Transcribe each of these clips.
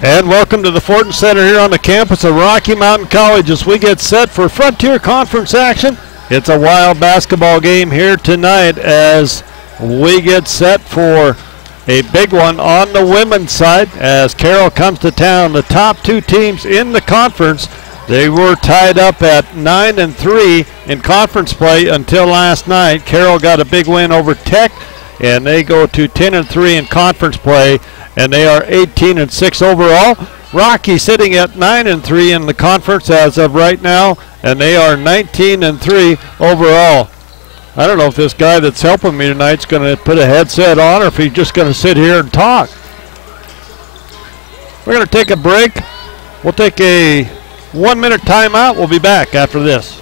And welcome to the Fortin Center here on the campus of Rocky Mountain College as we get set for Frontier Conference action. It's a wild basketball game here tonight as we get set for a big one on the women's side as Carroll comes to town. The top two teams in the conference, they were tied up at 9-3 in conference play until last night. Carroll got a big win over Tech, and they go to 10-3 in conference play, and they are 18-6 overall. Rocky sitting at 9-3 in the conference as of right now, and they are 19-3 overall. I don't know if this guy that's helping me tonight is going to put a headset on or if he's just going to sit here and talk. We're going to take a break. We'll take a 1-minute timeout. We'll be back after this.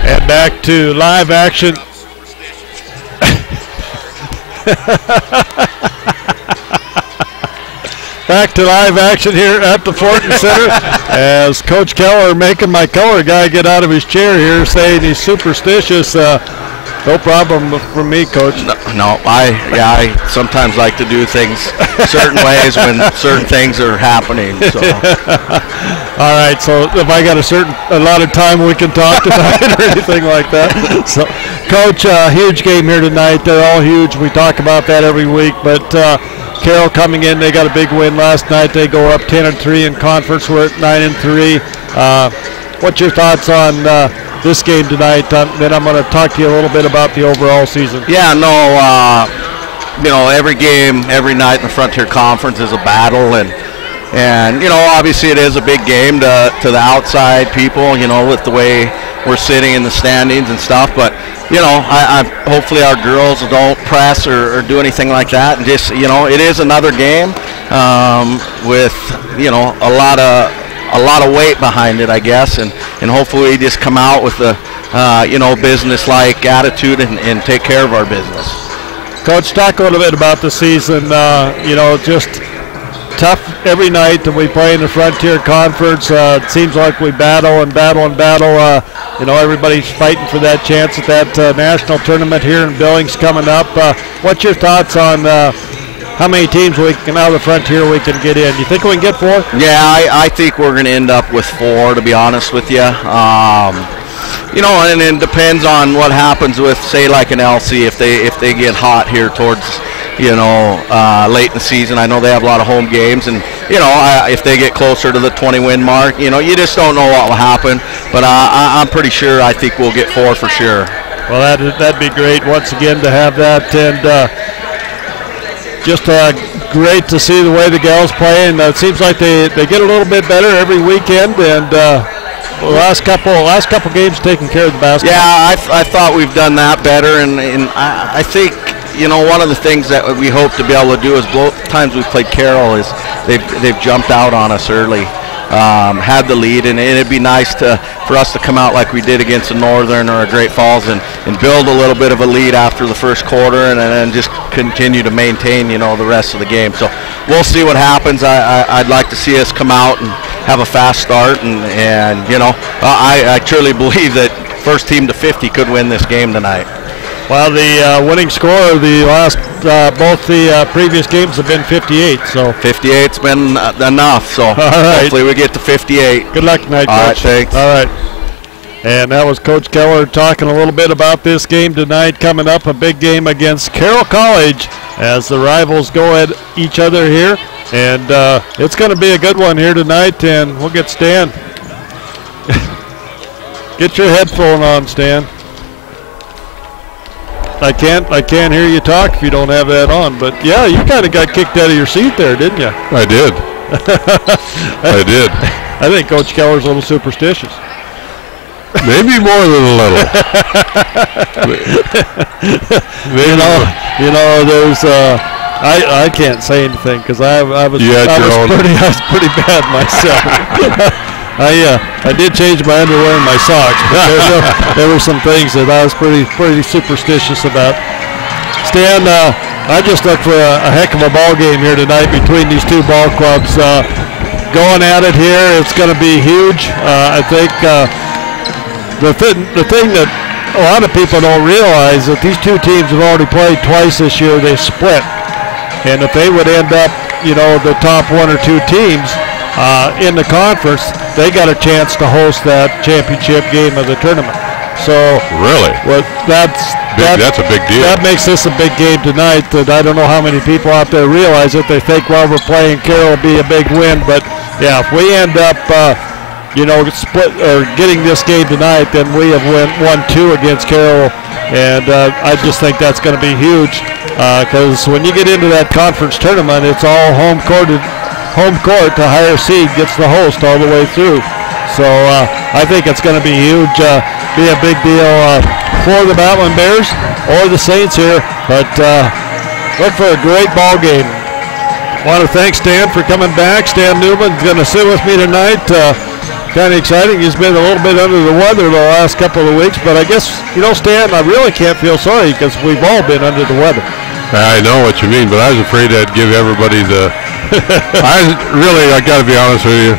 And back to live action. Back to live action here at the Fortin Center as Coach Keller making my color guy get out of his chair here saying he's superstitious. No problem for me, Coach. No, I sometimes like to do things certain ways when certain things are happening. So. All right, so if I got a lot of time we can talk tonight or anything like that. So, Coach, huge game here tonight. They're all huge. We talk about that every week, but Carroll coming in, they got a big win last night. They go up 10-3 in conference. We're at 9-3. What's your thoughts on this game tonight? Then I'm going to talk to you a little bit about the overall season. Yeah, no, every game, every night in the Frontier Conference is a battle, and obviously it is a big game to the outside people, with the way we're sitting in the standings and stuff. But I hopefully our girls don't press or do anything like that, and just it is another game with a lot of weight behind it, I guess, and hopefully we just come out with a business-like attitude and take care of our business. Coach, talk a little bit about the season. Just tough every night that we play in the Frontier Conference. It seems like we battle and battle and battle. Everybody's fighting for that chance at that national tournament here in Billings coming up. What's your thoughts on how many teams out of the Frontier we can get in? Do you think we can get 4? Yeah, I think we're going to end up with 4, to be honest with you. And it depends on what happens with, say, like an LC, if they get hot here towards, late in the season. I know they have a lot of home games, and if they get closer to the 20-win mark, you just don't know what will happen. But I'm pretty sure. I think we'll get 4 for sure. Well, that'd be great once again to have that, and just great to see the way the gals play. And it seems like they get a little bit better every weekend, and the last couple games taking care of the basketball. Yeah, I thought we've done that better, and I think one of the things that we hope to be able to do is both times we've played Carroll is they've jumped out on us early, had the lead, and it'd be nice for us to come out like we did against a Northern or a Great Falls and build a little bit of a lead after the first quarter and then just continue to maintain the rest of the game. So we'll see what happens. I'd like to see us come out and have a fast start, and I truly believe that first team to 50 could win this game tonight. Well, the winning score of the last both the previous games have been 58. So 58's been enough. So hopefully we get to 58. Good luck tonight, Coach. All right, thanks. All right. And that was Coach Keller talking a little bit about this game tonight. Coming up, a big game against Carroll College as the rivals go at each other here. And it's going to be a good one here tonight. And we'll get Stan. Get your headphone on, Stan. I can't hear you talk if you don't have that on. But yeah, you kind of got kicked out of your seat there, didn't you? I did. I did. I think Coach Keller's a little superstitious. Maybe more than a little. you know, there's. I can't say anything because I was pretty bad myself. I did change my underwear and my socks, but there were some things that I was pretty superstitious about. Stan, I just look for a heck of a ball game here tonight between these two ball clubs. Going at it here, it's going to be huge. I think the thing that a lot of people don't realize that these two teams have already played twice this year. They split, and if they would end up, the top one or two teams in the conference, they got a chance to host that championship game of the tournament. So really, well, that's a big deal. That makes this a big game tonight. That I don't know how many people out there realize it. They think, well, we're playing Carroll, will be a big win, but yeah, if we end up, split or getting this game tonight, then we have won 2 against Carroll, and I just think that's going to be huge because when you get into that conference tournament, it's all home court. The higher seed gets the host all the way through. So I think it's going to be huge, be a big deal for the Battlin Bears or the Saints here. But look for a great ball game. Want to thank Stan for coming back. Stan Newman's going to sit with me tonight. Kind of exciting. He's been a little bit under the weather the last couple of weeks, but I guess, Stan, I really can't feel sorry because we've all been under the weather. I know what you mean, but I was afraid I'd give everybody the... I got to be honest with you.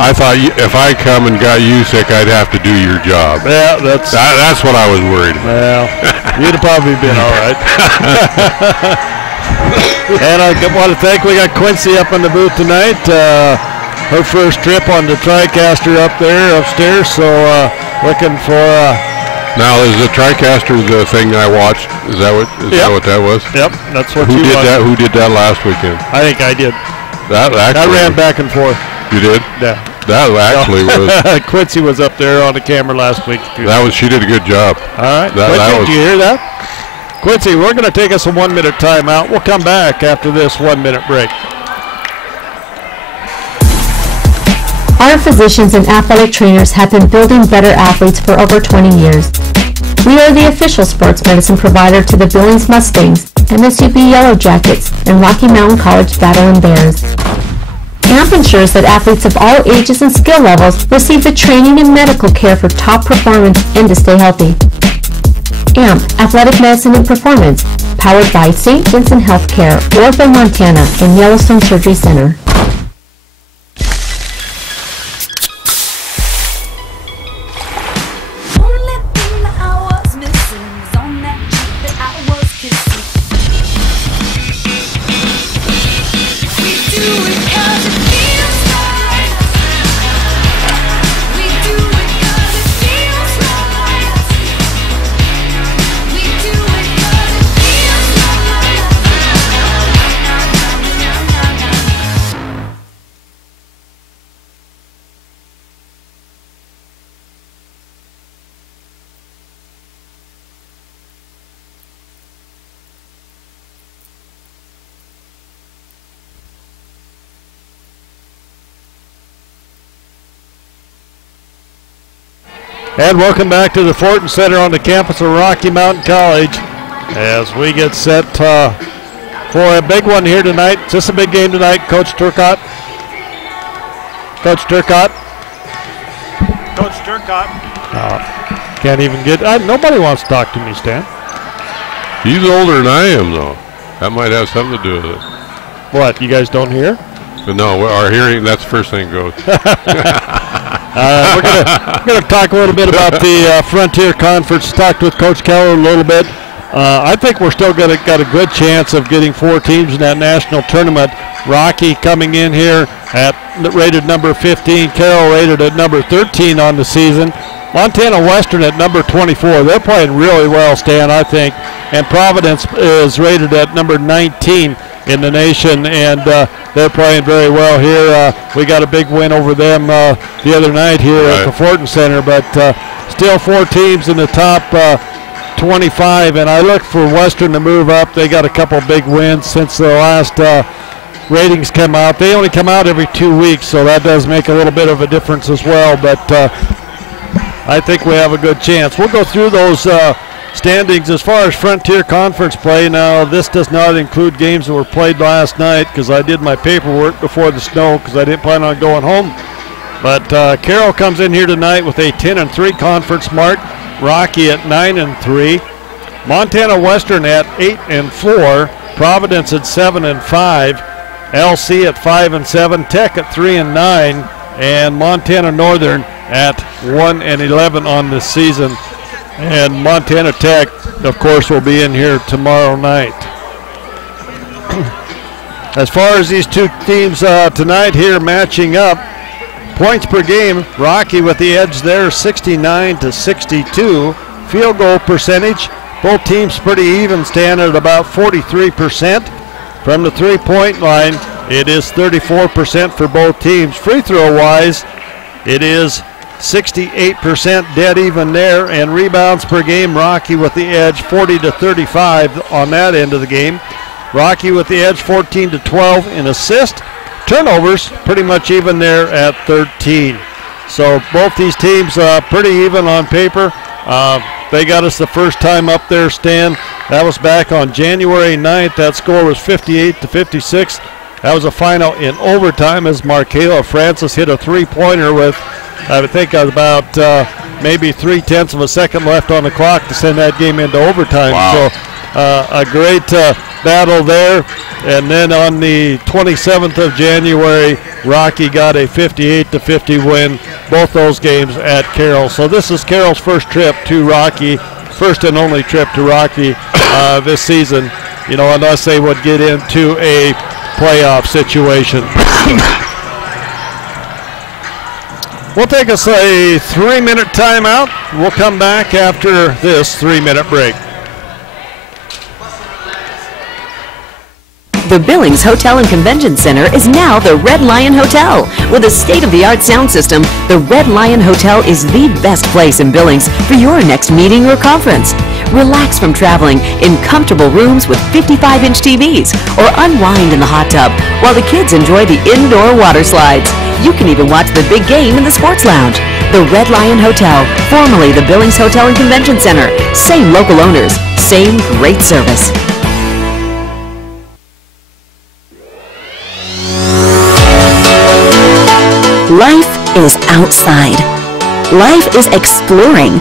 I thought if I come and got you sick, I'd have to do your job. Yeah, that's what I was worried about. Well, you'd have probably been all right. And I want to thank, we got Quincy up in the booth tonight. Her first trip on the TriCaster up there upstairs, so looking for... Now, is the TriCaster the thing I watched? Is that what that was? Yep, that's what Who did that last weekend? I think I did. That actually, I ran back and forth. You did? Yeah. That actually was... Quincy was up there on the camera last week. She did a good job. All right. Quincy, did you hear that? Quincy, we're going to take us a 1-minute timeout. We'll come back after this 1-minute break. Our physicians and athletic trainers have been building better athletes for over 20 years. We are the official sports medicine provider to the Billings Mustangs, MSUB Yellow Jackets, and Rocky Mountain College Battlin Bears. AMP ensures that athletes of all ages and skill levels receive the training and medical care for top performance and to stay healthy. AMP, Athletic Medicine and Performance, powered by St. Vincent Healthcare, Orville, Montana, and Yellowstone Surgery Center. And welcome back to the Fortin Center on the campus of Rocky Mountain College as we get set for a big one here tonight. Is this a big game tonight, Coach Turcotte? Coach Turcotte? Coach Turcotte? Can't even get, nobody wants to talk to me, Stan. He's older than I am, though. That might have something to do with it. What, you guys don't hear? But no, our hearing, that's the first thing goes. We're gonna talk a little bit about the Frontier Conference. Talked with Coach Keller a little bit. I think we're still got a good chance of getting 4 teams in that national tournament. Rocky coming in here at rated number 15. Carroll rated at number 13 on the season. Montana Western at number 24. They're playing really well, Stan, I think. And Providence is rated at number 19 in the nation, and they're playing very well here. We got a big win over them the other night here at the Fortin Center, but still 4 teams in the top 25, and I look for Western to move up. They got a couple big wins since the last ratings come out. They only come out every 2 weeks, so that does make a little bit of a difference as well, but I think we have a good chance. We'll go through those standings as far as Frontier Conference play. Now, this does not include games that were played last night because I did my paperwork before the snow because I didn't plan on going home. But Carroll comes in here tonight with a 10-3 conference mark. Rocky at 9-3. Montana Western at 8-4. Providence at 7-5. LC at 5-7. Tech at 3-9. And Montana Northern at 1-11 on this season. And Montana Tech, of course, will be in here tomorrow night. As far as these two teams tonight here matching up, points per game, Rocky with the edge there, 69-62. Field goal percentage, both teams pretty even, stand at about 43%. From the three-point line, it is 34% for both teams. Free throw-wise, it is 68% dead even there, and rebounds per game, Rocky with the edge 40-35 on that end of the game. Rocky with the edge 14-12 in assist. Turnovers pretty much even there at 13. So both these teams pretty even on paper. They got us the first time up there, Stan. That was back on January 9th. That score was 58-56. That was a final in overtime as Markayla Francis hit a three-pointer with, I would think, about maybe 3/10 of a second left on the clock to send that game into overtime. Wow. So a great battle there. And then on the 27th of January, Rocky got a 58-50 win, both those games at Carroll. So this is Carroll's first trip to Rocky, first and only trip to Rocky this season, you know, unless they would get into a playoff situation. We'll take us a 3-minute timeout. We'll come back after this 3-minute break. The Billings Hotel and Convention Center is now the Red Lion Hotel. With a state-of-the-art sound system, the Red Lion Hotel is the best place in Billings for your next meeting or conference. Relax from traveling in comfortable rooms with 55-inch TVs, or unwind in the hot tub while the kids enjoy the indoor water slides. You can even watch the big game in the sports lounge. The Red Lion Hotel, formerly the Billings Hotel and Convention Center. Same local owners, same great service. Life is outside. Life is exploring.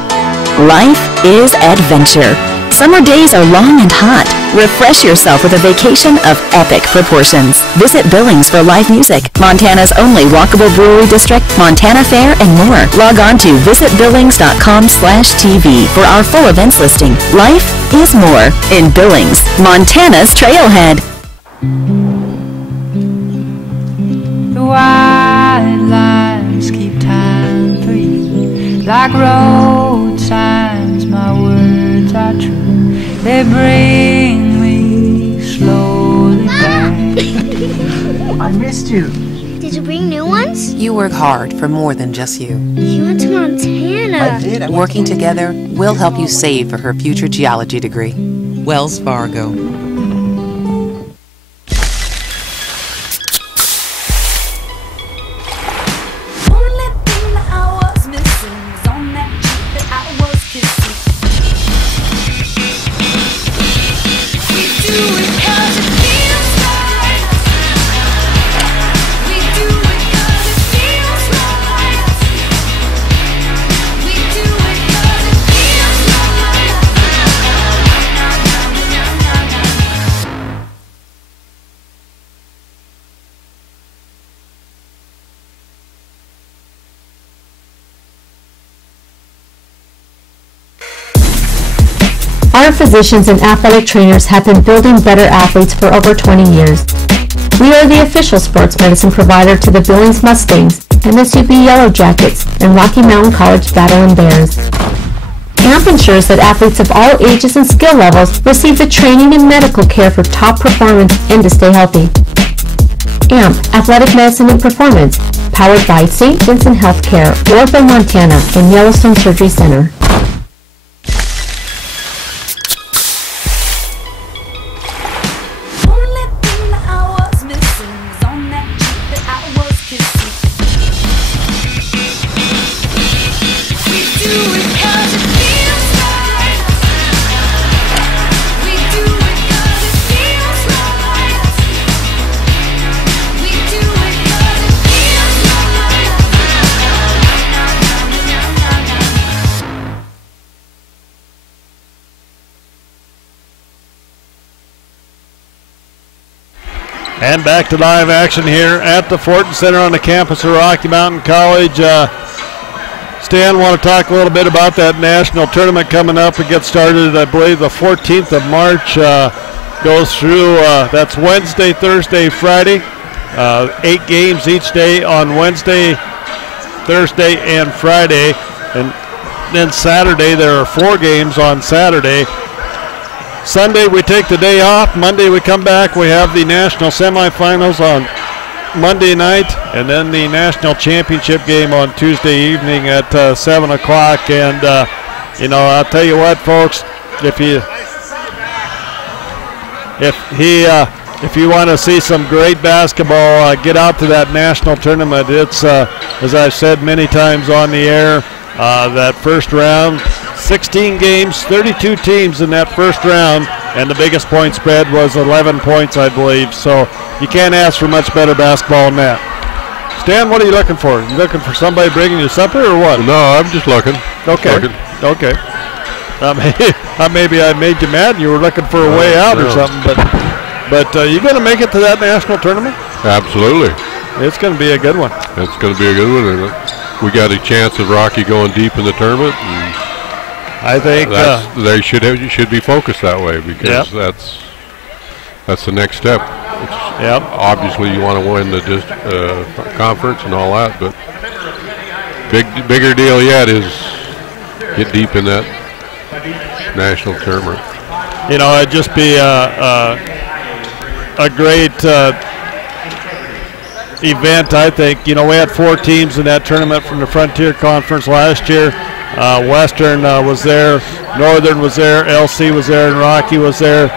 Life is adventure. Summer days are long and hot. Refresh yourself with a vacation of epic proportions. Visit Billings for live music, Montana's only walkable brewery district, Montana Fair, and more. Log on to visitbillings.com/TV for our full events listing. Life is more in Billings, Montana's Trailhead. The white lines keep time for you, like road signs. My words are true. They bring me slowly back. I missed you. Did you bring new ones? You work hard for more than just you. You went to Montana. I did. Working together, we'll help you save for her future geology degree. Wells Fargo. Our physicians and athletic trainers have been building better athletes for over 20 years. We are the official sports medicine provider to the Billings Mustangs, MSUB Yellow Jackets, and Rocky Mountain College Battlin Bears. AMP ensures that athletes of all ages and skill levels receive the training and medical care for top performance and to stay healthy. AMP, Athletic Medicine and Performance, powered by St. Vincent Healthcare, Ortho, Montana, and Yellowstone Surgery Center. And back to live action here at the Fortin Center on the campus of Rocky Mountain College. Stan, want to talk a little bit about that national tournament coming up. It gets started, I believe, the 14th of March. Goes through, that's Wednesday, Thursday, Friday. 8 games each day on Wednesday, Thursday, and Friday. And then Saturday, there are 4 games on Saturday. Sunday, we take the day off. Monday, we come back. We have the national semifinals on Monday night, and then the national championship game on Tuesday evening at 7 o'clock. And, I'll tell you what, folks, if you want to see some great basketball, get out to that national tournament. It's, as I've said many times on the air, that first round, 16 games, 32 teams in that first round, and the biggest point spread was 11 points, I believe. So you can't ask for much better basketball than that. Stan, what are you looking for? You looking for somebody bringing you supper or what? No, I'm just looking. Okay. Okay. Maybe I made you mad and you were looking for a way out or something, but you going to make it to that national tournament? Absolutely. It's going to be a good one. It's going to be a good one. We got a chance of Rocky going deep in the tournament. And I think they should be focused that way, because that's the next step. Obviously, you want to win the conference and all that, but bigger deal yet is get deep in that national tournament. It'd just be a great event, I think. We had 4 teams in that tournament from the Frontier Conference last year. Western was there, Northern was there, LC was there, and Rocky was there.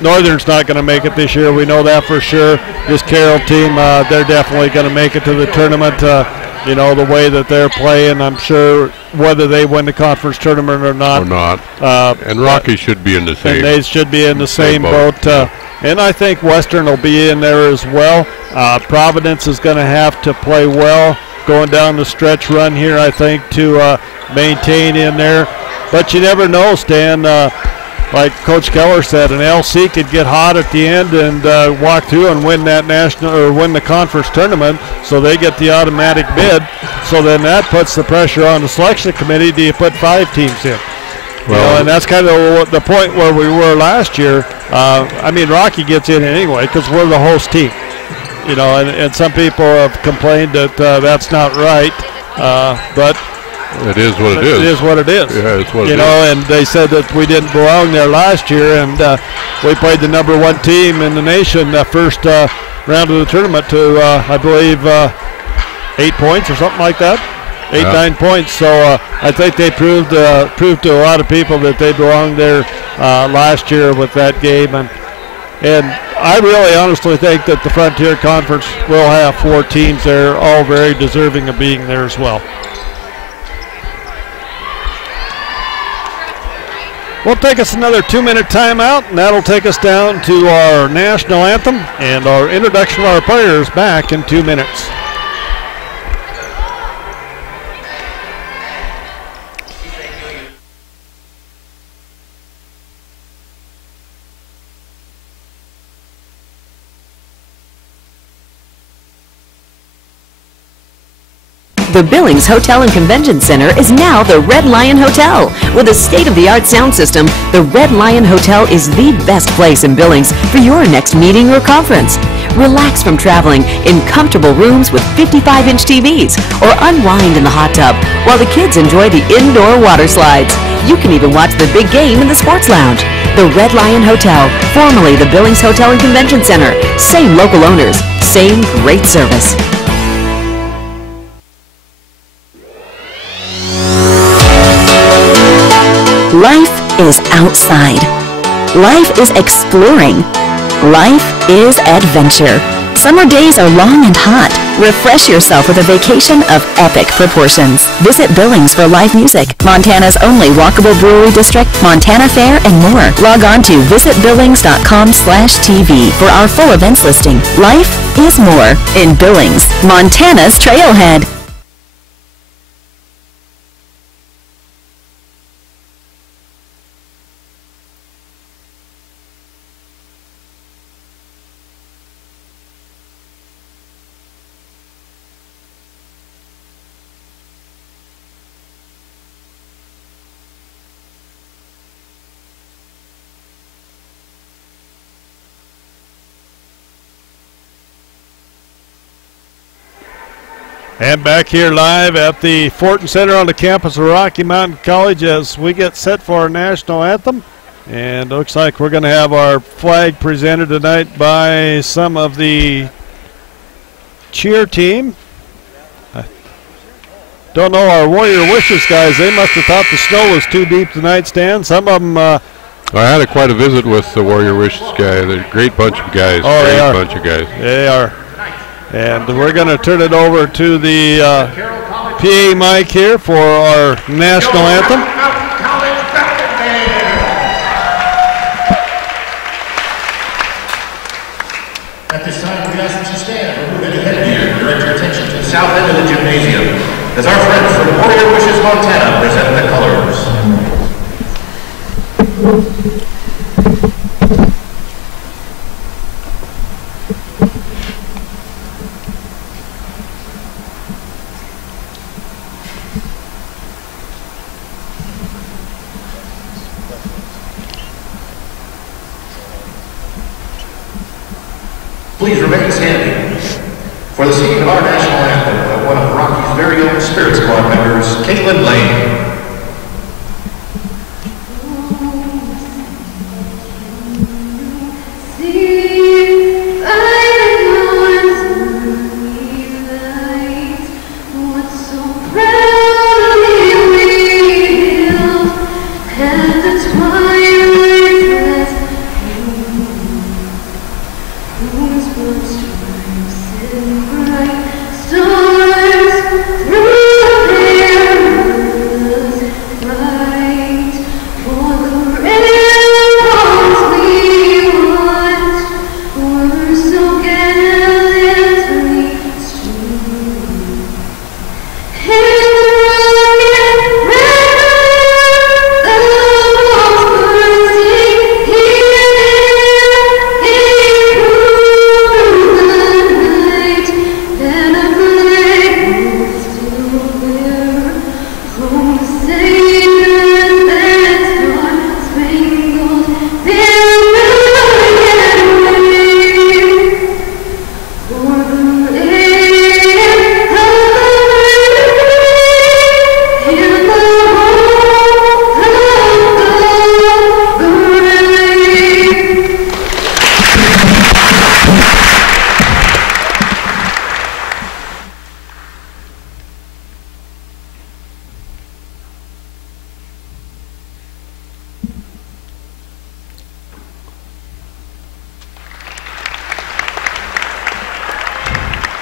Northern's not going to make it this year. We know that for sure. This Carroll team, they're definitely going to make it to the tournament. The way that they're playing, I'm sure whether they win the conference tournament or not. And Rocky should be in the same. And they should be in the same boat. And I think Western will be in there as well. Providence is going to have to play well going down the stretch run here, I think, to maintain in there. But you never know, Stan. Like Coach Keller said, an LC could get hot at the end and walk through and win that national or win the conference tournament, so they get the automatic bid. So then that puts the pressure on the selection committee. Do you put 5 teams in? And that's kind of the point where we were last year. Rocky gets in anyway because we're the host team. And some people have complained that that's not right, but it is what it is. It is what it is. Yeah, it's what it is. And they said that we didn't belong there last year, and we played the number 1 team in the nation the first round of the tournament to, I believe, 8 points or something like that. 9 points. So I think they proved to a lot of people that they belonged there last year with that game, and I really honestly think that the Frontier Conference will have 4 teams there, all very deserving of being there as well. We'll take us another 2-minute timeout, and that'll take us down to our national anthem and our introduction of our players back in 2 minutes. The Billings Hotel and Convention Center is now the Red Lion Hotel. With a state-of-the-art sound system, the Red Lion Hotel is the best place in Billings for your next meeting or conference. Relax from traveling in comfortable rooms with 55-inch TVs, or unwind in the hot tub while the kids enjoy the indoor water slides. You can even watch the big game in the sports lounge. The Red Lion Hotel, formerly the Billings Hotel and Convention Center. Same local owners, same great service. Life is outside. Life is exploring. Life is adventure. Summer days are long and hot. Refresh yourself with a vacation of epic proportions. Visit Billings for live music, Montana's only walkable brewery district, Montana Fair, and more. Log on to visitbillings.com/TV for our full events listing. Life is more in Billings, Montana's Trailhead. And back here live at the Fortin Center on the campus of Rocky Mountain College as we get set for our national anthem. And looks like we're going to have our flag presented tonight by some of the cheer team. I don't know our Warrior Wishes guys. They must have thought the snow was too deep tonight, Stan. Some of them. I had quite a visit with the Warrior Wishes guy. They're a great bunch of guys. Oh, great bunch of guys. They are. And we're going to turn it over to the PA mic here for our national anthem. At this time, we ask that you stand and move any headgear and direct your attention to the south end of the gymnasium as our friends from Warrior Wishes, Montana present the colors. Please remain standing for the singing of our national anthem by one of Rocky's very own Spirit Squad members, Caitlin Lane.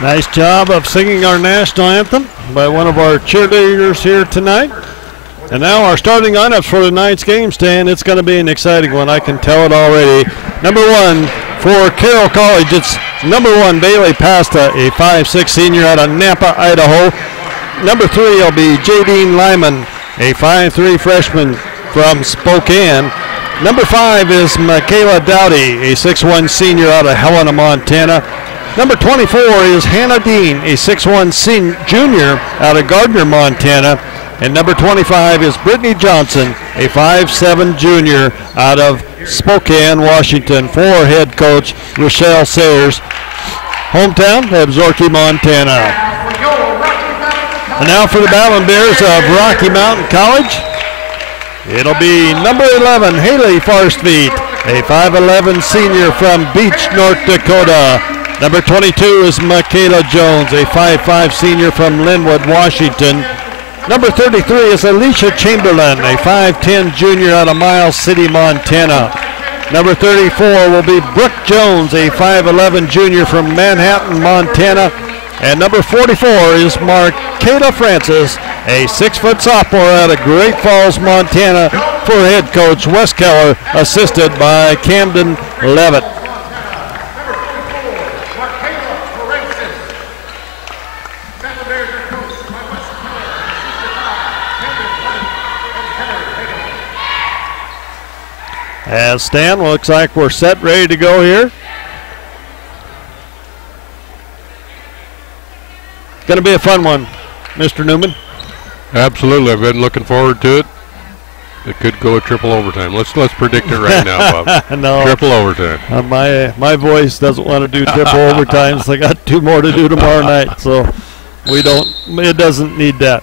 Nice job of singing our national anthem by one of our cheerleaders here tonight. And now our starting lineups for tonight's game, Stan. It's going to be an exciting one. I can tell it already. Number one for Carroll College, it's number one Bailey Pasta, a 5'6" senior out of Nampa, Idaho. Number three will be Jadine Lyman, a 5'3" freshman from Spokane. Number 5 is Michaela Dowdy, a 6'1" senior out of Helena, Montana. Number 24 is Hannah Dean, a 6'1" junior out of Gardner, Montana. And number 25 is Brittany Johnson, a 5'7" junior out of Spokane, Washington, for head coach Rochelle Sayers, hometown of Zorky, Montana. And now for the Battlin Bears of Rocky Mountain College. It'll be number 11, Haley Farstveit, a 5'11" senior from Beach, North Dakota. Number 22 is Michaela Jones, a 5'5" senior from Linwood, Washington. Number 33 is Alicia Chamberlain, a 5'10" junior out of Miles City, Montana. Number 34 will be Brooke Jones, a 5'11" junior from Manhattan, Montana. And number 44 is Marketa Francis, a 6-foot sophomore out of Great Falls, Montana, for head coach Wes Keller, assisted by Camden Levitt. As Stan, looks like we're set, ready to go here. Going to be a fun one, Mr. Newman. Absolutely. I've been looking forward to it. It could go a triple overtime. Let's predict it right now, Bob. No. Triple overtime. My voice doesn't want to do triple overtimes. I got 2 more to do tomorrow night. So It doesn't need that.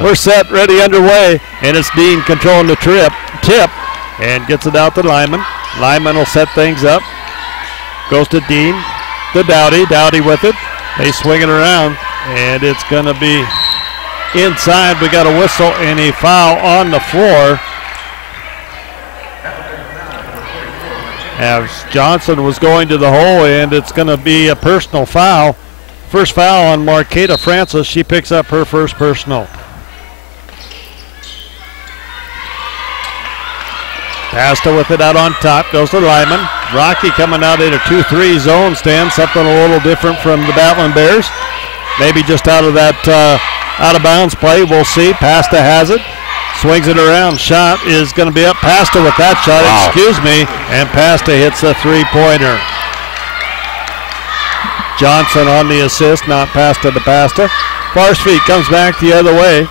We're set, ready, underway, and it's Dean controlling the tip, and gets it out to Lyman. Lyman will set things up. Goes to Dean, to Dowdy. Dowdy with it. They swing it around, and it's going to be inside. We got a whistle and a foul on the floor. As Johnson was going to the hole, and it's going to be a personal foul. First foul on Marqueta Francis. She picks up her first personal. Pasta with it out on top. Goes to Lyman. Rocky coming out in a 2-3 zone stand. Something a little different from the Battlin Bears. Maybe just out of that out of bounds play. We'll see. Pasta has it. Swings it around. Shot is going to be up. Pasta with that shot. Wow. Excuse me. And Pasta hits a three-pointer. Johnson on the assist. Not Pasta to Pasta. Farsfeet comes back the other way.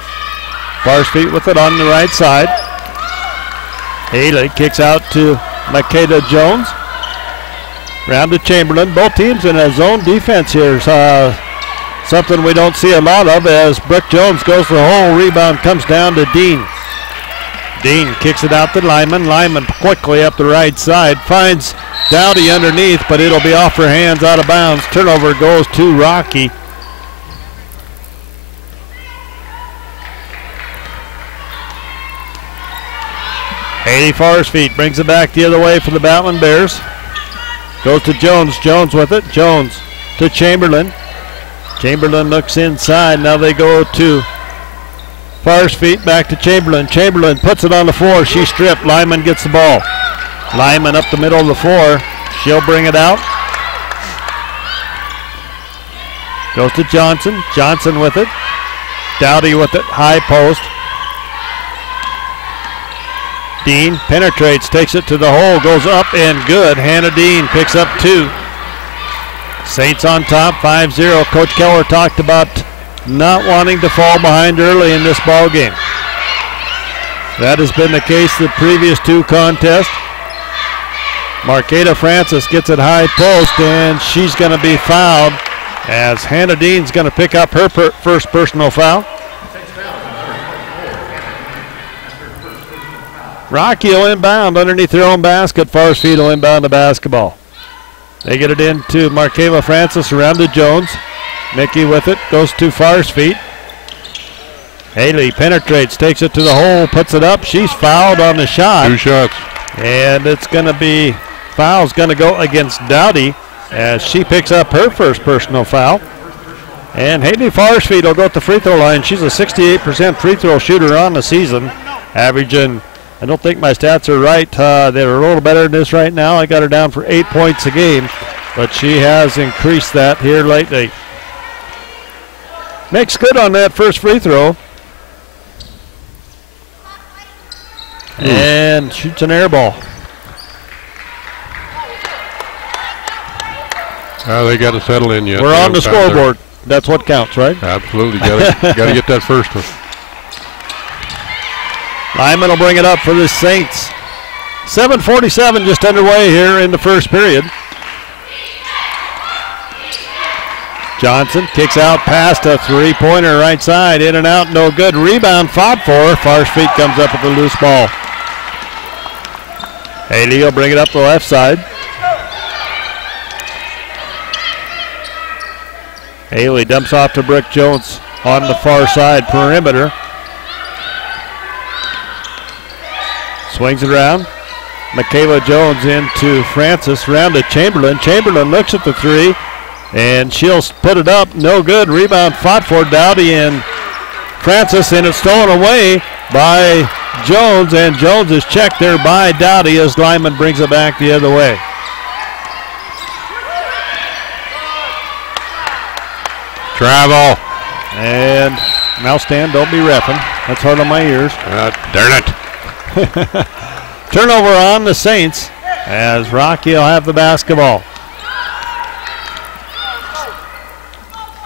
Farsfeet with it on the right side. Haley kicks out to Makeda Jones. Round to Chamberlain. Both teams in a zone defense here. Something we don't see a lot of as Brooke Jones goes for the hole. Rebound comes down to Dean. Dean kicks it out to Lyman. Lyman quickly up the right side. Finds Dowdy underneath, but it'll be off her hands, out of bounds. Turnover goes to Rocky. Haley Farsfeet brings it back the other way for the Battlin Bears. Goes to Jones. Jones with it. Jones to Chamberlain. Chamberlain looks inside. Now they go to Farsfeet, back to Chamberlain. Chamberlain puts it on the floor. She stripped. Lyman gets the ball. Lyman up the middle of the floor. She'll bring it out. Goes to Johnson. Johnson with it. Dowdy with it. High post. Dean penetrates, takes it to the hole, goes up and good. Hannah Dean picks up two. Saints on top, 5-0. Coach Keller talked about not wanting to fall behind early in this ball game. That has been the case the previous two contests. Marqueta Francis gets it high post, and she's going to be fouled as Hannah Dean's going to pick up her first personal foul. Rocky will inbound underneath their own basket. Farsfeet will inbound the basketball. They get it into Marqueva Francis around to Jones. Mickey with it, goes to Farsfeet. Haley penetrates, takes it to the hole, puts it up. She's fouled on the shot. Two shots. And it's going to be, foul's going to go against Dowdy as she picks up her first personal foul. And Haley Farsfeet will go at the free throw line. She's a 68% free throw shooter on the season, averaging, I don't think my stats are right. They're a little better than this right now. I got her down for 8 points a game, but she has increased that here lately. Makes good on that first free throw. And shoots an air ball. They got to settle in yet. We're on the scoreboard. That's what counts, right? Absolutely. Got to get that first one. Lyman will bring it up for the Saints. 7:47 just underway here in the first period. Johnson kicks out past a three-pointer right side. In and out, no good. Rebound fought for. Farsfeet comes up with a loose ball. Haley will bring it up the left side. Haley dumps off to Brooke Jones on the far side perimeter. Swings it around. Michaela Jones into Francis. Round to Chamberlain. Chamberlain looks at the three, and she'll put it up. No good. Rebound fought for Dowdy and Francis, and it's stolen away by Jones, and Jones is checked there by Dowdy as Lyman brings it back the other way. Travel. And now Stan, don't be reffing. That's hard on my ears. Darn it. Turnover on the Saints as Rocky will have the basketball.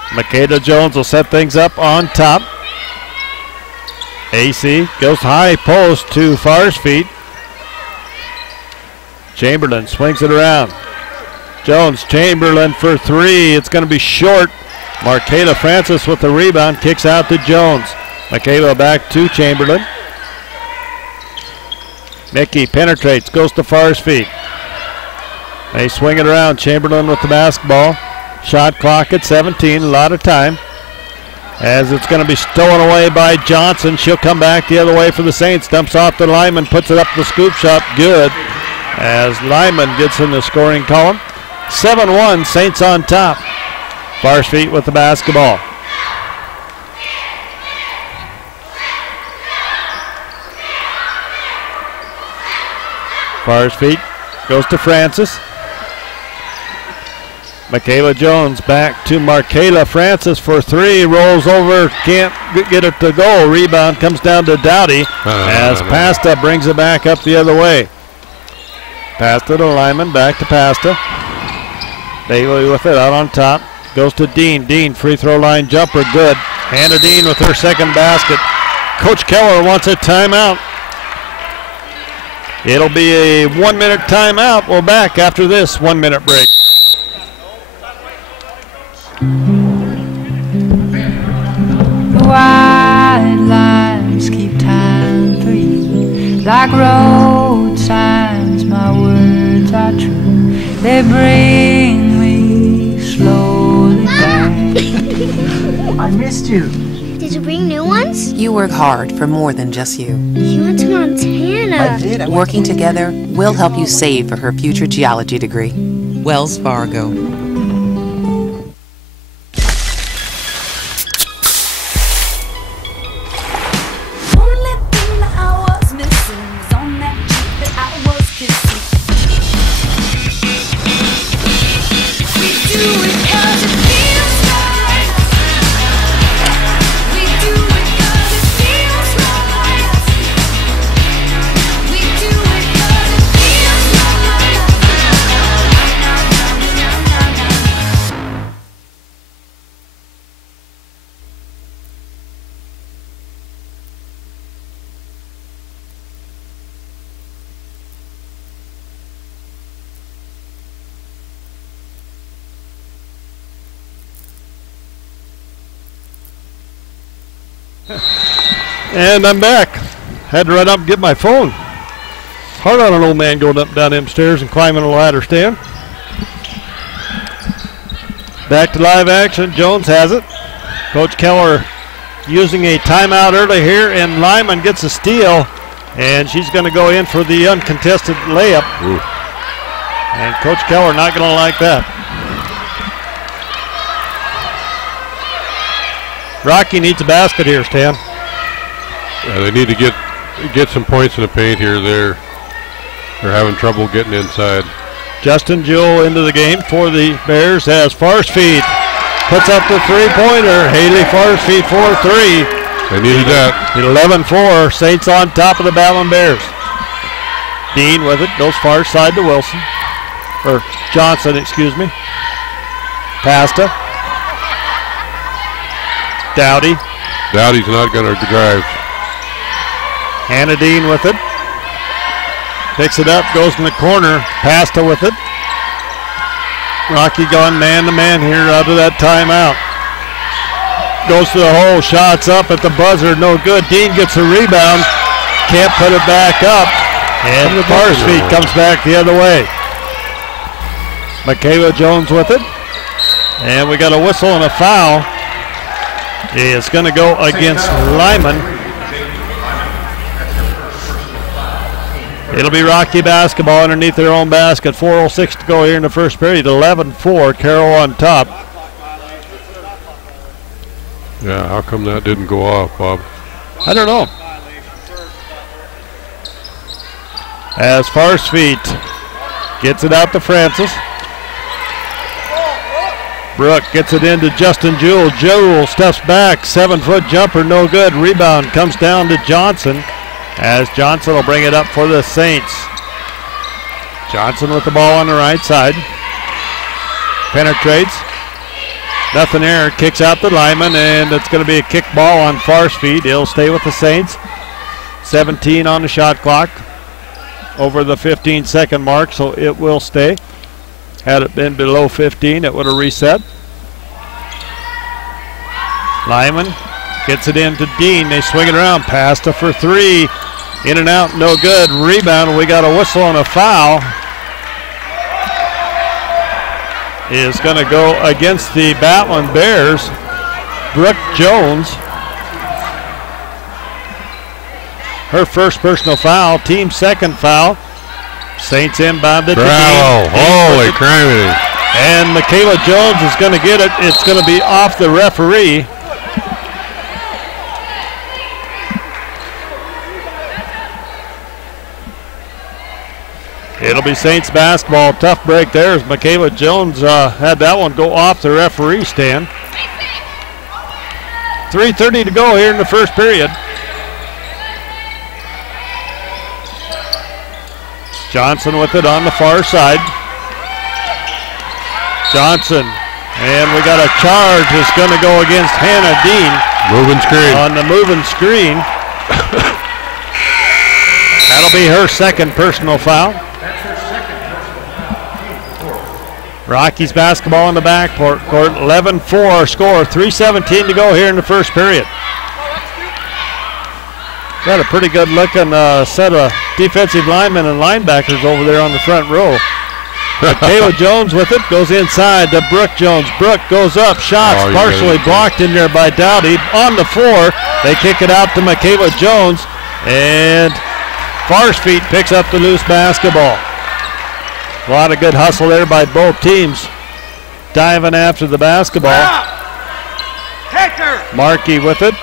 Makeda Jones will set things up on top. AC goes high post to Farsfeet. Chamberlain swings it around. Jones, Chamberlain for three. It's going to be short. Markayla Francis with the rebound, kicks out to Jones. Michaela back to Chamberlain. Mickey penetrates, goes to Farr's feet. They swing it around. Chamberlain with the basketball. Shot clock at 17, a lot of time. As it's going to be stolen away by Johnson. She'll come back the other way for the Saints. Dumps off to Lyman, puts it up the scoop shot. Good. As Lyman gets in the scoring column. 7-1, Saints on top. Farr's feet with the basketball. Farr's feet goes to Francis. Michaela Jones back to Markayla Francis for three. Rolls over, can't get it to go. Rebound comes down to Dowdy as Pasta brings it back up the other way. Pasta to Lyman, back to Pasta. Bailey with it out on top. Goes to Dean. Dean, free throw line jumper, good. Hannah Dean with her second basket. Coach Keller wants a timeout. It'll be a 1 minute timeout. We're back after this 1 minute break. The white lines keep time for you. Like road signs, my words are true. They bring me slowly back. I missed you. Did you bring new ones? You work hard for more than just you. You went to Montana. I did. Working together, we'll help you save for her future geology degree. Wells Fargo. And I'm back. Had to run up and get my phone. Hard on an old man going up and down them stairs and climbing a ladder stand. Back to live action. Jones has it. Coach Keller using a timeout early here, and Lyman gets a steal, and she's going to go in for the uncontested layup. Ooh. And Coach Keller not going to like that. Rocky needs a basket here, Stan. They need to get some points in the paint here. They're having trouble getting inside. Justin Jewell into the game for the Bears as Farsfeed puts up the three-pointer. Haley Farsfeed for three. They needed that. 11-4. Saints on top of the Battlin Bears. Dean with it. Goes far side to Wilson. Or Johnson, excuse me. Pasta. Dowdy. Dowdy's not going to drive. Hannah Dean with it. Picks it up, goes in the corner. Pasta with it. Rocky going man-to-man here out of that timeout. Goes to the hole, shots up at the buzzer, no good. Dean gets a rebound, can't put it back up. And the Farsfeed comes back the other way. Michaela Jones with it. And we got a whistle and a foul. It's going to go against Lyman. It'll be Rocky basketball underneath their own basket. 4:06 to go here in the first period. 11-4, Carroll on top. Yeah, how come that didn't go off, Bob? I don't know. As Farsfeet gets it out to Francis. Brooke gets it into Justin Jewell. Jewell steps back. 7-foot jumper, no good. Rebound comes down to Johnson. As Johnson will bring it up for the Saints. Johnson with the ball on the right side. Penetrates. Nothing there. Kicks out the Lyman, and it's going to be a kick ball on Farsfeed. He'll stay with the Saints. 17 on the shot clock. Over the 15-second mark, so it will stay. Had it been below 15, it would have reset. Lyman gets it into Dean. They swing it around. Pasta for three. In and out, no good. Rebound. We got a whistle and a foul. Is going to go against the Battlin Bears. Brooke Jones. Her first personal foul. Team second foul. Saints inbound it. Bravo. Holy criminy. And Michaela Jones is going to get it. It's going to be off the referee. It'll be Saints basketball. Tough break there as Michaela Jones had that one go off the referee stand. 3:30 to go here in the first period. Johnson with it on the far side. Johnson, and we got a charge that's going to go against Hannah Dean. Moving screen. On the moving screen. That'll be her second personal foul. Rockies basketball in the backcourt. 11-4 our score. 3:17 to go here in the first period. Got a pretty good looking set of defensive linemen and linebackers over there on the front row. Michaela Jones with it, goes inside to Brooke Jones. Brooke goes up, shots partially blocked in there by Dowdy. On the floor, they kick it out to Michaela Jones, and Farsfeet picks up the loose basketball. A lot of good hustle there by both teams, diving after the basketball. Markey with it,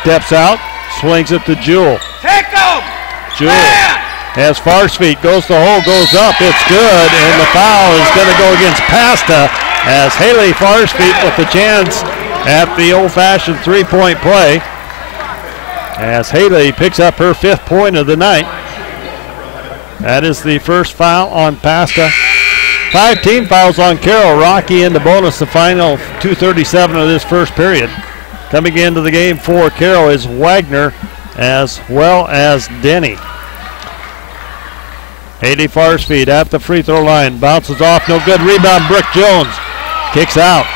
steps out, swings it to Jewel. Take him! Jewel has Farsfeet, goes to the hole, goes up, it's good, and the foul is going to go against Pasta as Haley Farsfeet with the chance at the old-fashioned three-point play as Haley picks up her 5th point of the night. That is the first foul on Pasta. 5 team fouls on Carroll. Rocky in the bonus, the final 2:37 of this first period. Coming into the game for Carroll is Wagner as well as Denny. Haley Farsfeet at the free throw line. Bounces off, no good. Rebound, Brooke Jones. Kicks out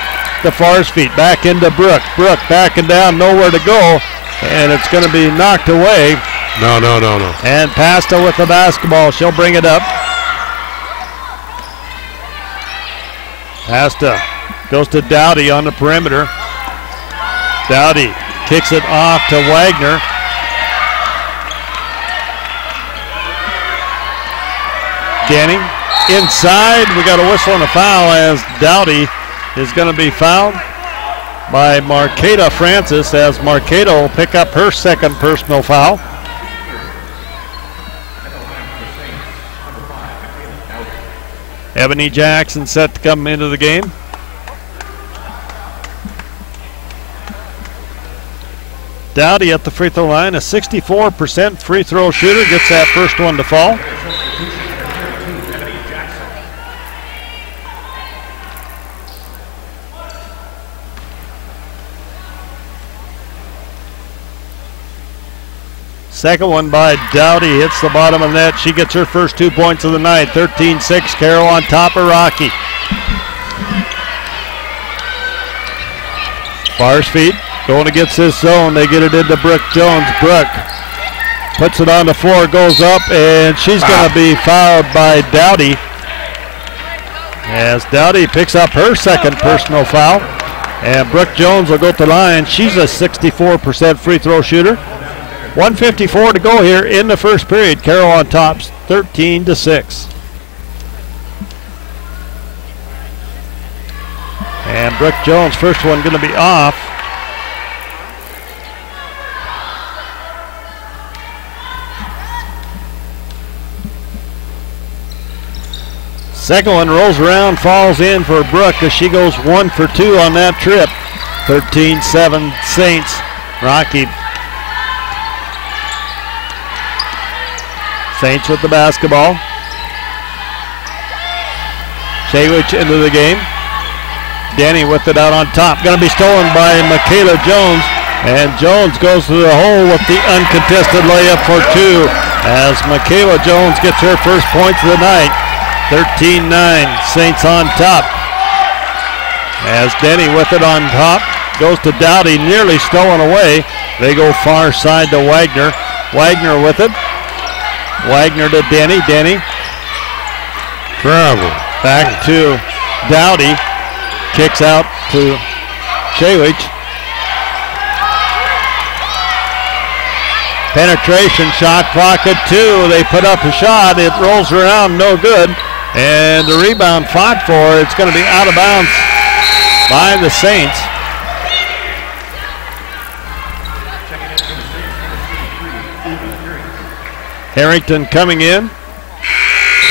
to Farsfeet. Back into Brooke. Brooke backing down, nowhere to go. And it's going to be knocked away. No. And Pasta with the basketball. She'll bring it up. Pasta goes to Dowdy on the perimeter. Dowdy kicks it off to Wagner. Denny inside. We got a whistle and a foul as Dowdy is going to be fouled by Marqueta Francis as Marqueta will pick up her second personal foul. Ebony Jackson set to come into the game. Dowdy at the free throw line, a 64% free throw shooter, gets that first one to fall. Second one by Dowdy hits the bottom of the net. She gets her first 2 points of the night. 13-6, Carroll on top of Rocky. Farsfeet going against this zone. They get it into Brooke Jones. Brooke puts it on the floor, goes up, and she's going to be fouled by Dowdy. As Dowdy picks up her second personal foul. And Brooke Jones will go to the line. She's a 64% free throw shooter. 1:54 to go here in the first period. Carroll on top, 13-6. And Brooke Jones, first one going to be off. Second one rolls around, falls in for Brooke as she goes 1 for 2 on that trip. 13-7 Saints. Rocky. Saints with the basketball. Shaywich into the game. Denny with it out on top. Going to be stolen by Michaela Jones. And Jones goes to the hole with the uncontested layup for 2 as Michaela Jones gets her first points of the night. 13-9, Saints on top. As Denny with it on top. goes to Dowdy, nearly stolen away. They go far side to Wagner. Wagner with it. Wagner to Denny. Denny. Travel. Back to Dowdy. Kicks out to Chaylich. Penetration shot clock at 2. They put up a shot. It rolls around, no good. And the rebound fought for. It's going to be out of bounds by the Saints. Harrington coming in,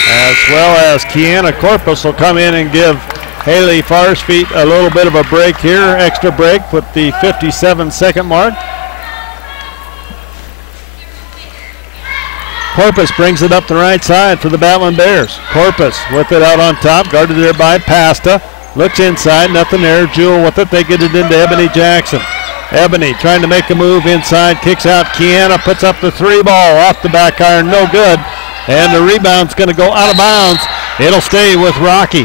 as well as Kiana Corpus will come in and give Haley Farsfeet a little bit of a break here, extra break with the 57-second mark. Corpus brings it up the right side for the Battlin Bears. Corpus with it out on top, guarded there by Pasta. Looks inside, nothing there. Jewel with it, they get it into Ebony Jackson. Ebony trying to make a move inside, kicks out. Kiana puts up the 3 ball off the back iron, no good. And the rebound's going to go out of bounds. It'll stay with Rocky.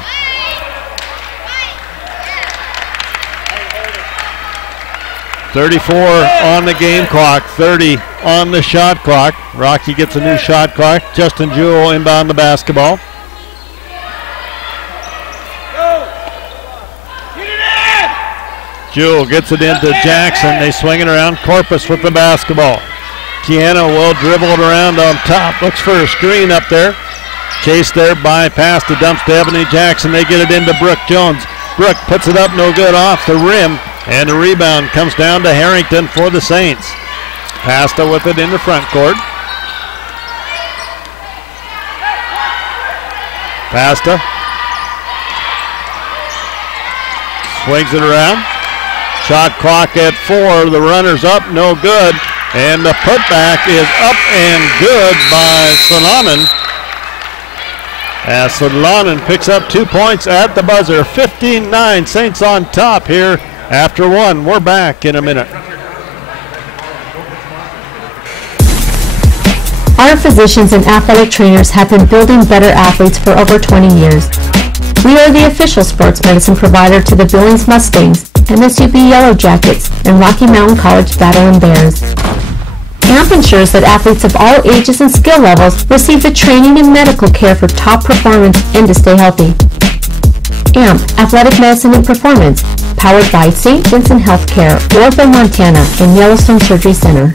.34 on the game clock, 30 on the shot clock. Rocky gets a new shot clock. Justin Jewell inbound the basketball. Jewell gets it into Jackson. They swing it around. Corpus with the basketball. Kiana will dribble it around on top. Looks for a screen up there. Chased there by Pasta. Dumps to Ebony Jackson. They get it into Brooke Jones. Brooke puts it up, no good, off the rim. And the rebound comes down to Harrington for the Saints. Pasta with it in the front court. Pasta swings it around. Shot clock at 4. The runner's up, no good. And the putback is up and good by Salonen. As Salonen picks up 2 points at the buzzer. 15-9, Saints on top here after 1. We're back in a minute. Our physicians and athletic trainers have been building better athletes for over 20 years. We are the official sports medicine provider to the Billings Mustangs, MSUB Yellow Jackets, and Rocky Mountain College Battlin Bears. AMP ensures that athletes of all ages and skill levels receive the training and medical care for top performance and to stay healthy. AMP, Athletic Medicine and Performance, powered by St. Vincent Healthcare, Orville, Montana, and Yellowstone Surgery Center.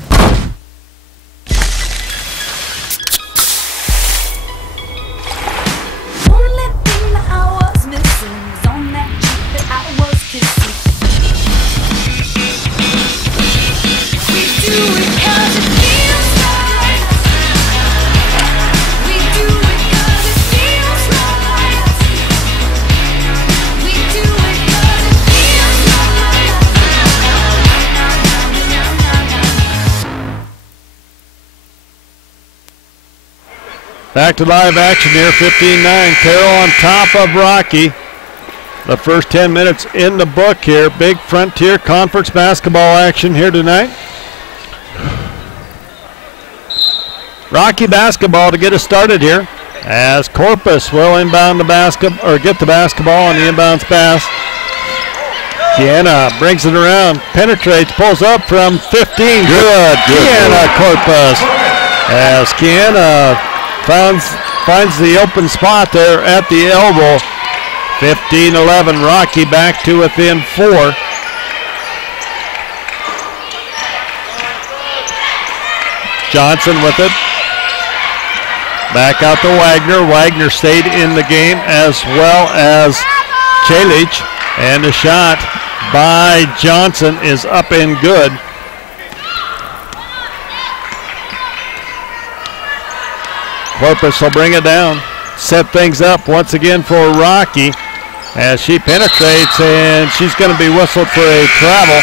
Back to live action here, 15-9. Carroll on top of Rocky. The first 10 minutes in the book here. Big Frontier Conference basketball action here tonight. Rocky basketball to get us started here, as Corpus will inbound the basketball, or get the basketball on the inbounds pass. Kiana brings it around, penetrates, pulls up from 15. Good. Kiana Corpus. As Kiana finds the open spot there at the elbow. 15-11, Rocky back to within 4. Johnson with it. Back out to Wagner. Wagner stayed in the game as well as Chaylich. And the shot by Johnson is up and good. Corpus will bring it down. Set things up once again for Rocky as she penetrates, and she's going to be whistled for a travel.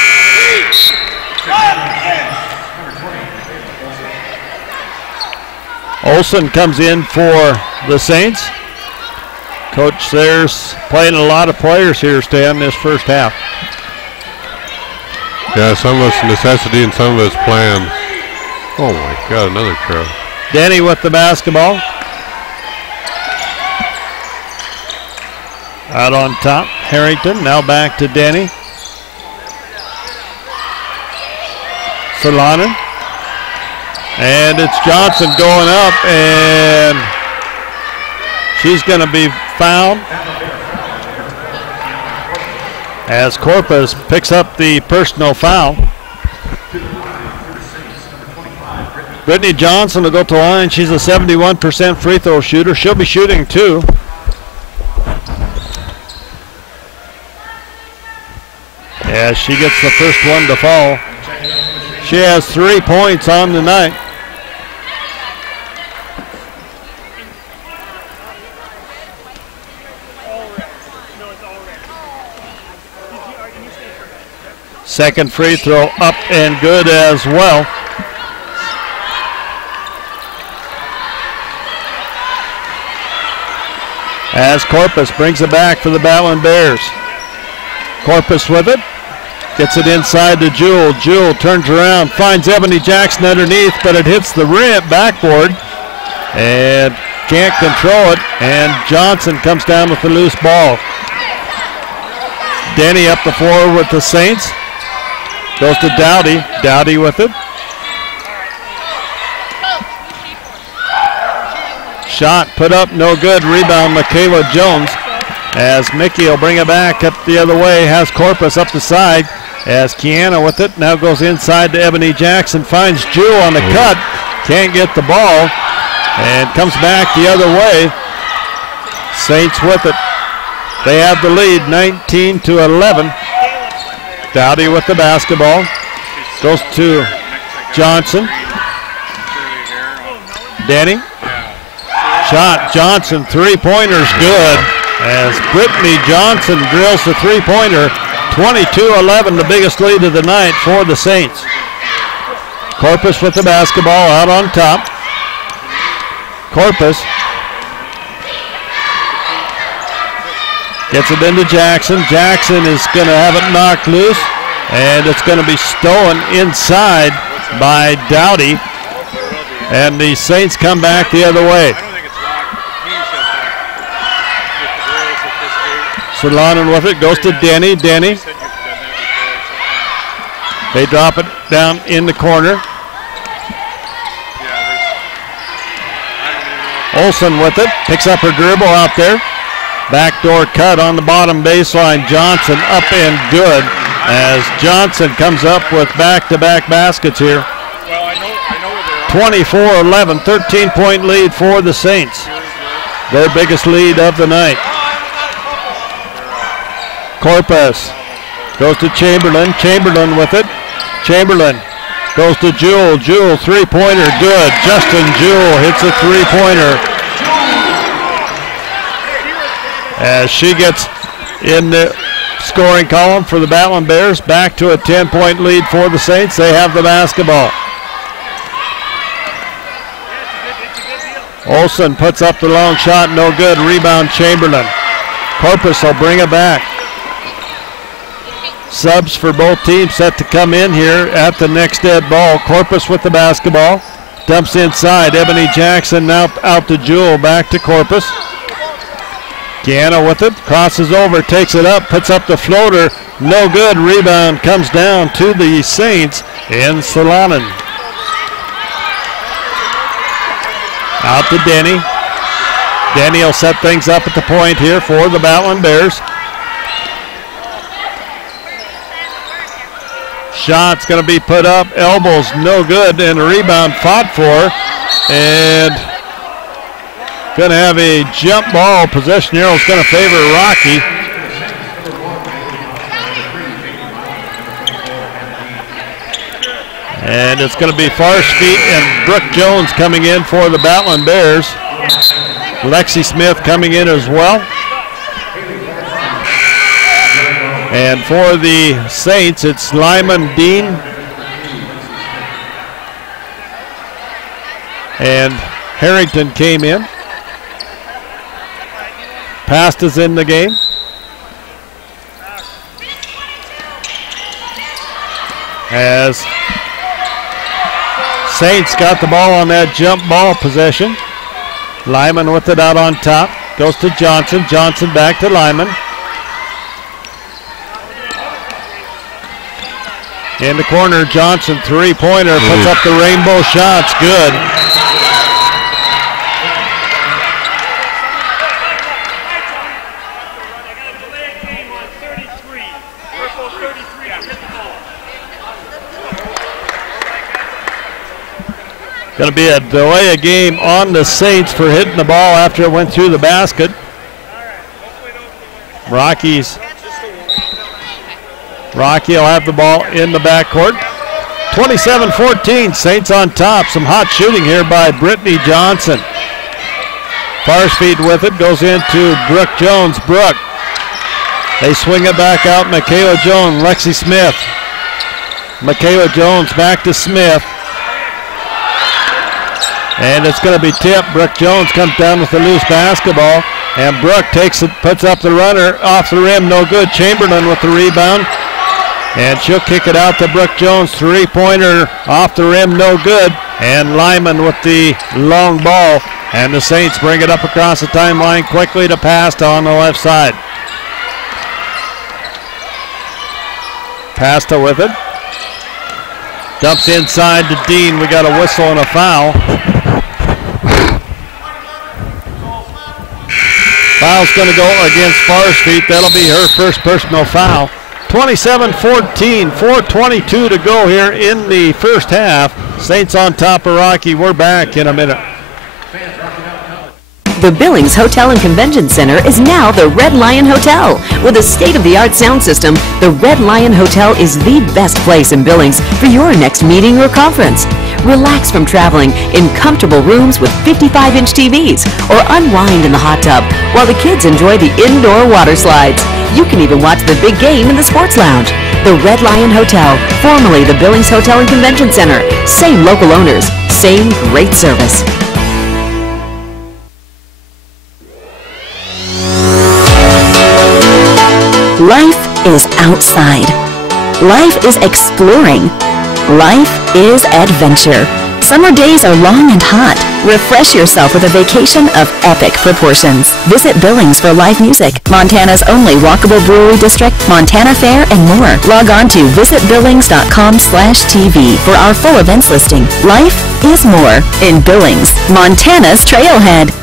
Olsen comes in for the Saints. Coach there's playing a lot of players here, Stan, this first half. Yeah, some of it's necessity and some of it's plan. Oh my God, another travel. Denny with the basketball. Out on top, Harrington. Now back to Denny. Solanen. And it's Johnson going up, and she's going to be fouled as Corpus picks up the personal foul. Brittany Johnson will go to the line. She's a 71% free throw shooter. She'll be shooting 2. As she gets the first one to fall. She has 3 points on the night. Second free throw up and good as well. As Corpus brings it back for the Battlin Bears. Corpus with it. Gets it inside to Jewel. Jewel turns around, finds Ebony Jackson underneath, but it hits the rim backboard and can't control it. And Johnson comes down with the loose ball. Denny up the floor with the Saints. Goes to Dowdy. Dowdy with it. Shot put up, no good. Rebound, Michaela Jones. As Mickey will bring it back up the other way. Has Corpus up the side. As Kiana with it. Now goes inside to Ebony Jackson. Finds Jewel on the cut. Can't get the ball. And comes back the other way. Saints with it. They have the lead, 19-11. Dowdy with the basketball. Goes to Johnson. Denny. Shot, Johnson, three-pointer's good. As Brittany Johnson drills the three-pointer. 22-11, the biggest lead of the night for the Saints. Corpus with the basketball out on top. Corpus gets it into Jackson. Jackson is going to have it knocked loose, and it's going to be stolen inside by Dowdy. And the Saints come back the other way. Solanen with it, goes to Denny. Denny. They drop it down in the corner. Olsen with it, picks up her dribble out there. Backdoor cut on the bottom baseline. Johnson up and good as Johnson comes up with back-to-back baskets here. 24-11, 13-point lead for the Saints. Their biggest lead of the night. Corpus goes to Chamberlain. Chamberlain with it. Chamberlain goes to Jewel. Jewel, three-pointer, good. Justin Jewel hits a three-pointer. As she gets in the scoring column for the Battlin Bears, back to a 10-point lead for the Saints. They have the basketball. Olsen puts up the long shot, no good. Rebound, Chamberlain. Corpus will bring it back. Subs for both teams set to come in here at the next dead ball. Corpus with the basketball. Dumps inside. Ebony Jackson now out to Jewel. Back to Corpus. Kiana with it. Crosses over. Takes it up. Puts up the floater. No good. Rebound comes down to the Saints in Solanen. Out to Denny. Denny will set things up at the point here for the Battlin Bears. Shot's going to be put up. Elbows no good, and a rebound fought for. And going to have a jump ball. Possession arrow is going to favor Rocky. And it's going to be Farspeet and Brooke Jones coming in for the Battlin Bears. Lexi Smith coming in as well. And for the Saints, it's Lyman Dean and Harrington came in. Past is in the game. As Saints got the ball on that jump ball possession. Lyman with it out on top. Goes to Johnson. Johnson back to Lyman. In the corner, Johnson, three-pointer, puts up the rainbow shots, good. Going to be a delay of game on the Saints for hitting the ball after it went through the basket. Rocky will have the ball in the backcourt. 27-14, Saints on top. Some hot shooting here by Brittany Johnson. Farsfield with it, goes into Brooke Jones. Brooke. They swing it back out. Michaela Jones, Lexi Smith. Michaela Jones back to Smith. And it's going to be tipped. Brooke Jones comes down with the loose basketball. And Brooke takes it, puts up the runner off the rim, no good. Chamberlain with the rebound. And she'll kick it out to Brooke Jones. Three-pointer off the rim, no good. And Lyman with the long ball. And the Saints bring it up across the timeline quickly to Pasta on the left side. Pasta with it. Dumps inside to Dean. We got a whistle and a foul. Foul's going to go against Farsfield. That'll be her first personal foul. 27-14, 4:22 to go here in the first half. Saints on top of Rocky. We're back in a minute. The Billings Hotel and Convention Center is now the Red Lion Hotel. With a state-of-the-art sound system, the Red Lion Hotel is the best place in Billings for your next meeting or conference. Relax from traveling in comfortable rooms with 55-inch TVs or unwind in the hot tub while the kids enjoy the indoor water slides. You can even watch the big game in the sports lounge. The Red Lion Hotel, formerly the Billings Hotel and Convention Center. Same local owners, same great service. Life is outside. Life is exploring. Life is adventure. Summer days are long and hot. Refresh yourself with a vacation of epic proportions. Visit Billings for live music, Montana's only walkable brewery district, Montana Fair, and more. Log on to visitbillings.com/TV for our full events listing. Life is more in Billings, Montana's Trailhead.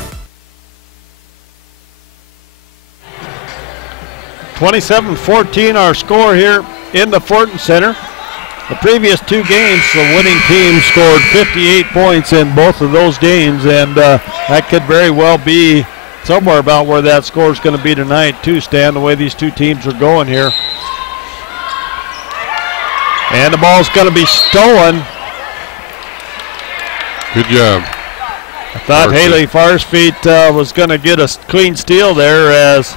27-14 our score here in the Fortin Center. The previous two games, the winning team scored 58 points in both of those games, and that could very well be somewhere about where that score is going to be tonight too, Stan, the way these two teams are going here. And the ball's going to be stolen. Good job. I thought Haley Farsfield was going to get a clean steal there, as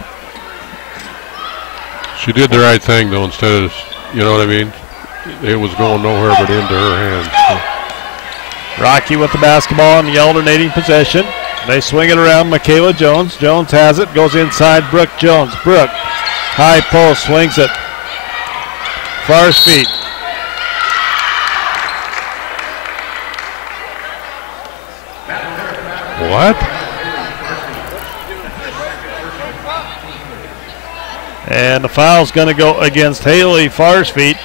she did the right thing, though, instead of, you know what I mean? It was going nowhere but into her hands. So. Rocky with the basketball in the alternating possession. They swing it around Michaela Jones. Jones has it, goes inside Brooke Jones. Brooke, high post, swings it. Farsfield. What? And the foul's going to go against Haley Farsfield.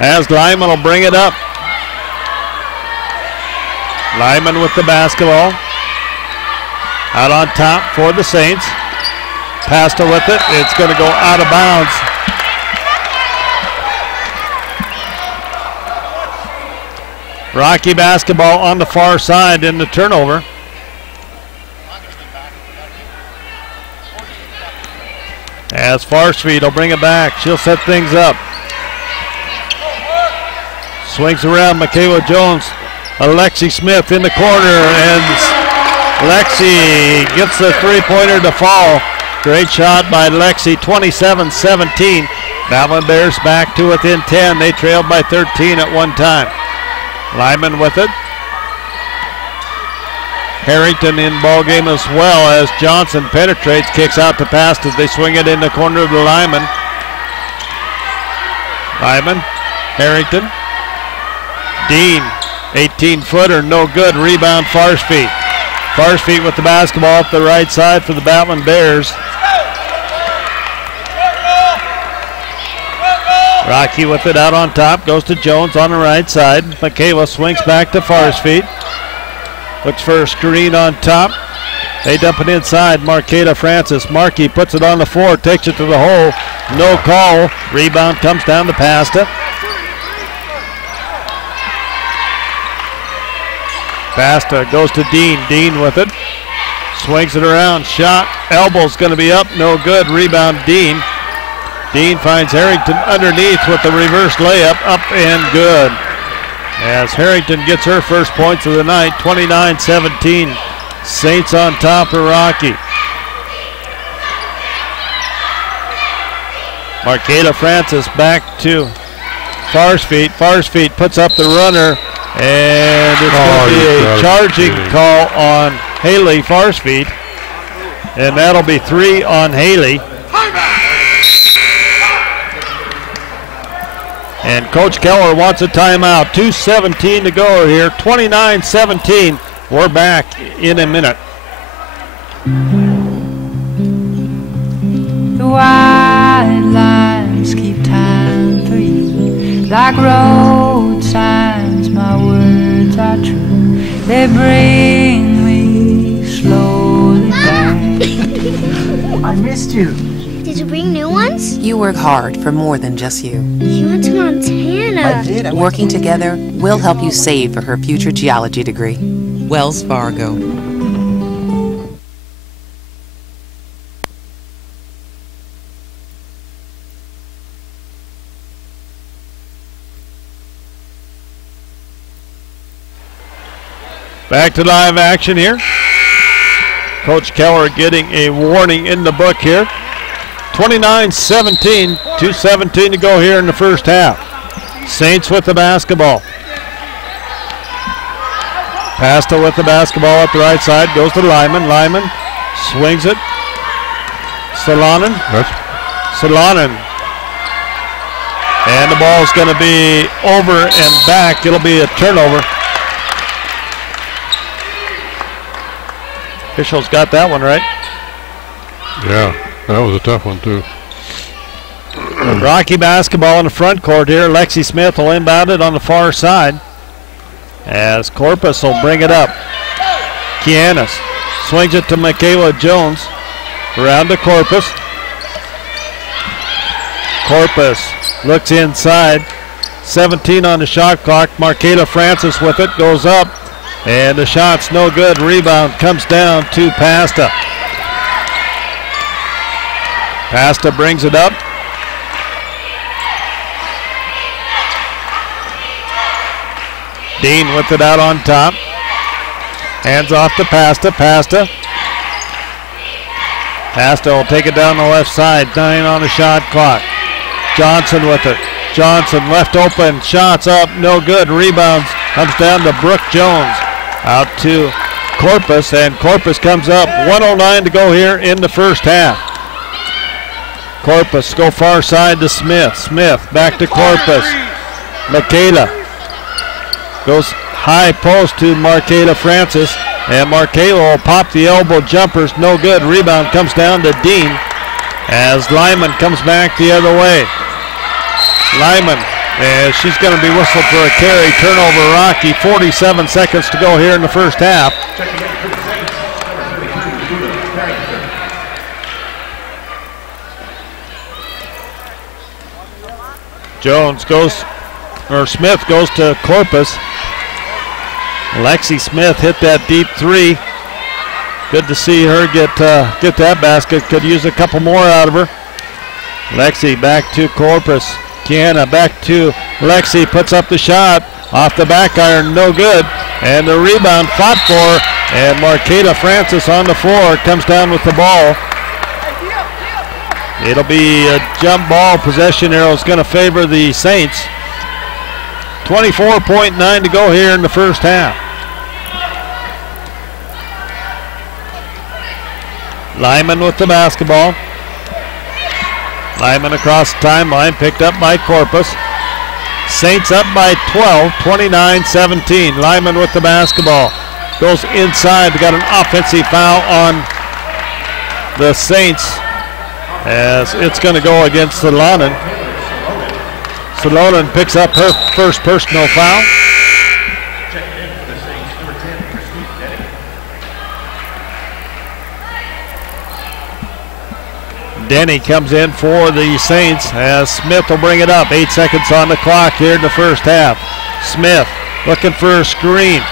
As Lyman will bring it up. Lyman with the basketball. Out on top for the Saints. Pasta with it. It's going to go out of bounds. Rocky basketball on the far side in the turnover. As Farsfield will bring it back. She'll set things up. Swings around Michaela Jones. Alexi Smith in the corner, and Lexi gets the three-pointer to fall. Great shot by Lexi, 27-17. Battlin Bears back to within 10. They trailed by 13 at one time. Lyman with it. Harrington in ball game as well, as Johnson penetrates, kicks out to Pasta. They swing it in the corner of the Lyman. Lyman, Harrington. Dean, 18-footer, no good. Rebound Farsfield. Farsfeet with the basketball up the right side for the Battlin Bears. Rocky with it out on top, goes to Jones on the right side. Michaela swings back to Farsfeet. Looks for a screen on top. They dump it inside. Marqueta Francis. Markey puts it on the floor, takes it to the hole. No call. Rebound comes down to Pasta. Pasta goes to Dean. Dean with it. Swings it around. Shot. Elbow's going to be up. No good. Rebound Dean. Dean finds Harrington underneath with the reverse layup. Up and good. As Harrington gets her first points of the night. 29-17. Saints on top of Rocky. Marqueta Francis back to Farsfeet. Farsfeet puts up the runner. And it's going to be a charging call on Haley Farsfeet. And that'll be 3 on Haley. And Coach Keller wants a timeout. 2:17 to go here. 29-17. We're back in a minute. The white lines keep time for you. Like road signs, my words are true. They bring me slowly back. I missed you. Did you bring new ones? You work hard for more than just you. You went to Montana. I did. Working together, we'll help you save for her future geology degree. Wells Fargo. Back to live action here. Coach Keller getting a warning in the book here. 29-17, 2:17 to go here in the first half. Saints with the basketball. Pasta with the basketball up the right side, goes to Lyman. Lyman swings it. Solanen. Solanen. And the ball's going to be over and back. It'll be a turnover. Officials got that one right. Yeah, that was a tough one too. Rocky basketball in the front court here. Lexi Smith will inbound it on the far side as Corpus will bring it up. Kianis swings it to Michaela Jones. Around to Corpus. Corpus looks inside. 17 on the shot clock. Marqueta Francis with it. Goes up. And the shot's no good. Rebound comes down to Pasta. Pasta brings it up. Dean with it out on top. Hands off to Pasta. Pasta will take it down the left side. 9 on the shot clock. Johnson with it. Johnson left open. Shots up. No good. Rebounds. Comes down to Brooke Jones. Out to Corpus. And Corpus comes up. 1:09 to go here in the first half. Corpus go far side to Smith. Smith back to Corpus. Michaela goes high post to Marqueta Francis. And Marquela will pop the elbow jumpers. No good. Rebound comes down to Dean as Lyman comes back the other way. Lyman, and she's going to be whistled for a carry. Turnover Rocky. 47 seconds to go here in the first half. Smith goes to Corpus. Lexi Smith hit that deep three. Good to see her get that basket. Could use a couple more out of her. Lexi back to Corpus. Kiana back to Lexi. Puts up the shot. Off the back iron. No good. And the rebound fought for. And Marqueta Francis on the floor. Comes down with the ball. It'll be a jump ball. Possession arrow is going to favor the Saints. 24.9 to go here in the first half. Lyman with the basketball. Lyman across the timeline, picked up by Corpus. Saints up by 12, 29-17. Lyman with the basketball. goes inside. We got an offensive foul on the Saints as it's going to go against Salonen. Salonen picks up her first personal foul. Denny comes in for the Saints as Smith will bring it up. 8 seconds on the clock here in the first half. Smith looking for a screen.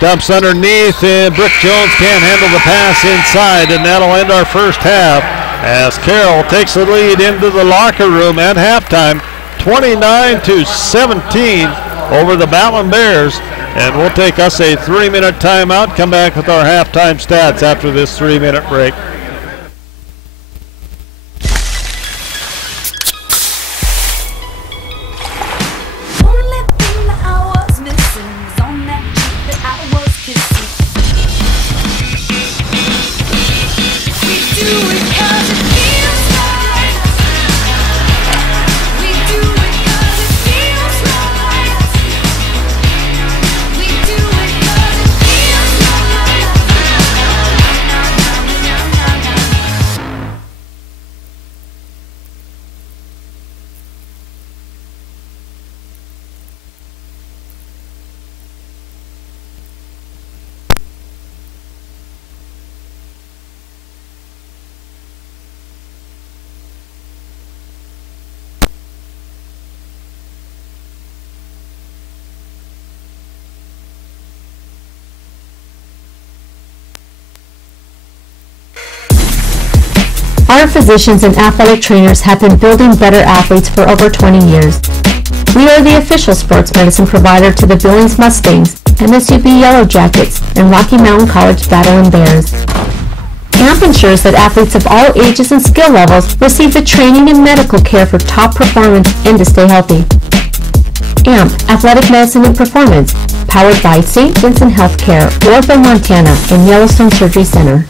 Dumps underneath, and Brooke Jones can't handle the pass inside, and that'll end our first half as Carroll takes the lead into the locker room at halftime, 29-17 over the Battlin Bears. And we'll take us a 3-minute timeout, come back with our halftime stats after this 3-minute break. Our physicians and athletic trainers have been building better athletes for over 20 years. We are the official sports medicine provider to the Billings Mustangs, MSUB Yellow Jackets, and Rocky Mountain College Battlin Bears. AMP ensures that athletes of all ages and skill levels receive the training and medical care for top performance and to stay healthy. AMP, Athletic Medicine and Performance, powered by St. Vincent Healthcare, Orville, Montana, and Yellowstone Surgery Center.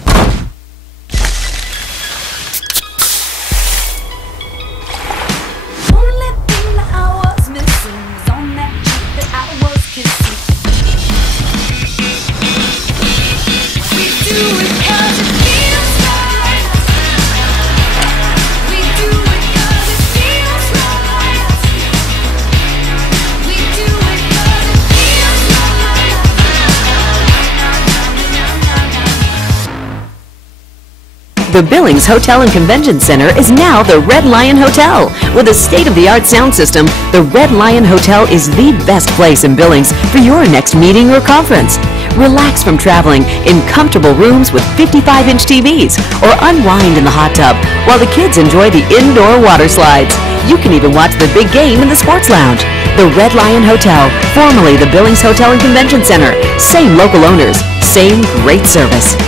The Billings Hotel and Convention Center is now the Red Lion Hotel. With a state-of-the-art sound system, the Red Lion Hotel is the best place in Billings for your next meeting or conference. Relax from traveling in comfortable rooms with 55-inch TVs or unwind in the hot tub while the kids enjoy the indoor water slides. You can even watch the big game in the sports lounge. The Red Lion Hotel, formerly the Billings Hotel and Convention Center. Same local owners, same great service.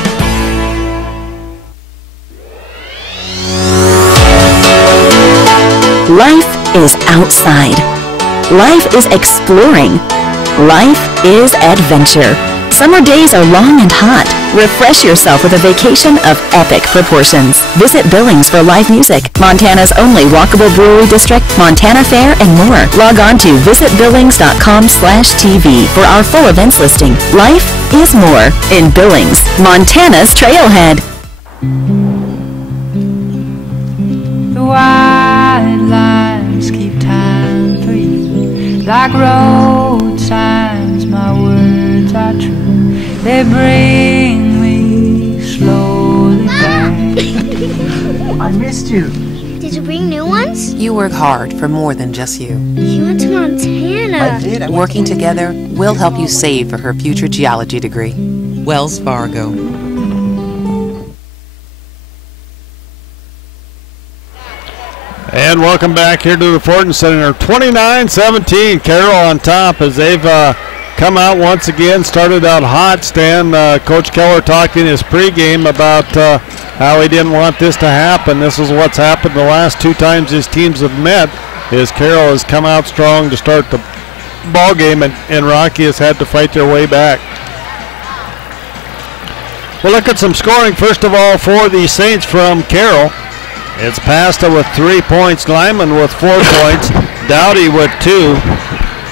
Life is outside. Life is exploring. Life is adventure. Summer days are long and hot. Refresh yourself with a vacation of epic proportions. Visit Billings for live music, Montana's only walkable brewery district, Montana Fair, and more. Log on to visitbillings.com/TV for our full events listing. Life is more in Billings, Montana's Trailhead. The white lines keep time for you, like road signs. My words are true. They bring me slowly back. I missed you. Did you bring new ones? You work hard for more than just you. You went to Montana. I did. Working together, we'll help you save for her future geology degree. Wells Fargo. And welcome back here to the Fortin Center. 29-17, Carroll on top as they've come out once again. Started out hot. Stan, Coach Keller talked in his pregame about how he didn't want this to happen. This is what's happened the last two times his teams have met, is Carroll has come out strong to start the ball game, and Rocky has had to fight their way back. We'll look at some scoring, first of all, for the Saints from Carroll. It's Pasta with 3 points, Lyman with 4 points, Dowdy with 2.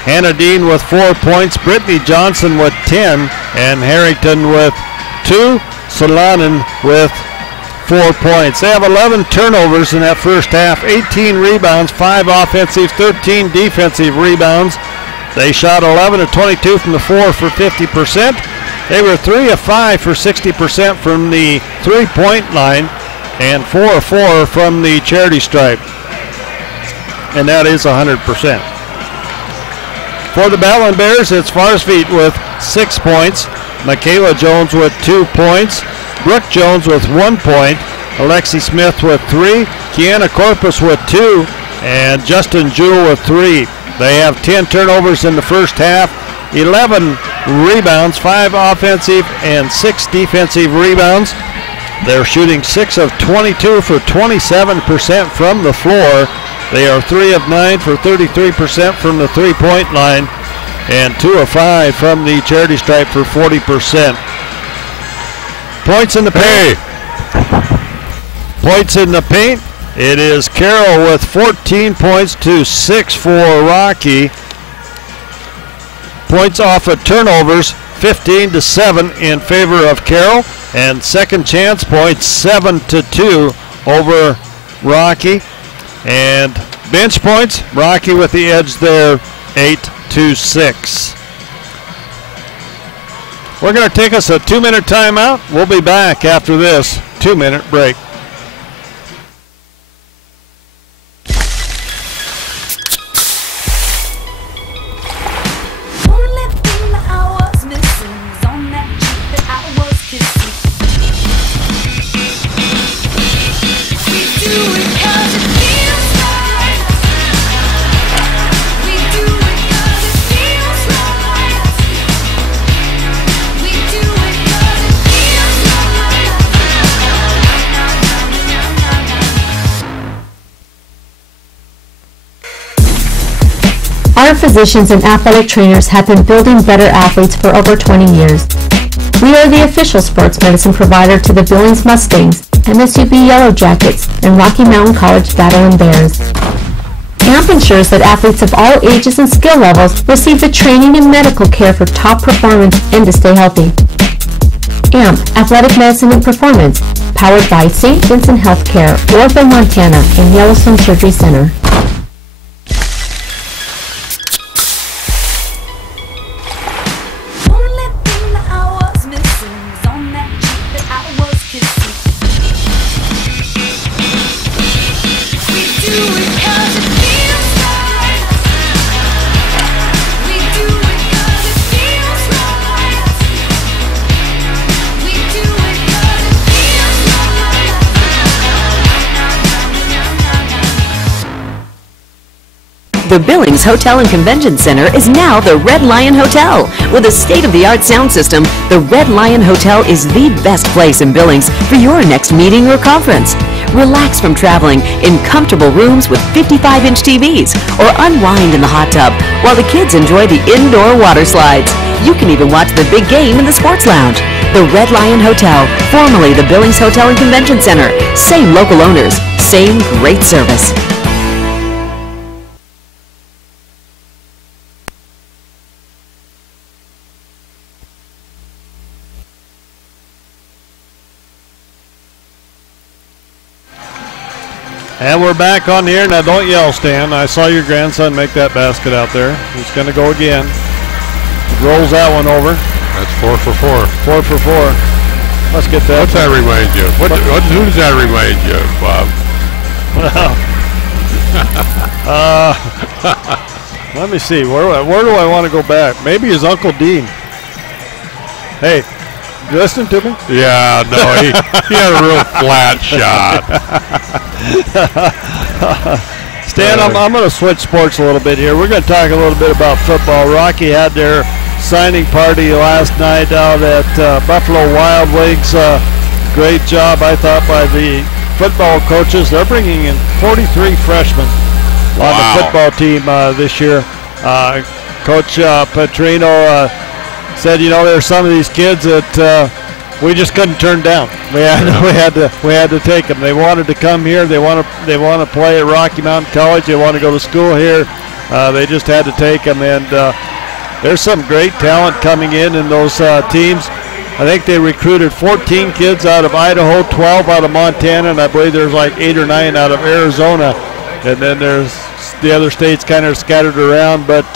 Hannah Dean with 4 points, Brittany Johnson with 10, and Harrington with 2, Solanin with 4 points. They have 11 turnovers in that first half, 18 rebounds, 5 offensive, 13 defensive rebounds. They shot 11 of 22 from the floor for 50%. They were 3 of 5 for 60% from the three-point line and 4 of 4 from the charity stripe. And that is 100%. For the Battlin Bears, it's Farsfeet with 6 points, Michaela Jones with 2 points, Brooke Jones with 1 point, Alexi Smith with 3, Kiana Corpus with 2, and Justin Jewell with 3. They have 10 turnovers in the first half, 11 rebounds, 5 offensive and 6 defensive rebounds. They're shooting 6 of 22 for 27% from the floor. They are 3 of 9 for 33% from the three-point line and 2 of 5 from the charity stripe for 40%. Points in the paint. Points in the paint. It is Carroll with 14 points to 6 for Rocky. Points off of turnovers, 15 to 7 in favor of Carroll, and second chance points 7 to 2 over Rocky. And bench points, Rocky with the edge there, 8 to 6. We're going to take us a 2-minute timeout. We'll be back after this 2-minute break. Our physicians and athletic trainers have been building better athletes for over 20 years. We are the official sports medicine provider to the Billings Mustangs, MSUB Yellow Jackets, and Rocky Mountain College Battlin Bears. AMP ensures that athletes of all ages and skill levels receive the training and medical care for top performance and to stay healthy. AMP, Athletic Medicine and Performance, powered by St. Vincent Healthcare, Orphan, Montana, and Yellowstone Surgery Center. The Billings Hotel and Convention Center is now the Red Lion Hotel. With a state-of-the-art sound system, the Red Lion Hotel is the best place in Billings for your next meeting or conference. Relax from traveling in comfortable rooms with 55-inch TVs or unwind in the hot tub while the kids enjoy the indoor water slides. You can even watch the big game in the sports lounge. The Red Lion Hotel, formerly the Billings Hotel and Convention Center. Same local owners, same great service. And we're back on the air. Now don't yell, Stan. I saw your grandson make that basket out there. He's going to go again. Rolls that one over. That's 4 for 4. 4 for 4. Let's get that. What's that remind you of? Who does that remind you of, Bob? Let me see. Where do I want to go back? Maybe his Uncle Dean. Hey, you listening to me? Yeah, no, he had a real flat shot. Stan, I'm going to switch sports a little bit here. We're going to talk a little bit about football. Rocky had their signing party last night out at Buffalo Wild Wings. Great job, I thought, by the football coaches. They're bringing in 43 freshmen on the football team this year. Coach Petrino said, you know, there's some of these kids that we just couldn't turn down. We had to take them. They wanted to come here. They want to play at Rocky Mountain College. They want to go to school here. They just had to take them, and there's some great talent coming in those teams. I think they recruited 14 kids out of Idaho, 12 out of Montana, and I believe there's like 8 or 9 out of Arizona. And then there's the other states kind of scattered around. But,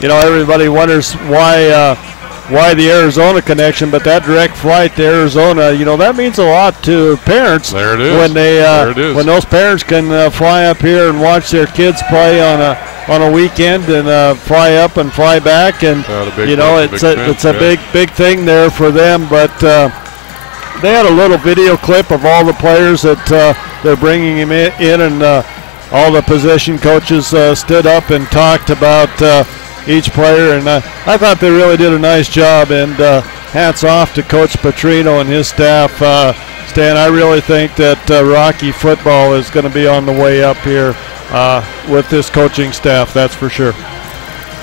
everybody wonders why the Arizona connection, but that direct flight to Arizona, that means a lot to parents. There it is. When those parents can fly up here and watch their kids play on a weekend and fly up and fly back, and it's a big thing there for them. But they had a little video clip of all the players that they're bringing him in, and all the position coaches stood up and talked about each player, and I thought they really did a nice job, and hats off to Coach Petrino and his staff. Stan, I really think that Rocky football is going to be on the way up here with this coaching staff, that's for sure.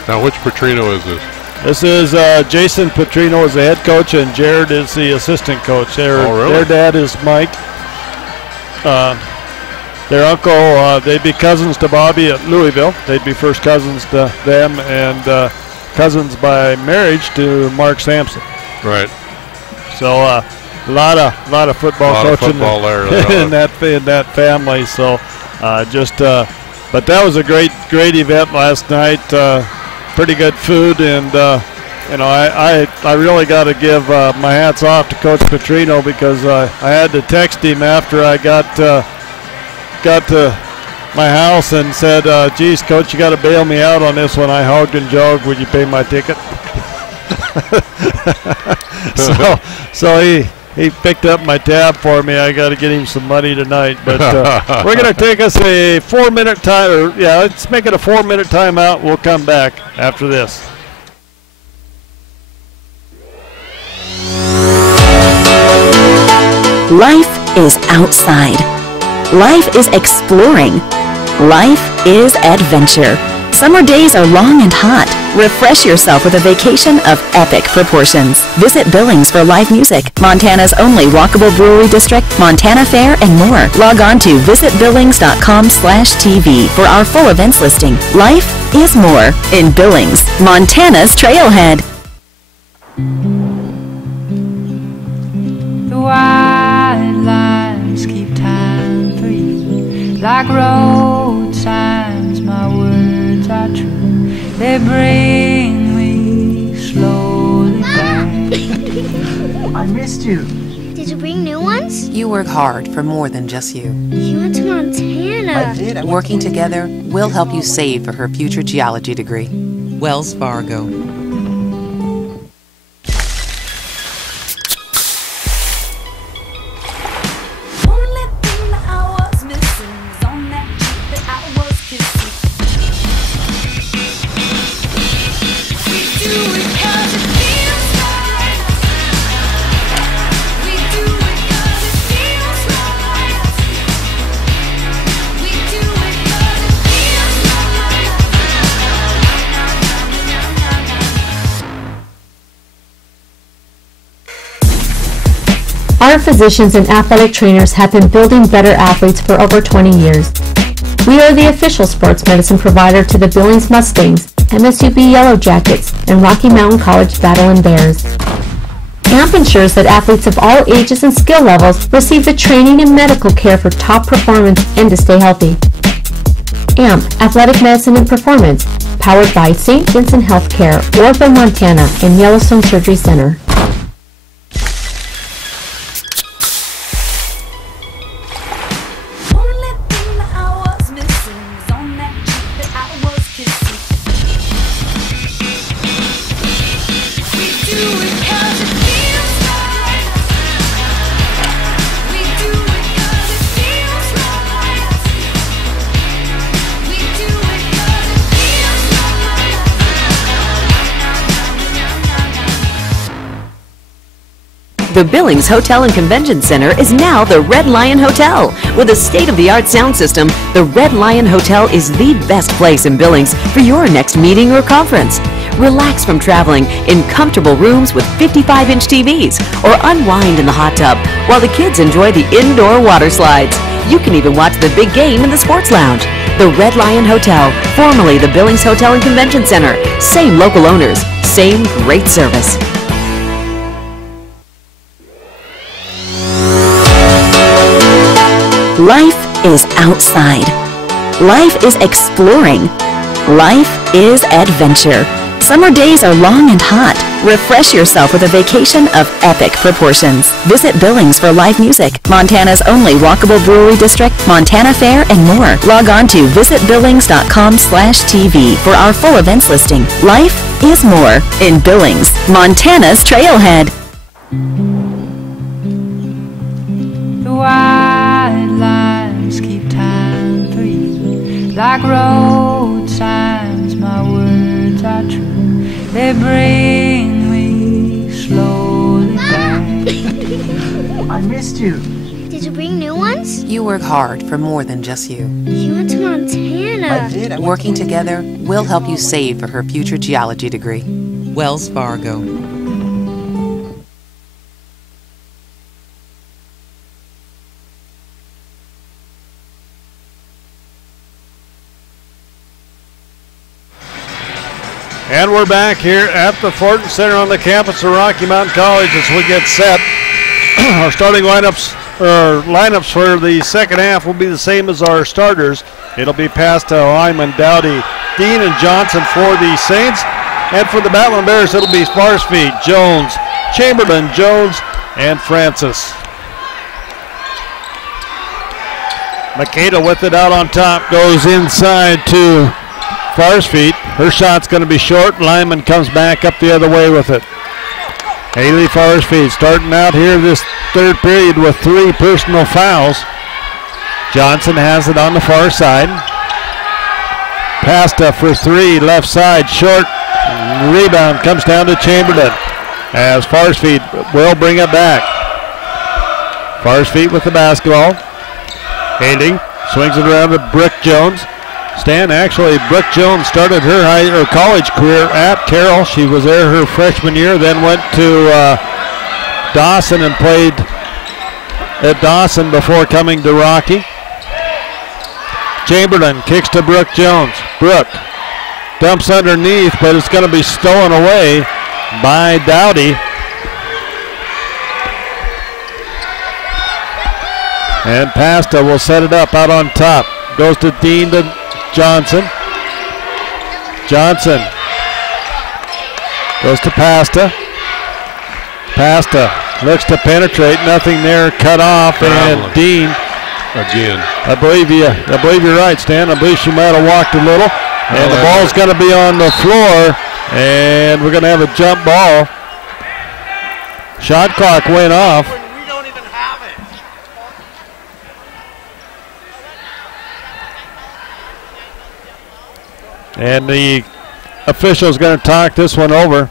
Now, which Petrino is this? This is Jason Petrino is the head coach, and Jared is the assistant coach. Their dad is Mike. Their uncle, they'd be cousins to Bobby at Louisville. They'd be first cousins to them, and cousins by marriage to Mark Sampson. Right. So a lot of football coaching in that family. So but that was a great event last night. Pretty good food, and I really got to give my hats off to Coach Petrino, because I had to text him after I got to my house and said, geez, Coach, you got to bail me out on this one. I hogged and jogged. Would you pay my ticket? so he picked up my tab for me. I got to get him some money tonight. But we're going to take us a 4-minute time. Let's make it a 4-minute timeout. We'll come back after this. Life is outside. Life is exploring. Life is adventure. Summer days are long and hot. Refresh yourself with a vacation of epic proportions. Visit Billings for live music, Montana's only walkable brewery district, Montana Fair, and more. Log on to visitbillings.com/TV for our full events listing. Life is more in Billings, Montana's Trailhead. The white lines keep time for you, like road signs. My words are true. They bring me slowly back. I missed you. Did you bring new ones? You work hard for more than just you. You went to Montana. I did. Working together, we'll help you save for her future geology degree. Wells Fargo. Our physicians and athletic trainers have been building better athletes for over 20 years. We are the official sports medicine provider to the Billings Mustangs, MSUB Yellow Jackets, and Rocky Mountain College Battlin Bears. AMP ensures that athletes of all ages and skill levels receive the training and medical care for top performance and to stay healthy. AMP, Athletic Medicine and Performance, powered by St. Vincent Healthcare, Orphan, Montana, and Yellowstone Surgery Center. The Billings Hotel and Convention Center is now the Red Lion Hotel. With a state-of-the-art sound system, the Red Lion Hotel is the best place in Billings for your next meeting or conference. Relax from traveling in comfortable rooms with 55-inch TVs, or unwind in the hot tub while the kids enjoy the indoor water slides. You can even watch the big game in the sports lounge. The Red Lion Hotel, formerly the Billings Hotel and Convention Center. Same local owners, same great service. Life is outside. Life is exploring. Life is adventure. Summer days are long and hot. Refresh yourself with a vacation of epic proportions. Visit Billings for live music, Montana's only walkable brewery district, Montana Fair, and more. Log on to visitbillings.com/TV for our full events listing. Life is more in Billings, Montana's Trailhead. The white lines keep time for you, like road signs. My words are true. They bring me slowly back. I missed you. Did you bring new ones? You work hard for more than just you. You went to Montana. I did. Working together, we'll help you save for her future geology degree. Wells Fargo. And we're back here at the Fortin Center on the campus of Rocky Mountain College as we get set. Our starting lineups for the second half will be the same as our starters. It'll be Pasta, Lyman, Dowdy, Dean, and Johnson for the Saints. And for the Battlin Bears, it'll be Sparsfeet, Jones, Chamberlain, Jones, and Francis. Makeda with it out on top, goes inside to Farsfeet. Her shot's going to be short. Lyman comes back up the other way with it. Haley Farsfeet starting out here this third period with 3 personal fouls. Johnson has it on the far side. Pasta for 3, left side, short. Rebound comes down to Chamberlain as Farsfeet will bring it back. Farsfeet with the basketball. Haley swings it around to Brooke Jones. Stan, actually, Brooke Jones started her college career at Carroll. She was there her freshman year, then went to Dawson and played at Dawson before coming to Rocky. Chamberlain kicks to Brooke Jones. Brooke dumps underneath, but it's going to be stolen away by Dowdy. And Pasta will set it up out on top. Goes to Dean to Johnson. Johnson goes to Pasta. Pasta looks to penetrate. Nothing there. Cut off. And Dean again. I believe you're right, Stan. I believe she might have walked a little. And the ball's going to be on the floor. And we're going to have a jump ball. Shot clock went off. And the official's going to talk this one over.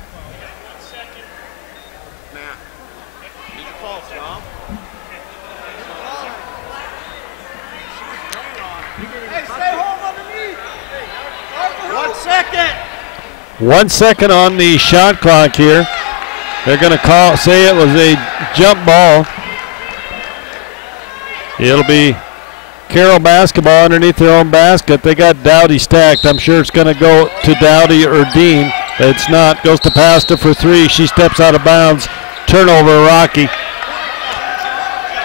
One second on the shot clock here. They're going to say it was a jump ball. It'll be Carroll basketball underneath their own basket. They got Dowdy stacked. I'm sure it's going to go to Dowdy or Dean. It's not. Goes to Pasta for 3. She steps out of bounds. Turnover, Rocky.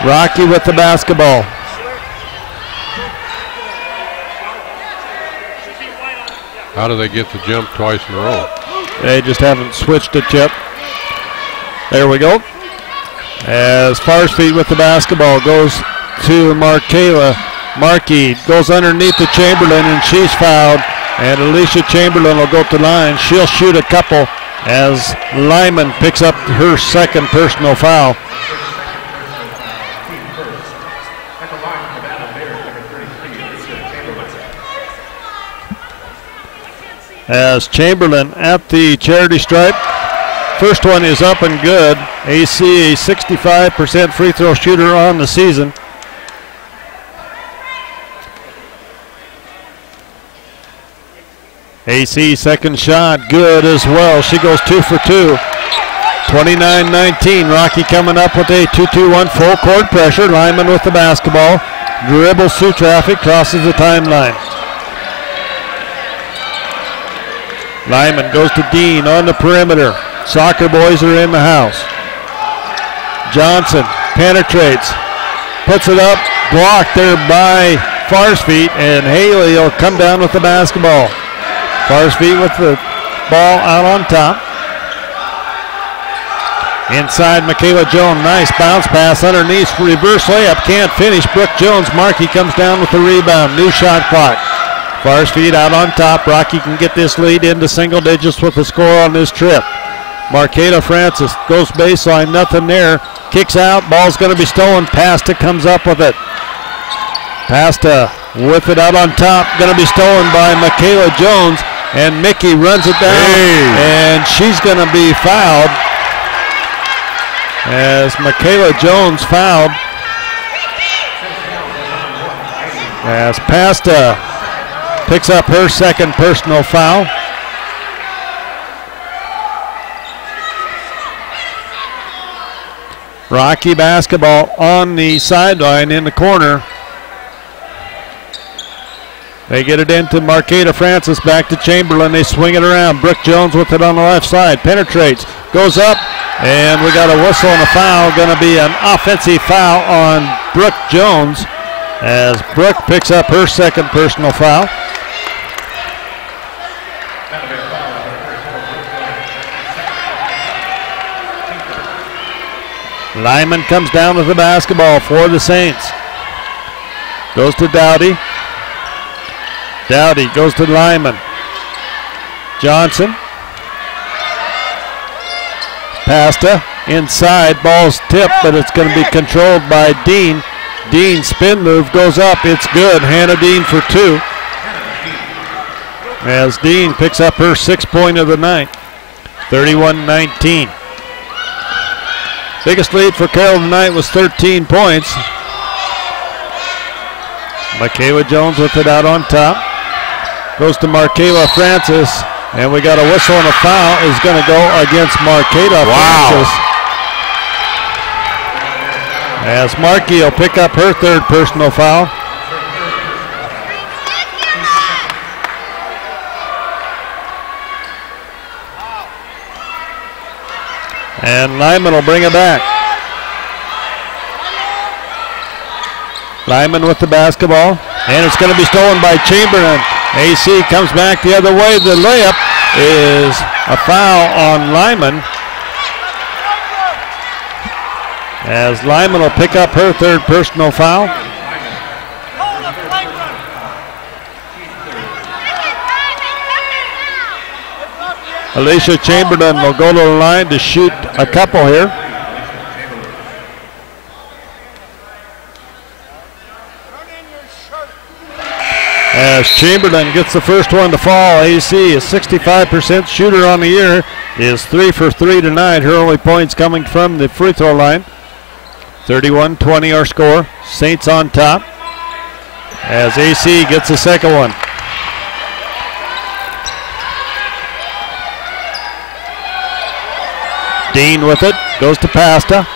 Rocky with the basketball. How do they get the jump twice in a row? They just haven't switched it yet. There we go. As Farsfeet with the basketball goes to Markayla. Markey goes underneath the Chamberlain, and she's fouled. And Alicia Chamberlain will go to the line. She'll shoot a couple as Lyman picks up her second personal foul. As Chamberlain at the charity stripe. First one is up and good. AC, a 65% free throw shooter on the season. AC second shot, good as well. She goes 2 for 2. 29-19. Rocky coming up with a 2-2-1 full court pressure. Lyman with the basketball. dribbles through traffic, crosses the timeline. Lyman goes to Dean on the perimeter. Soccer boys are in the house. Johnson penetrates, puts it up, blocked there by Farsfeet, and Haley will come down with the basketball. Farsfeet with the ball out on top. Inside, Michaela Jones, nice bounce pass underneath, reverse layup, can't finish. Brooke Jones, Markey comes down with the rebound, new shot clock. Farsfeet out on top. Rocky can get this lead into single digits with the score on this trip. Marqueta Francis goes baseline, nothing there. Kicks out, ball's going to be stolen. Pasta comes up with it. Pasta with it out on top, going to be stolen by Michaela Jones, and Mickey runs it down, and she's going to be fouled. As Michaela Jones fouled. As Pasta picks up her second personal foul. Rocky basketball on the sideline in the corner. They get it into Marqueta Francis, back to Chamberlain. They swing it around. Brooke Jones with it on the left side. Penetrates, goes up, and we got a whistle and a foul. Going to be an offensive foul on Brooke Jones as Brooke picks up her second personal foul. Lyman comes down with the basketball for the Saints. Goes to Dowdy. Dowdy goes to Lyman. Johnson. Pasta inside, ball's tipped, but it's going to be controlled by Dean. Dean spin move goes up, it's good. Hannah Dean for two. As Dean picks up her 6th point of the night. 31-19. Biggest lead for Carroll tonight was 13 points. Michaela Jones with it out on top. Goes to Marquela Francis, and we got a whistle and a foul is going to go against Marquela Francis. As Markey will pick up her third personal foul. And Lyman will bring it back. Lyman with the basketball, and it's going to be stolen by Chamberlain. AC comes back the other way. The layup is a foul on Lyman. As Lyman will pick up her third personal foul. Alicia Chamberlain will go to the line to shoot a couple here. As Chamberlain gets the first one to fall, AC, a 65% shooter on the year, is 3 for 3 tonight. Her only points coming from the free throw line. 31-20 our score. Saints on top. As AC gets the second one. Dean with it, goes to Pasta.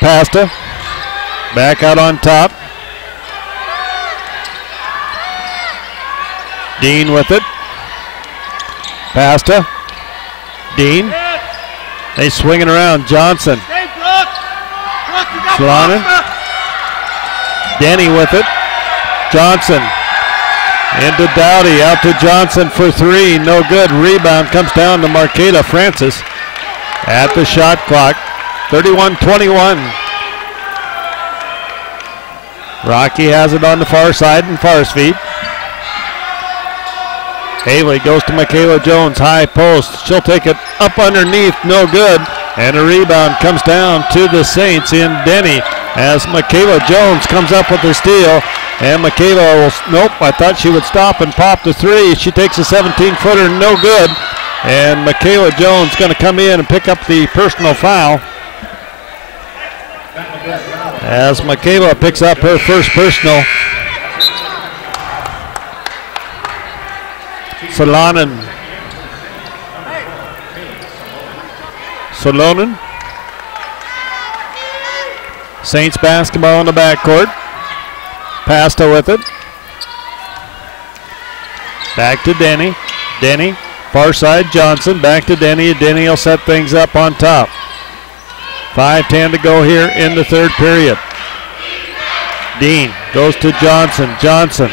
Pasta, back out on top. Dean with it. Pasta. Dean. They swing it around. Johnson. Sloanen. Denny with it. Johnson. Into Dowdy. Out to Johnson for three. No good. Rebound comes down to Marqueta Francis at the shot clock. 31-21. Rocky has it on the far side and Farsfeet. Haley goes to Michaela Jones, high post. She'll take it up underneath, no good. And a rebound comes down to the Saints in Denny as Michaela Jones comes up with the steal. And Michaela will, nope, I thought she would stop and pop the three. She takes a 17-footer, no good. And Michaela Jones going to come in and pick up the personal foul. As Michaela picks up her first personal. Salonen. Saints basketball in the backcourt. Pasta with it. Back to Denny. Denny, far side, Johnson. Back to Denny. Denny will set things up on top. 5:10 to go here in the third period. Dean goes to Johnson. Johnson.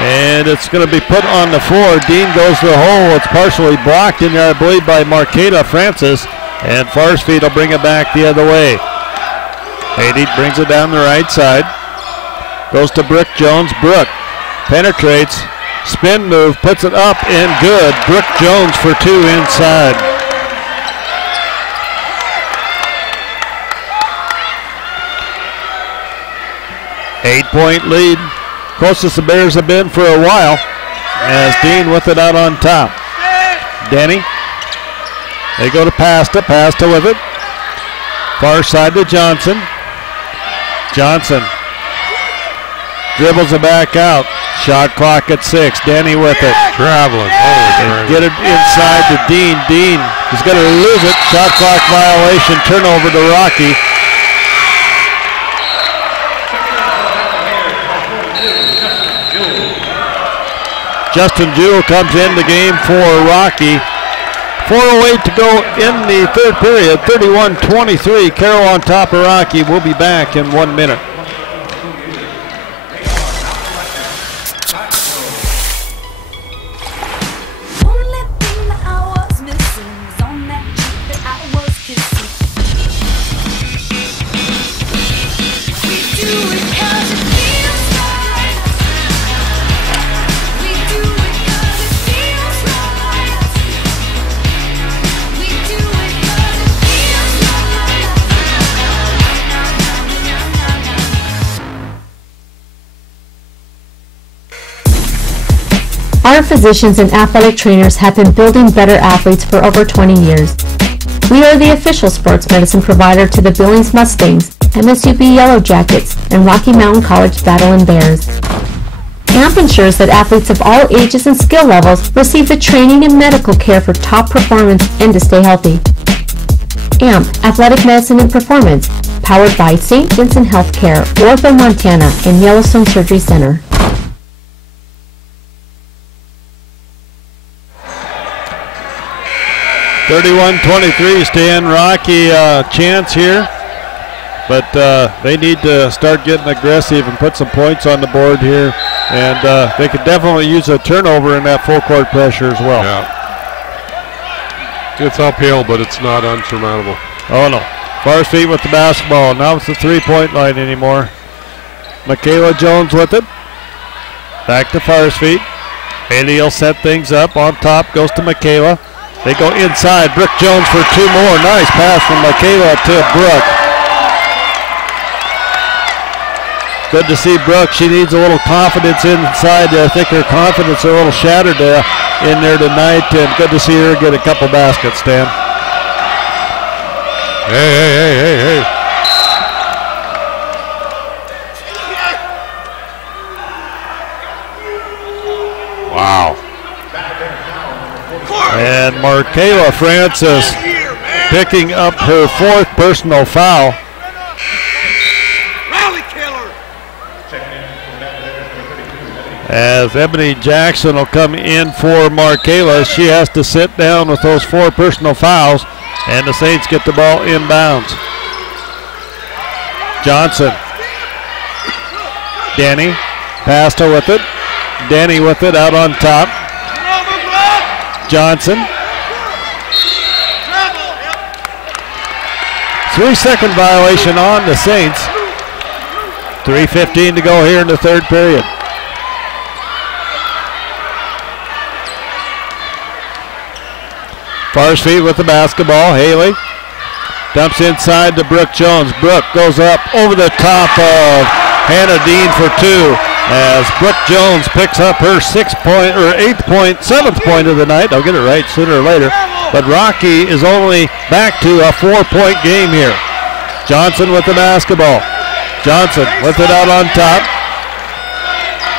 And it's going to be put on the floor. Dean goes to the hole. It's partially blocked in there, I believe, by Marqueta Francis. And Farsfield will bring it back the other way. Haiti brings it down the right side. Goes to Brooke Jones. Brooke penetrates. Spin move. Puts it up and good. Brooke Jones for two inside. Eight-point lead. Closest the Bears have been for a while. As Dean with it out on top. Denny. They go to Pasta. Pasta with it. Far side to Johnson. Johnson dribbles it back out. Shot clock at 6. Denny with it. Traveling. Get it inside to Dean. Dean is going to lose it. Shot clock violation. Turnover to Rocky. Justin Jewell comes in the game for Rocky. 4:08 to go in the third period. 31-23. Carroll on top of Rocky. We'll be back in 1 minute. Our physicians and athletic trainers have been building better athletes for over 20 years. We are the official sports medicine provider to the Billings Mustangs, MSUB Yellow Jackets, and Rocky Mountain College Battlin Bears. AMP ensures that athletes of all ages and skill levels receive the training and medical care for top performance and to stay healthy. AMP, Athletic Medicine and Performance, powered by St. Vincent Healthcare, Ortho Montana, and Yellowstone Surgery Center. 31-23, Stan. Rocky chance here, but they need to start getting aggressive and put some points on the board here, and they could definitely use a turnover in that full court pressure as well. Yeah. It's uphill, but it's not unsurmountable. Oh no. Farsfield with the basketball. Now it's the three-point line anymore. Michaela Jones with it. Back to Farsfield. Haley will set things up. On top goes to Michaela. They go inside. Brooke Jones for two more. Nice pass from Michaela to Brooke. Good to see Brooke. She needs a little confidence inside. I think her confidence is a little shattered in there tonight. And good to see her get a couple baskets, Stan. Hey. Wow. And Markayla Francis picking up her fourth personal foul. As Ebony Jackson will come in for Markayla, she has to sit down with those four personal fouls, and the Saints get the ball inbounds. Johnson. Danny. Pasta with it. Danny with it out on top. Johnson. 3-second violation on the Saints. 3:15 to go here in the third period. Farsfield with the basketball. Haley dumps inside to Brooke Jones. Brooke goes up over the top of Hannah Dean for two, as Brooke Jones picks up her 7th point of the night. I'll get it right sooner or later. But Rocky is only back to a 4-point game here. Johnson with the basketball. Johnson with it out on top.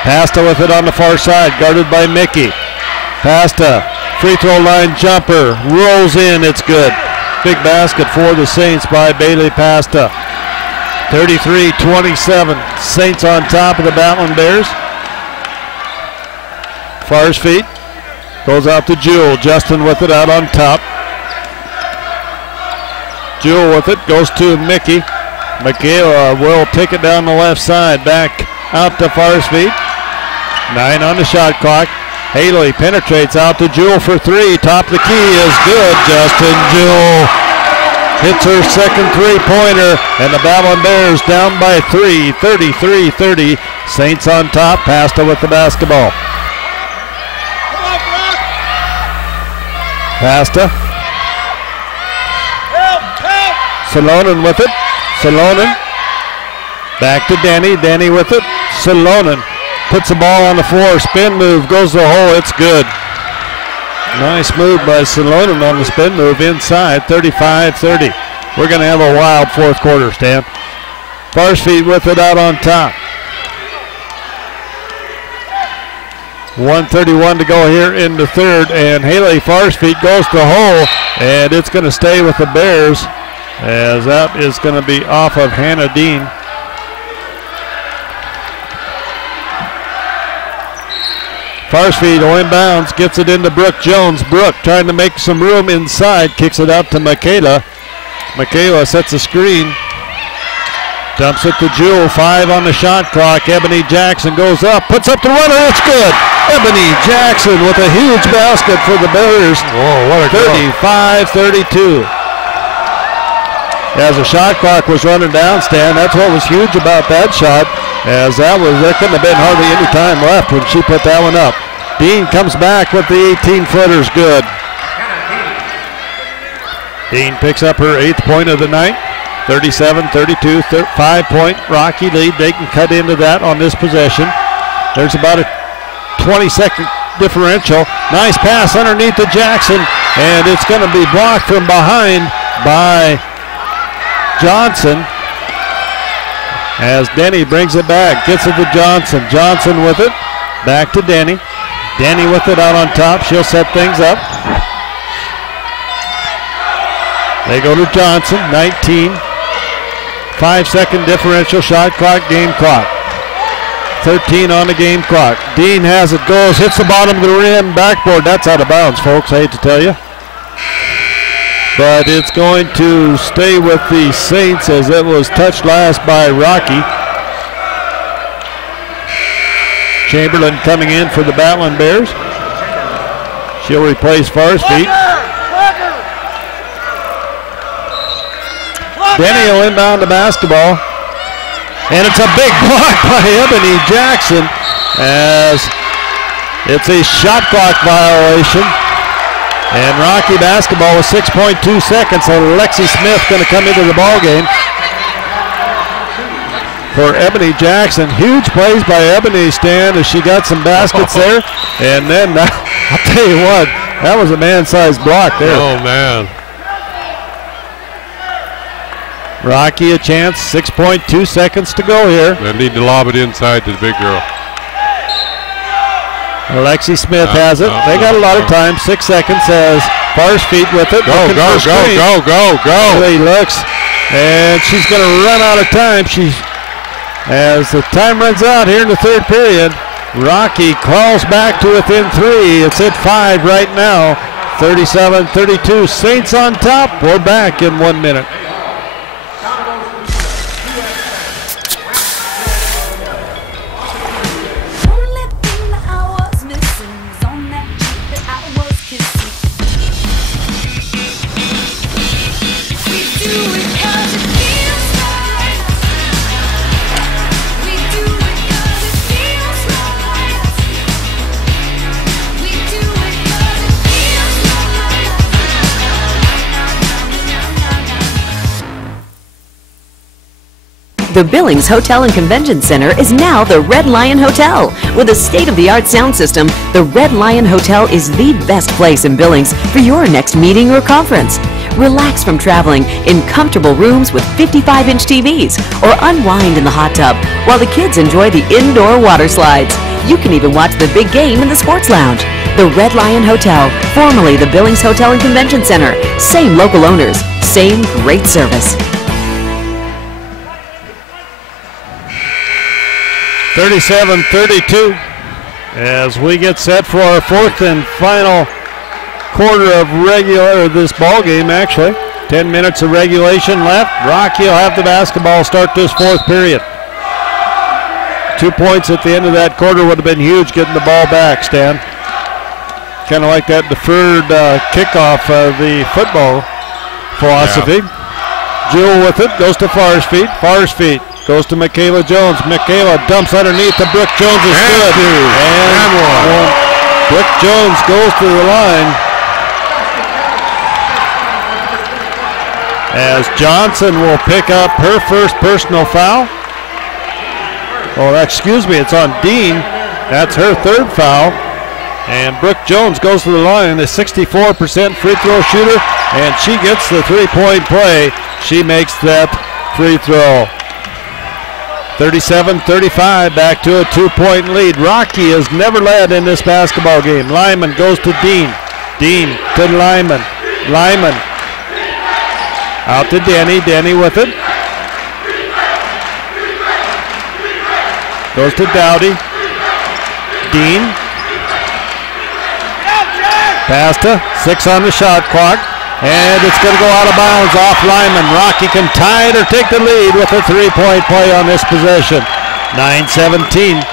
Pasta with it on the far side, guarded by Mickey. Pasta, free throw line jumper, rolls in, it's good. big basket for the Saints by Bailey Pasta. 33-27. Saints on top of the Battlin Bears. Fars feet. Goes out to Jewel. Justin with it out on top. Jewel with it. Goes to Mickey. Michaela will take it down the left side. Back out to Fars feet. 9 on the shot clock. Haley penetrates out to Jewel for 3. Top of the key is good. Justin Jewel hits her second three-pointer, and the Battlin Bears down by 3, 33-30. Saints on top. Pasta with the basketball. Pasta. Salonen with it. Salonen. Back to Danny. Danny with it. Salonen puts the ball on the floor. Spin move. Goes to the hole. It's good. Nice move by Salonen on the spin move inside. 35-30. We're going to have a wild fourth quarter, Stan. Fars feet with it out on top. 1:31 to go here in the third, and Haley Fars feet goes to the hole, and it's going to stay with the Bears, as that is going to be off of Hannah Dean. Fars feet inbounds, gets it into Brooke Jones. Brooke trying to make some room inside, kicks it out to Michaela. Michaela sets a screen. Dumps it to Jewel, 5 on the shot clock. Ebony Jackson goes up, puts up the runner, it's good. Ebony Jackson with a huge basket for the Bears. Whoa, what a 35-32. As the shot clock was running down, Stan, that's what was huge about that shot, as there couldn't have been hardly any time left when she put that one up. Dean comes back with the 18-footers, good. Dean picks up her 8th point of the night. 37-32, 5-point Rocky lead. They can cut into that on this possession. There's about a 20-second differential. Nice pass underneath to Jackson, and it's going to be blocked from behind by Johnson. As Denny brings it back, gets it to Johnson. Johnson with it, back to Denny. Denny with it out on top. She'll set things up. They go to Johnson, 19. 5-second differential, shot clock, game clock. 13 on the game clock. Dean has it, goes, hits the bottom of the rim, backboard. That's out of bounds, folks, I hate to tell you. But it's going to stay with the Saints as it was touched last by Rocky. Chamberlain coming in for the Battlin Bears. She'll replace Fars feet. Denny will inbound the basketball. And it's a big block by Ebony Jackson as it's a shot clock violation. And Rocky basketball with 6.2 seconds. So Lexi Smith going to come into the ball game for Ebony Jackson. Huge plays by Ebony, Stan, as she got some baskets there. And then I'll tell you what, that was a man-sized block there. Oh, man. Rocky a chance, 6.2 seconds to go here. They need to lob it inside to the big girl. Alexi Smith has it. They got a lot of time, 6 seconds as Fars feet with it. Go. He looks, and she's going to run out of time. As the time runs out here in the third period, Rocky crawls back to within 3. It's at 5 right now, 37-32. Saints on top. We're back in 1 minute. The Billings Hotel and Convention Center is now the Red Lion Hotel. With a state-of-the-art sound system, the Red Lion Hotel is the best place in Billings for your next meeting or conference. Relax from traveling in comfortable rooms with 55-inch TVs, or unwind in the hot tub while the kids enjoy the indoor water slides. You can even watch the big game in the sports lounge. The Red Lion Hotel, formerly the Billings Hotel and Convention Center. Same local owners, same great service. 37-32 as we get set for our fourth and final quarter of this ball game, actually. 10 minutes of regulation left. Rocky will have the basketball start this fourth period. 2 points at the end of that quarter would have been huge getting the ball back, Stan. Kind of like that deferred kickoff of the football philosophy. Yeah. Jewel with it, goes to Farr's feet. Farr's feet goes to Michaela Jones. Michaela dumps underneath to Brooke Jones. Is good. And Brooke Jones goes to the line. As Johnson will pick up her first personal foul. Oh, excuse me, it's on Dean. That's her third foul. And Brooke Jones goes to the line, a 64% free throw shooter, and she gets the three-point play. She makes that free throw. 37-35, back to a 2-point lead. Rocky has never led in this basketball game. Lyman goes to Dean. Dean to Lyman. Lyman out to Denny. Denny with it. Goes to Dowdy. Dean. Pasta, 6 on the shot clock. And it's going to go out of bounds off Lyman. Rocky can tie it or take the lead with a three-point play on this possession. 9-17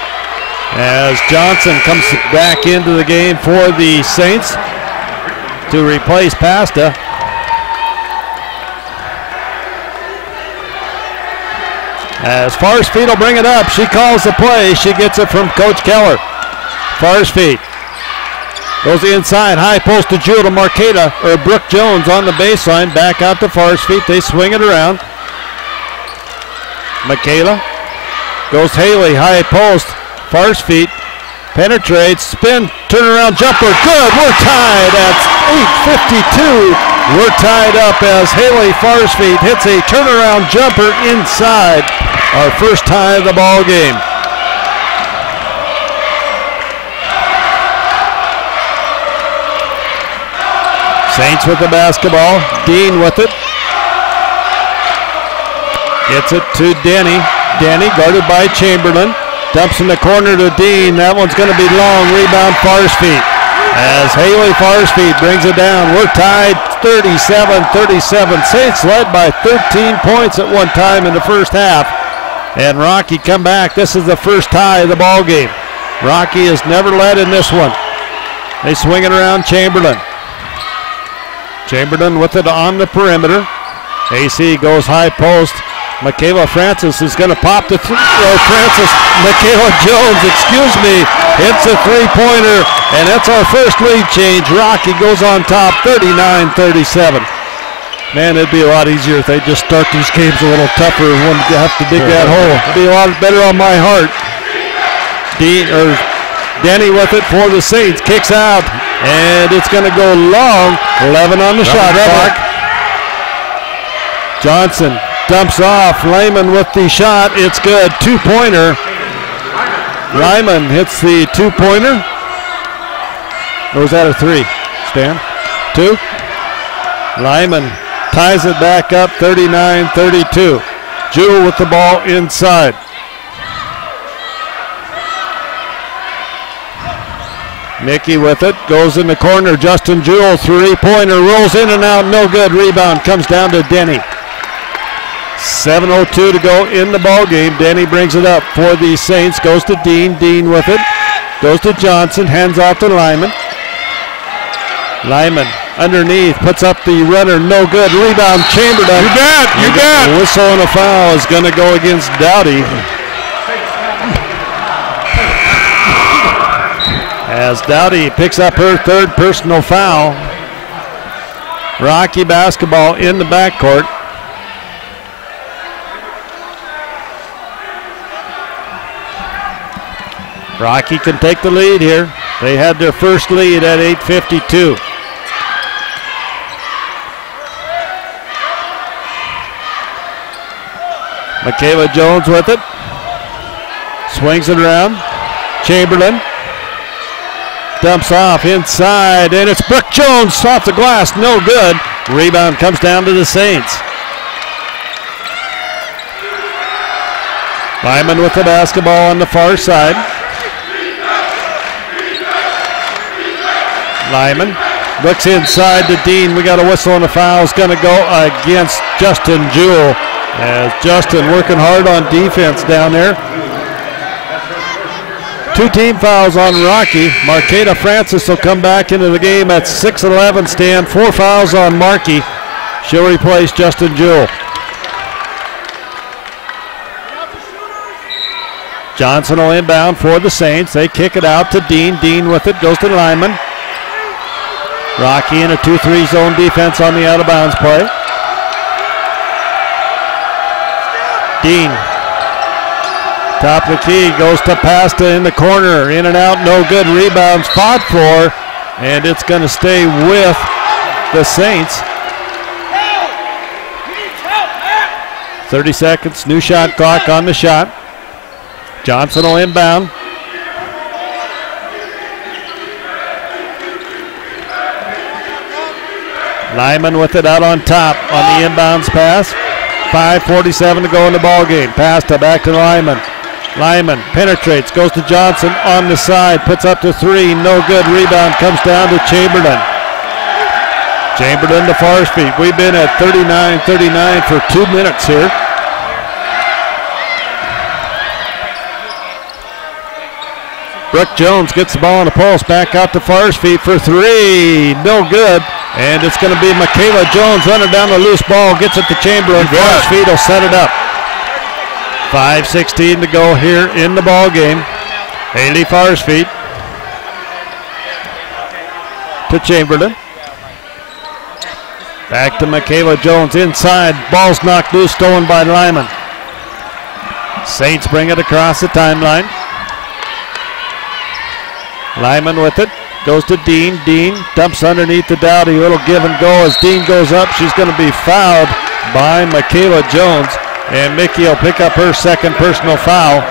as Johnson comes back into the game for the Saints to replace Pasta. As Farsfeet will bring it up. She calls the play. She gets it from Coach Keller. Farsfeet goes inside. High post to Jewel to Marqueta, or Brooke Jones on the baseline. Back out to Farsfeet. They swing it around. Michaela goes Haley. High post. Farsfeet penetrates. Spin. Turnaround jumper. Good. We're tied at 8:52. We're tied up as Haley Farsfeet hits a turnaround jumper inside. Our first tie of the ball game. Saints with the basketball. Dean with it. Gets it to Denny. Denny guarded by Chamberlain. Dumps in the corner to Dean. That one's going to be long. Rebound Farsfeet. As Haley Farsfeet brings it down. We're tied 37-37. Saints led by 13 points at one time in the first half. And Rocky come back. This is the first tie of the ball game. Rocky has never led in this one. They swing it around Chamberlain. Chamberlain with it on the perimeter. AC goes high post. Michaela Francis is going to pop the Michaela Jones, hits a three-pointer, and that's our first lead change. Rocky goes on top, 39-37. Man, it'd be a lot easier if they just start these games a little tougher and wouldn't have to dig that hole. It'd be a lot better on my heart. Denny with it for the Saints, kicks out, and it's going to go long. 11 on the shot clock. Johnson dumps off. Lyman with the shot. It's good. Two-pointer. Lyman hits the two-pointer. Or was that a three, Stan? Two. Lyman ties it back up, 39-32. Jewel with the ball inside. Mickey with it, goes in the corner. Justin Jewell, three-pointer, rolls in and out, no good. Rebound comes down to Denny. 7:02 to go in the ball game. Denny brings it up for the Saints, goes to Dean. Dean with it, goes to Johnson, hands off to Lyman. Lyman underneath, puts up the runner, no good. Rebound, Chamberlain. You bet. A whistle and a foul is going to go against Dowdy. As Dowdy picks up her third personal foul. Rocky basketball in the backcourt. Rocky can take the lead here. They had their first lead at 8:52. Michaela Jones with it. Swings it around. Chamberlain. Dumps off inside, and it's Brooke Jones off the glass. No good. Rebound comes down to the Saints. Lyman with the basketball on the far side. Lyman looks inside to Dean. We got a whistle and a foul is going to go against Justin Jewell. As Justin working hard on defense down there. 2 team fouls on Rocky. Marqueta Francis will come back into the game at 6-11 stand. 4 fouls on Markey. She'll replace Justin Jewell. Johnson will inbound for the Saints. They kick it out to Dean. Dean with it goes to Lyman. Rocky in a 2-3 zone defense on the out of bounds play. Dean. Top of the key, goes to Pasta in the corner. In and out, no good. Rebounds fought for, and it's going to stay with the Saints. 30 seconds, new shot clock on the shot. Johnson will inbound. Lyman with it out on top on the inbounds pass. 5:47 to go in the ball game. Pasta back to Lyman. Lyman penetrates, goes to Johnson on the side, puts up to 3, no good. Rebound comes down to Chamberlain. Chamberlain to Forest feet. We've been at 39-39 for 2 minutes here. Brooke Jones gets the ball on the pulse, back out to Forest feet for 3, no good. And it's going to be Michaela Jones running down the loose ball, gets it to Chamberlain. Forest feet will set it up. 5:16 to go here in the ball game. Haley Forest feet to Chamberlain. Back to Michaela Jones inside. Ball's knocked loose, stolen by Lyman. Saints bring it across the timeline. Lyman with it. Goes to Dean. Dean dumps underneath the Dowdy. Little give and go as Dean goes up. She's going to be fouled by Michaela Jones. And Mickey will pick up her second personal foul.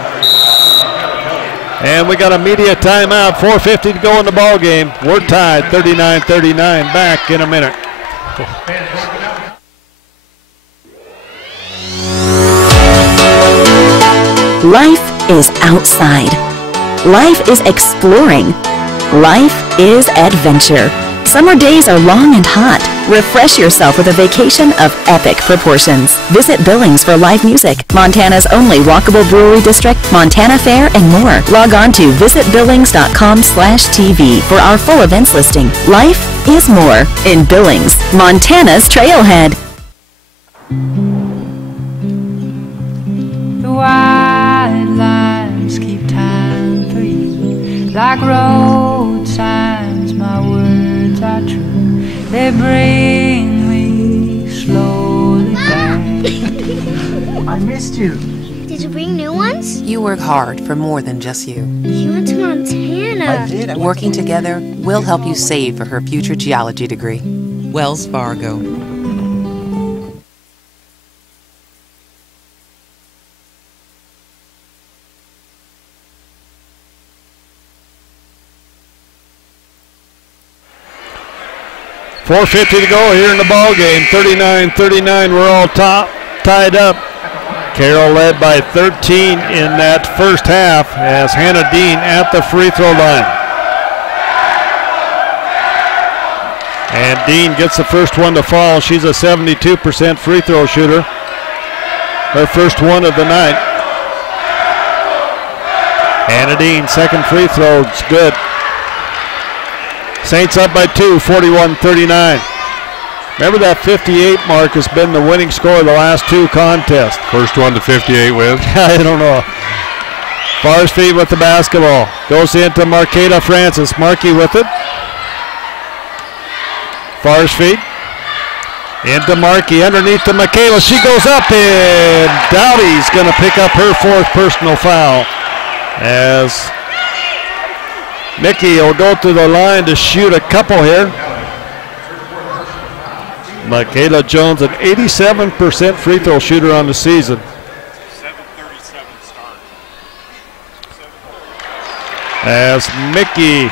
And we got a media timeout. 4:50 to go in the ball game. We're tied 39-39. Back in a minute. Life is outside. Life is exploring. Life is adventure. Summer days are long and hot. Refresh yourself with a vacation of epic proportions. Visit Billings for live music, Montana's only walkable brewery district, Montana Fair, and more. Log on to visitbillings.com/TV for our full events listing. Life is more in Billings, Montana's Trailhead. The white lines keep time for you, like road signs. My words are true. They bring me slowly back. I missed you. Did you bring new ones? You work hard for more than just you. She went to Montana. I did. Working together, we'll help you save for her future geology degree. Wells Fargo. .450 to go here in the ball game. 39-39. We're all tied up. Carroll led by 13 in that first half as Hannah Dean at the free throw line. And Dean gets the first one to fall. She's a 72% free throw shooter. Her first one of the night. Hannah Dean, second free throw, it's good. Saints up by 2, 41-39. Remember that 58 mark has been the winning score of the last 2 contests. First one to 58 with? I don't know. Forest feet with the basketball. Goes into Marqueta Francis. Markey with it. Forest feet. Into Markey. Underneath to Michaela. She goes up, and Dowdy's going to pick up her 4th personal foul as Mickey will go to the line to shoot a couple here. Michaela Jones, an 87% free throw shooter on the season. as Mickey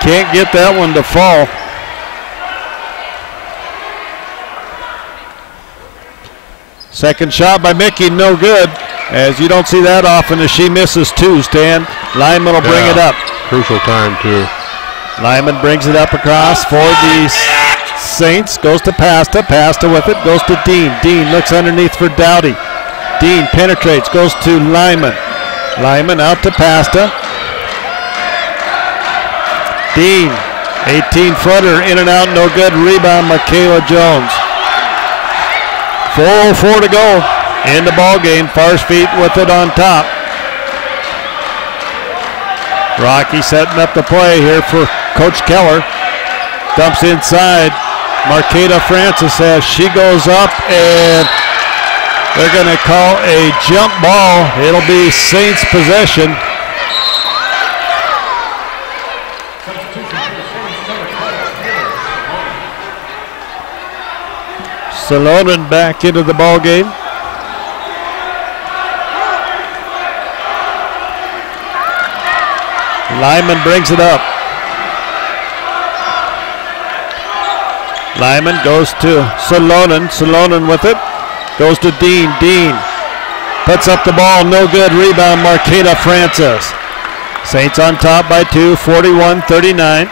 can't get that one to fall. Second shot by Mickey, no good, as you don't see that often as she misses two, Stan. Lyman will bring it up. Crucial time, too. Lyman brings it up across for the Saints. Goes to Pasta. Pasta with it. Goes to Dean. Dean looks underneath for Dowdy. Dean penetrates. Goes to Lyman. Lyman out to Pasta. Dean, 18-footer, in and out, no good. Rebound, Michaela Jones. 4:04 to go in the ball game. Farspeet with it on top. Rocky setting up the play here for Coach Keller. Dumps inside. Marqueta Francis says she goes up, and they're going to call a jump ball. It'll be Saints possession. Salonen back into the ball game. Lyman brings it up. Lyman goes to Salonen. Salonen with it. Goes to Dean. Dean puts up the ball. No good. Rebound, Marqueta Francis. Saints on top by 2, 41-39.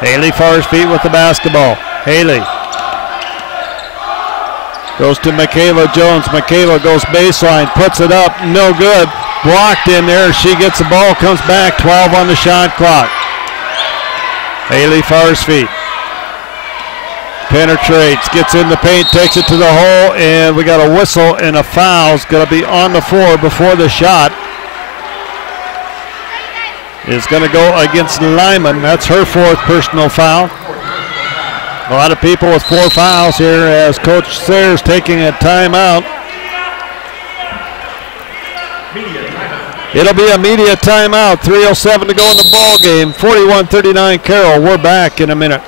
Haley Farspeet with the basketball. Haley goes to Michaela Jones. Michaela goes baseline, puts it up, no good. Blocked in there. She gets the ball, comes back, 12 on the shot clock. Haley Farspeet penetrates, gets in the paint, takes it to the hole, and we got a whistle and a foul's going to be on the floor before the shot. Is going to go against Lyman. That's her fourth personal foul. A lot of people with 4 fouls here as Coach Sayers taking a timeout. It'll be a media timeout. 3:07 to go in the ball game. 41-39 Carroll. We're back in a minute.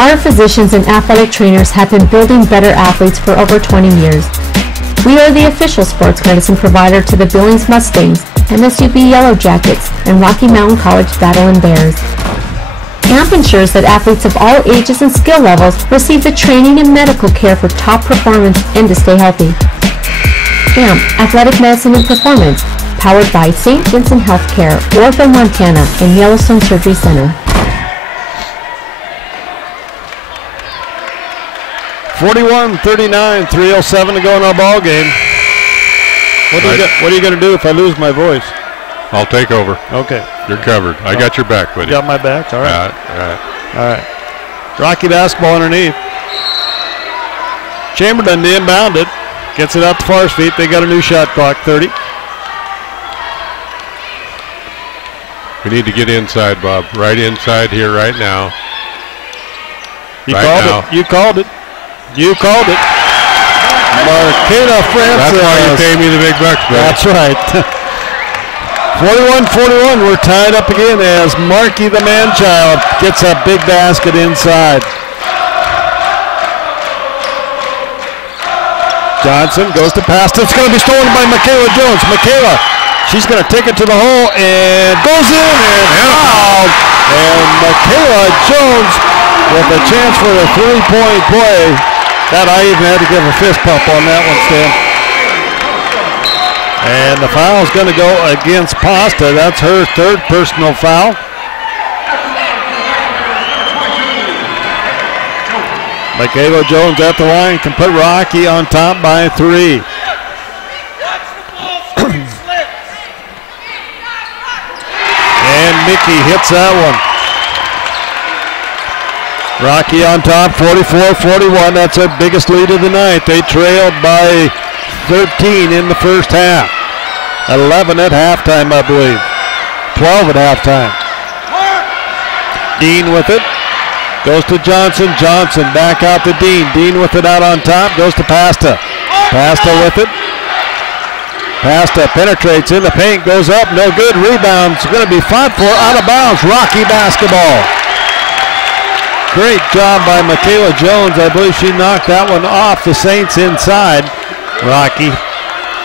Our physicians and athletic trainers have been building better athletes for over 20 years. We are the official sports medicine provider to the Billings Mustangs, MSUB Yellow Jackets, and Rocky Mountain College Battlin Bears. AMP ensures that athletes of all ages and skill levels receive the training and medical care for top performance and to stay healthy. AMP, Athletic Medicine and Performance, powered by St. Vincent Healthcare, Ortho, Montana, and Yellowstone Surgery Center. 41-39, 3:07 to go in our ball game. What are you going to do if I lose my voice? I'll take over. Okay. You're covered. I got your back, buddy. You got my back? All right. All right. Rocky basketball underneath. Chamberlain to inbound it. Gets it out to Farspeet. They got a new shot clock, 30. We need to get inside, Bob. Right inside here right now. You called it. You called it. Marqueta Francis. That's why you pay me the big bucks, man. That's right. 41-41. We're tied up again as Markey the man-child gets a big basket inside. Johnson goes to pass. It's going to be stolen by Michaela Jones. Michaela, she's going to take it to the hole and goes in and fouled. And Michaela Jones with a chance for the three-point play. That I even had to give a fist pump on that one, Stan. And the foul is going to go against Pasta. That's her third personal foul. Michaela Jones at the line can put Rocky on top by 3. And Mickey hits that one. Rocky on top, 44-41. That's their biggest lead of the night. They trailed by 13 in the first half. 11 at halftime, I believe. 12 at halftime. Dean with it. Goes to Johnson. Johnson back out to Dean. Dean with it out on top. Goes to Pasta. Pasta with it. Pasta penetrates in the paint. Goes up. No good. Rebound's going to be fought for. Out of bounds. Rocky basketball. Great job by Michaela Jones. I believe she knocked that one off the Saints inside. Rocky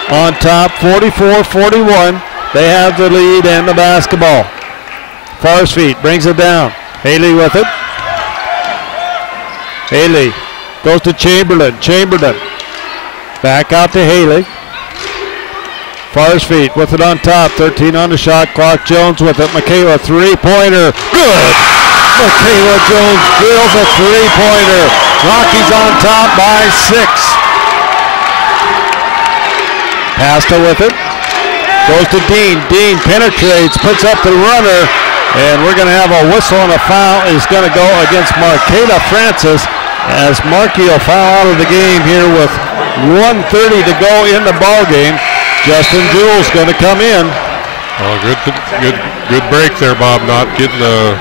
on top, 44-41. They have the lead and the basketball. Farsfeet brings it down. Haley with it. Haley goes to Chamberlain. Chamberlain back out to Haley. Farsfeet with it on top. 13 on the shot clock. Jones with it. Michaela, three-pointer. Good. Michaela Jones drills a three-pointer. Rockies on top by 6. Pasta with it. Goes to Dean. Dean penetrates, puts up the runner, and we're going to have a whistle and a foul is going to go against Marqueta Francis as Markey will foul out of the game here with 1:30 to go in the ball game. Justin Jewell's going to come in. Oh, good break there, Bob. Not getting the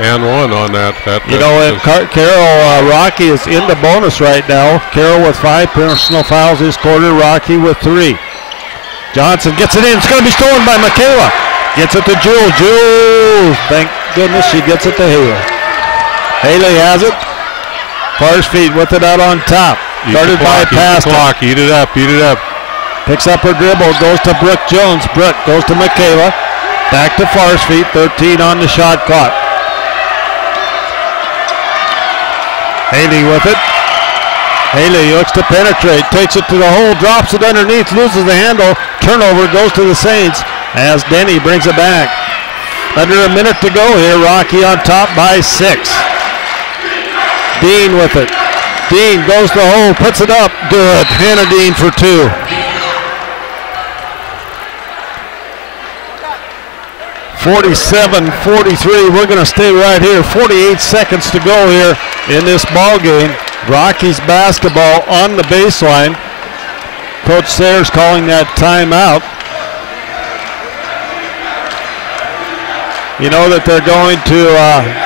and one on that. You know, and Carroll Rocky is in the bonus right now. Carroll with 5 personal fouls this quarter. Rocky with 3. Johnson gets it in. It's going to be stolen by Michaela. Gets it to Jewell. Jewell. Thank goodness she gets it to Haley. Haley has it. Farsfeet with it out on top. Started by Pasta. Eat it up. Eat it up. Picks up her dribble. Goes to Brooke Jones. Brooke goes to Michaela. Back to Farsfeet. 13 on the shot clock. Haley with it. Haley looks to penetrate, takes it to the hole, drops it underneath, loses the handle. Turnover goes to the Saints as Denny brings it back. Under a minute to go here. Rocky on top by 6. Dean with it. Dean goes to the hole, puts it up. Good. Hannah Dean for 2. (47-43). We're going to stay right here. 48 seconds to go here in this ball game. Rockies basketball on the baseline. Coach Sayers calling that timeout. You know that they're going to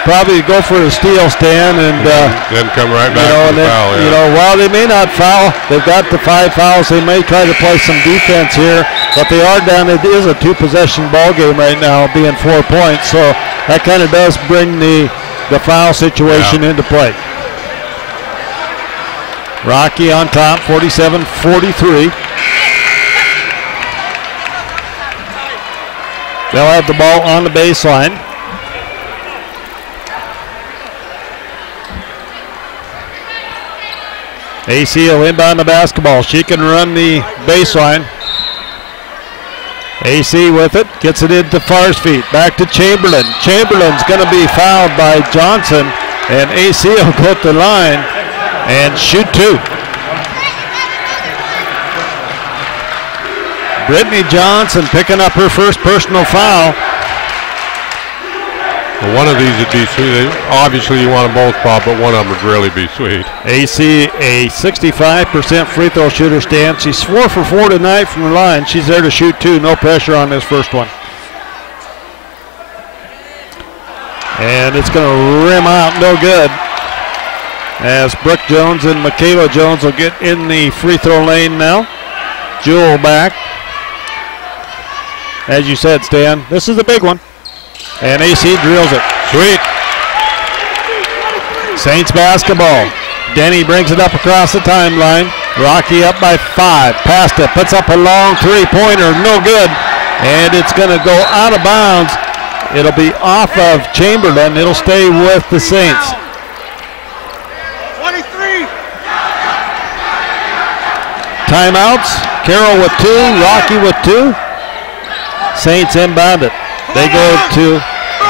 probably go for a steal, Stan, and then come right back to the foul. You know, while they may not foul, they've got the 5 fouls. They may try to play some defense here, but they are down. It is a 2-possession ball game right now, being 4 points. So that kind of does bring the foul situation into play. Rocky on top, 47-43. They'll have the ball on the baseline. AC will inbound the basketball. She can run the baseline. AC with it, gets it into Farsfeet. Back to Chamberlain. Chamberlain's going to be fouled by Johnson, and AC will go to the line and shoot 2. Brittany Johnson picking up her first personal foul. Well, one of these would be sweet. Obviously, you want them both, Bob, but one of them would really be sweet. AC, a 65% free throw shooter, Stan. She's 4 for 4 tonight from the line. She's there to shoot 2. No pressure on this first one. And it's going to rim out, no good. As Brooke Jones and Michaela Jones will get in the free throw lane now. Jewell back. As you said, Stan, this is a big one. And AC drills it. Sweet. Saints basketball. Denny brings it up across the timeline. Rocky up by 5. Pasta puts up a long three-pointer. No good. And it's going to go out of bounds. It'll be off of Chamberlain. It'll stay with the Saints. 23. Timeouts. Carroll with 2. Rocky with 2. Saints inbound it. They go to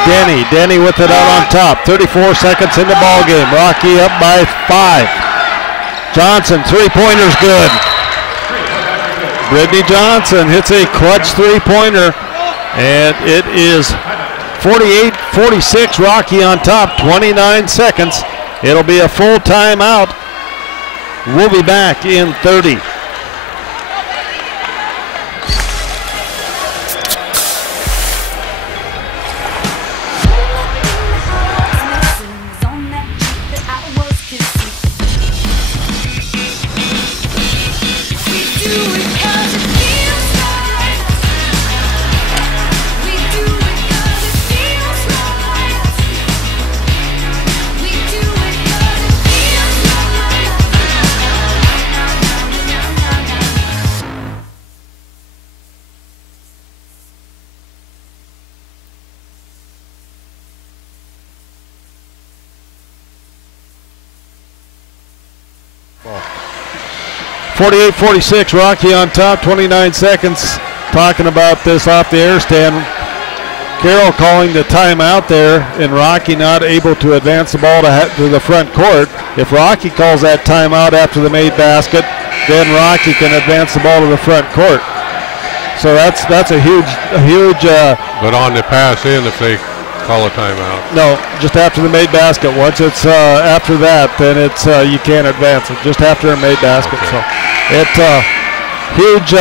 Denny. Denny with it out on top. 34 seconds in the ball game. Rocky up by 5. Johnson, three-pointer's good. Brittany Johnson hits a clutch three-pointer, and it is 48-46, Rocky on top, 29 seconds. It'll be a full timeout. We'll be back in 30. Ball. 48-46, Rocky on top, 29 seconds. Talking about this off the air stand. Carroll calling the timeout there, and Rocky not able to advance the ball to the front court. If Rocky calls that timeout after the made basket, then Rocky can advance the ball to the front court. So that's a huge. But on the pass in, if they call a timeout. No, just after the made basket. Once it's after that, then it's you can't advance it. Just after a made basket. Okay. So it's huge.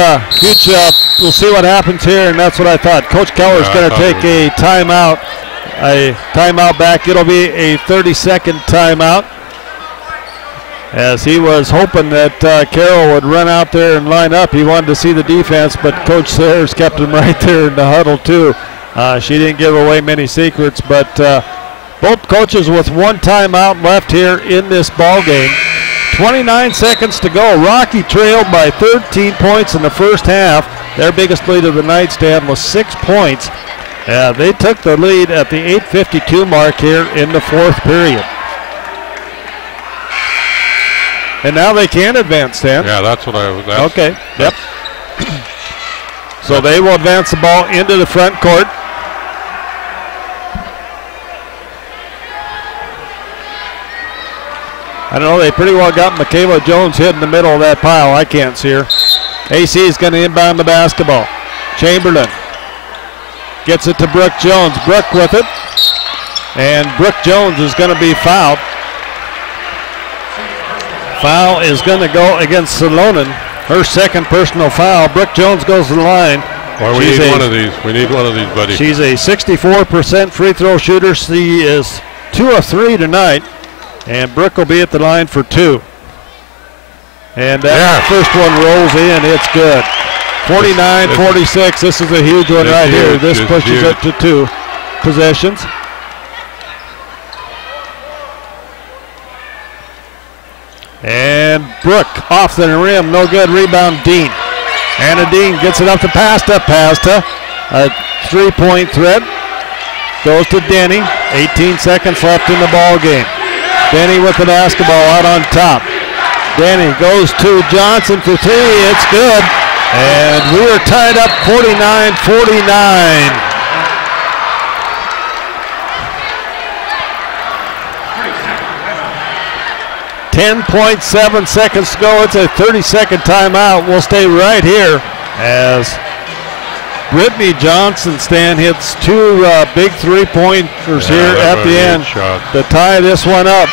We'll see what happens here, and that's what I thought. Coach Keller's going to take a timeout back. It'll be a 30-second timeout, as he was hoping that Carroll would run out there and line up. He wanted to see the defense, but Coach Sayers kept him right there in the huddle too. She didn't give away many secrets, but both coaches with one timeout left here in this ball game. 29 seconds to go. Rocky trailed by 13 points in the first half. Their biggest lead of the nightstand was 6 points. They took the lead at the 8:52 mark here in the fourth period. And now they can advance, Stan. Yeah, that's what I was. Okay, yep. So they will advance the ball into the front court. I don't know, they pretty well got Michaela Jones hid in the middle of that pile. I can't see her. AC is going to inbound the basketball. Chamberlain gets it to Brooke Jones. Brooke with it. And Brooke Jones is going to be fouled. Foul is going to go against Salonen. Her second personal foul. Brooke Jones goes to the line. Well, we need one of these. We need one of these, buddy. She's a 64% free throw shooter. She is 2 of 3 tonight. And Brooke will be at the line for 2. And that first one rolls in. It's good. 49-46. This is a huge one right here. This pushes it to 2 possessions. And Brooke off the rim. No good. Rebound, Dean. Anna Dean gets it up to Pasta. Pasta, a three-point threat. Goes to Denny. 18 seconds left in the ball game. Denny with the basketball out on top. Denny goes to Johnson for 3. It's good. And we are tied up 49-49. .7 seconds to go. It's a 30-second timeout. We'll stay right here as Brittany Johnson hits 2 big three-pointers here at the end to tie this one up.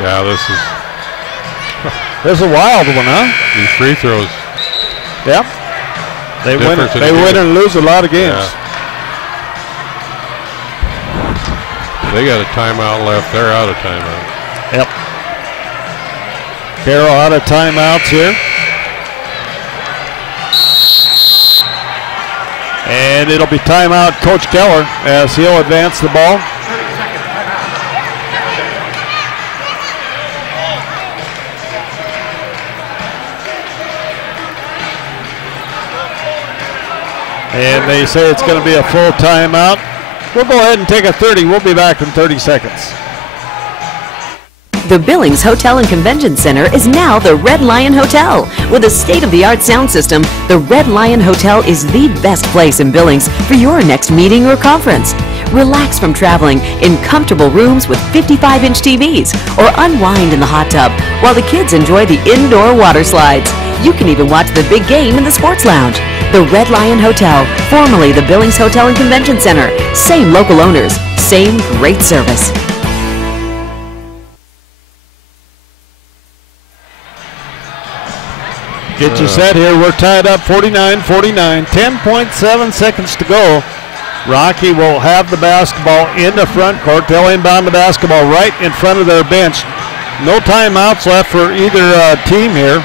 Yeah, this is a wild one, huh? These free throws. Yep. They win and lose a lot of games. Yeah. They got a timeout left. They're out of timeout. Yep. Carroll out of timeouts here. And it'll be timeout Coach Keller as he'll advance the ball. And they say it's going to be a full timeout. We'll go ahead and take a 30. We'll be back in 30 seconds. The Billings Hotel and Convention Center is now the Red Lion Hotel. With a state-of-the-art sound system, the Red Lion Hotel is the best place in Billings for your next meeting or conference. Relax from traveling in comfortable rooms with 55-inch TVs or unwind in the hot tub while the kids enjoy the indoor water slides. You can even watch the big game in the sports lounge. The Red Lion Hotel, formerly the Billings Hotel and Convention Center. Same local owners, same great service. Get you set here. We're tied up 49-49. 10.7 seconds to go. Rocky will have the basketball in the front court. They'll inbound the basketball right in front of their bench. No timeouts left for either team here.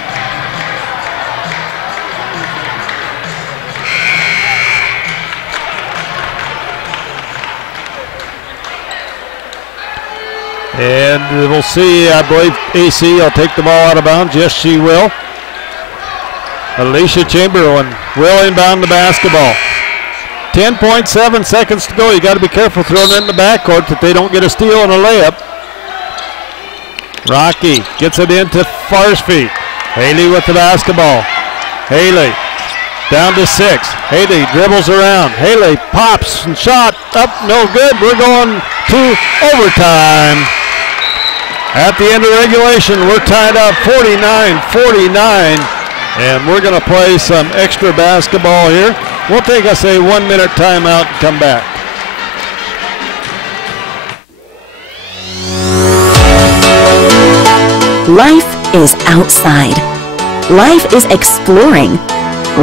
And we'll see, I believe AC will take the ball out of bounds. Yes, she will. Alicia Chamberlain will inbound the basketball. 10.7 seconds to go. You got to be careful throwing it in the backcourt that they don't get a steal and a layup. Rocky gets it into Farsfeet. Haley with the basketball. Haley down to 6. Haley dribbles around. Haley pops and shot up, no good. We're going to overtime. At the end of regulation, we're tied up 49-49. And we're going to play some extra basketball here. We'll take us a 1 minute timeout and come back. Life is outside. Life is exploring.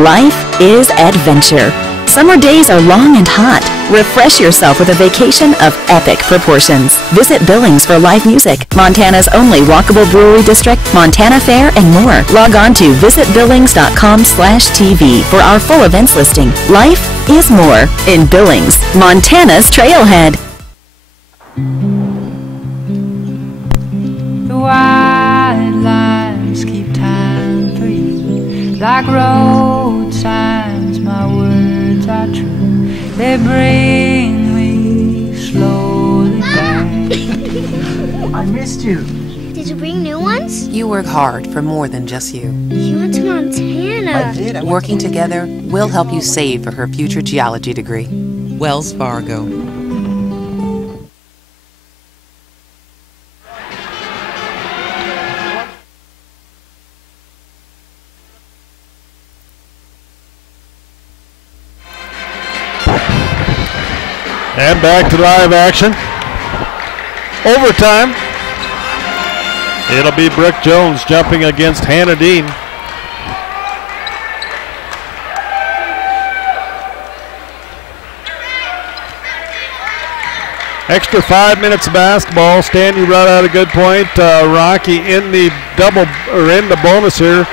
Life is adventure. Summer days are long and hot. Refresh yourself with a vacation of epic proportions. Visit Billings for live music, Montana's only walkable brewery district, Montana Fair, and more. Log on to visitbillings.com/TV for our full events listing. Life is more in Billings, Montana's Trailhead. The white lines keep time for you, like road signs. My words are true. They bring me slowly back. I missed you. Did you bring new ones? You work hard for more than just you. You went to Montana. I did. Working together, we'll help you save for her future geology degree. Wells Fargo. And back to live action. Overtime. It'll be Brooke Jones jumping against Hannah Dean. Extra 5 minutes of basketball. Stan, you brought out a good point. Rocky in the in the bonus here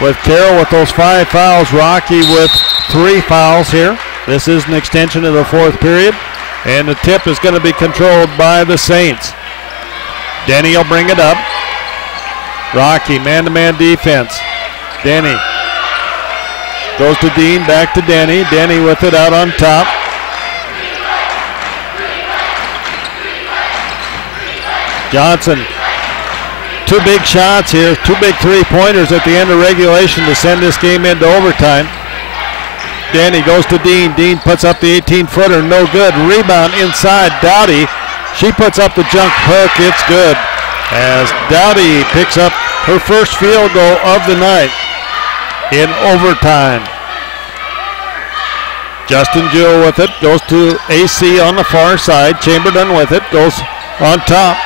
with Carroll with those 5 fouls. Rocky with 3 fouls here. This is an extension of the 4th period, and the tip is going to be controlled by the Saints. Denny will bring it up. Rocky, man-to-man defense. Denny goes to Dean, back to Denny. Denny with it out on top. Johnson, 2 big shots here, 2 big 3-pointers at the end of regulation to send this game into overtime. Danny goes to Dean. Dean puts up the 18-footer, no good. Rebound inside, Dowdy. She puts up the junk hook, it's good. As Dowdy picks up her first field goal of the night in overtime. Justin Jewell with it, goes to AC on the far side. Chamberlain with it, goes on top.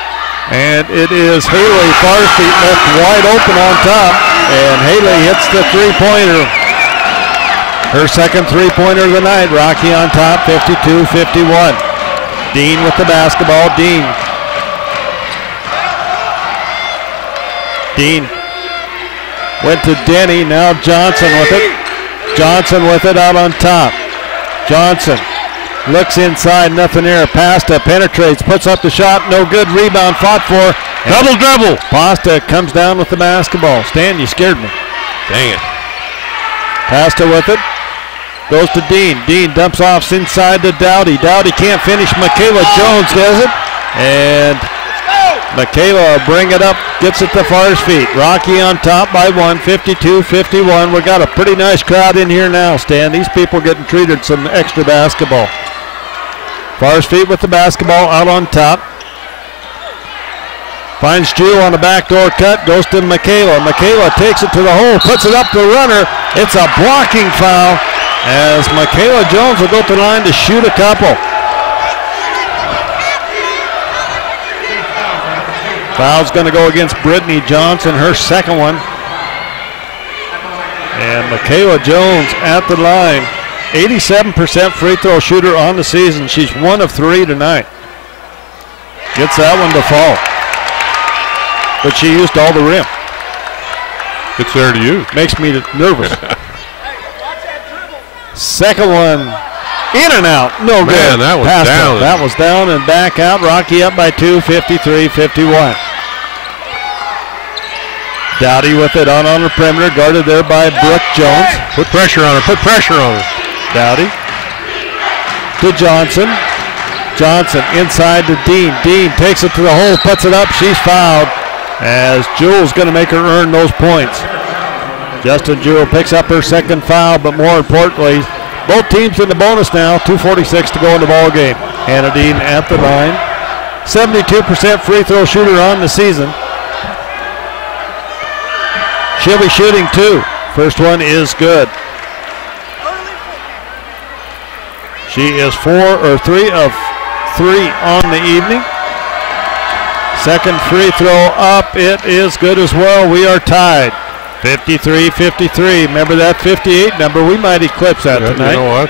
And it is Haley Farsfeet left wide open on top. And Haley hits the 3-pointer. Her second 3-pointer of the night. Rocky on top, 52-51. Dean with the basketball. Dean went to Denny. Now Johnson with it. Johnson with it out on top. Johnson looks inside, nothing there. Pasta penetrates, puts up the shot, no good. Rebound fought for. Double dribble. Pasta comes down with the basketball. Stan, you scared me. Dang it. Pasta with it. Goes to Dean. Dean dumps off inside to Dowdy. Dowdy can't finish. Michaela Jones does it. And Michaela will bring it up. Gets it to Farsfeet. Rocky on top by 1, 52-51. We got a pretty nice crowd in here now, Stan. These people getting treated some extra basketball. Farsfeet with the basketball out on top. Finds Jewell on the backdoor cut. Goes to Michaela. Michaela takes it to the hole. Puts it up the runner. It's a blocking foul as Michaela Jones will go to the line to shoot a couple. Foul's going to go against Brittany Johnson, her second one. And Michaela Jones at the line. 87% free throw shooter on the season. She's 1 of 3 tonight. Gets that one to fall. But she used all the rim. It's there to use. Makes me nervous. Second one, in and out. No good. Man, that was down. That was down and back out. Rocky up by 2, 53-51. Dowdy with it on the perimeter, guarded there by Brooke Jones. Put pressure on her. Put pressure on her. Dowdy to Johnson. Johnson inside to Dean. Dean takes it to the hole, puts it up. She's fouled as Jewel's going to make her earn those points. Justin Jewell picks up her second foul, but more importantly, both teams in the bonus now. 2:46 to go in the ball game. Hannah Dean at the line. 72% free throw shooter on the season. She'll be shooting 2. First one is good. She is 3 of 3 on the evening. Second free throw up. It is good as well. We are tied. 53-53. Remember that 58 number? We might eclipse that tonight. You know what?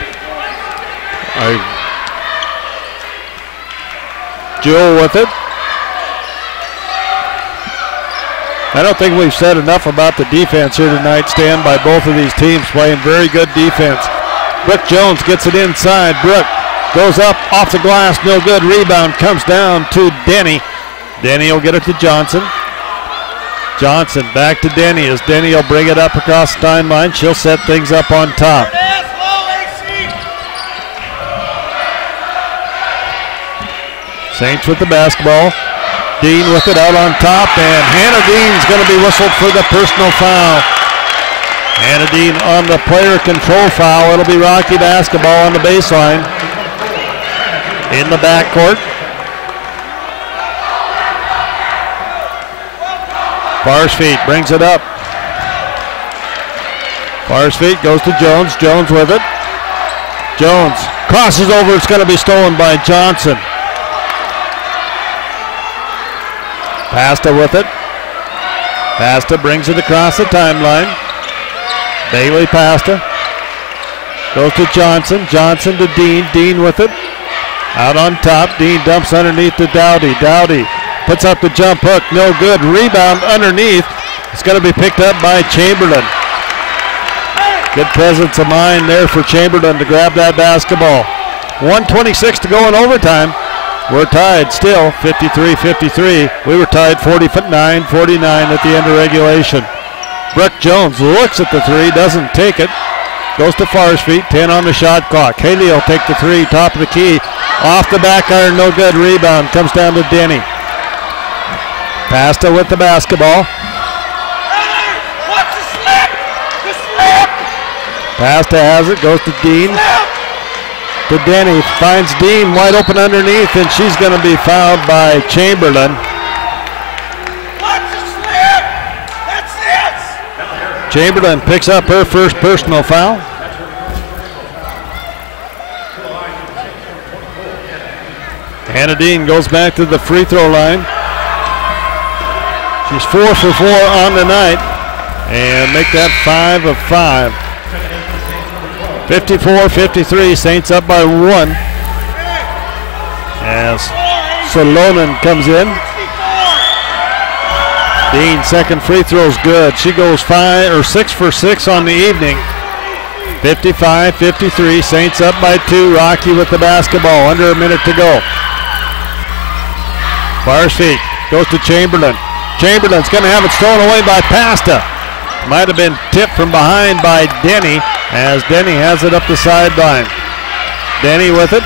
Jewel with it. I don't think we've said enough about the defense here tonight, Stan, by both of these teams playing very good defense. Brooke Jones gets it inside. Brooke goes up off the glass, no good. Rebound comes down to Denny. Denny will get it to Johnson. Johnson back to Denny as Denny will bring it up across the timeline. She'll set things up on top. Saints with the basketball. Dean with it out on top, and Hannah Dean's going to be whistled for the personal foul. Hannah Dean on the player control foul. It'll be Rocky basketball on the baseline. In the backcourt. Farsfeet brings it up. Farsfeet goes to Jones. Jones with it. Jones crosses over. It's going to be stolen by Johnson. Pasta with it. Pasta brings it across the timeline. Bailey Pasta goes to Johnson. Johnson to Dean. Dean with it. Out on top. Dean dumps underneath to Dowdy. Dowdy puts up the jump hook. No good. Rebound underneath. It's going to be picked up by Chamberlain. Good presence of mind there for Chamberlain to grab that basketball. 1:26 to go in overtime. We're tied still, 53-53. We were tied 49-49 at the end of regulation. Brooke Jones looks at the three, doesn't take it. Goes to Farsfeet, 10 on the shot clock. Haley will take the three, top of the key. Off the back iron, no good. Rebound comes down to Denny. Pasta with the basketball. Pasta has it, goes to Dean. To Denny, finds Dean wide open underneath, and she's going to be fouled by Chamberlain. Chamberlain picks up her first personal foul. Hannah Dean goes back to the free throw line. She's 4 for 4 on the night, and make that 5 of 5. 54-53, Saints up by 1. As Salonen comes in. Dean, second free throw's good. She goes 6 for 6 on the evening. 55-53, Saints up by 2. Rocky with the basketball, under a minute to go. Farsfeet goes to Chamberlain. Chamberlain's going to have it stolen away by Pasta. Might have been tipped from behind by Denny, as Denny has it up the sideline. Denny with it.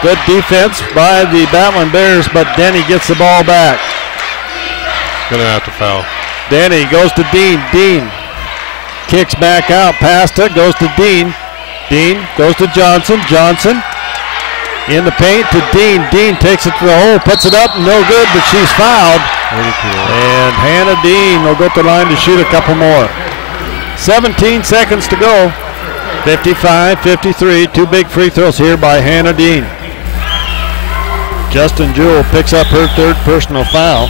Good defense by the Battlin Bears, but Denny gets the ball back. Gonna have to foul. Denny goes to Dean. Dean kicks back out. Pasta goes to Dean. Dean goes to Johnson. Johnson in the paint to Dean. Dean takes it to the hole, puts it up, no good, but she's fouled. And Hannah Dean will go to the line to shoot a couple more. 17 seconds to go. 55-53. 2 big free throws here by Hannah Dean. Justin Jewell picks up her 3rd personal foul.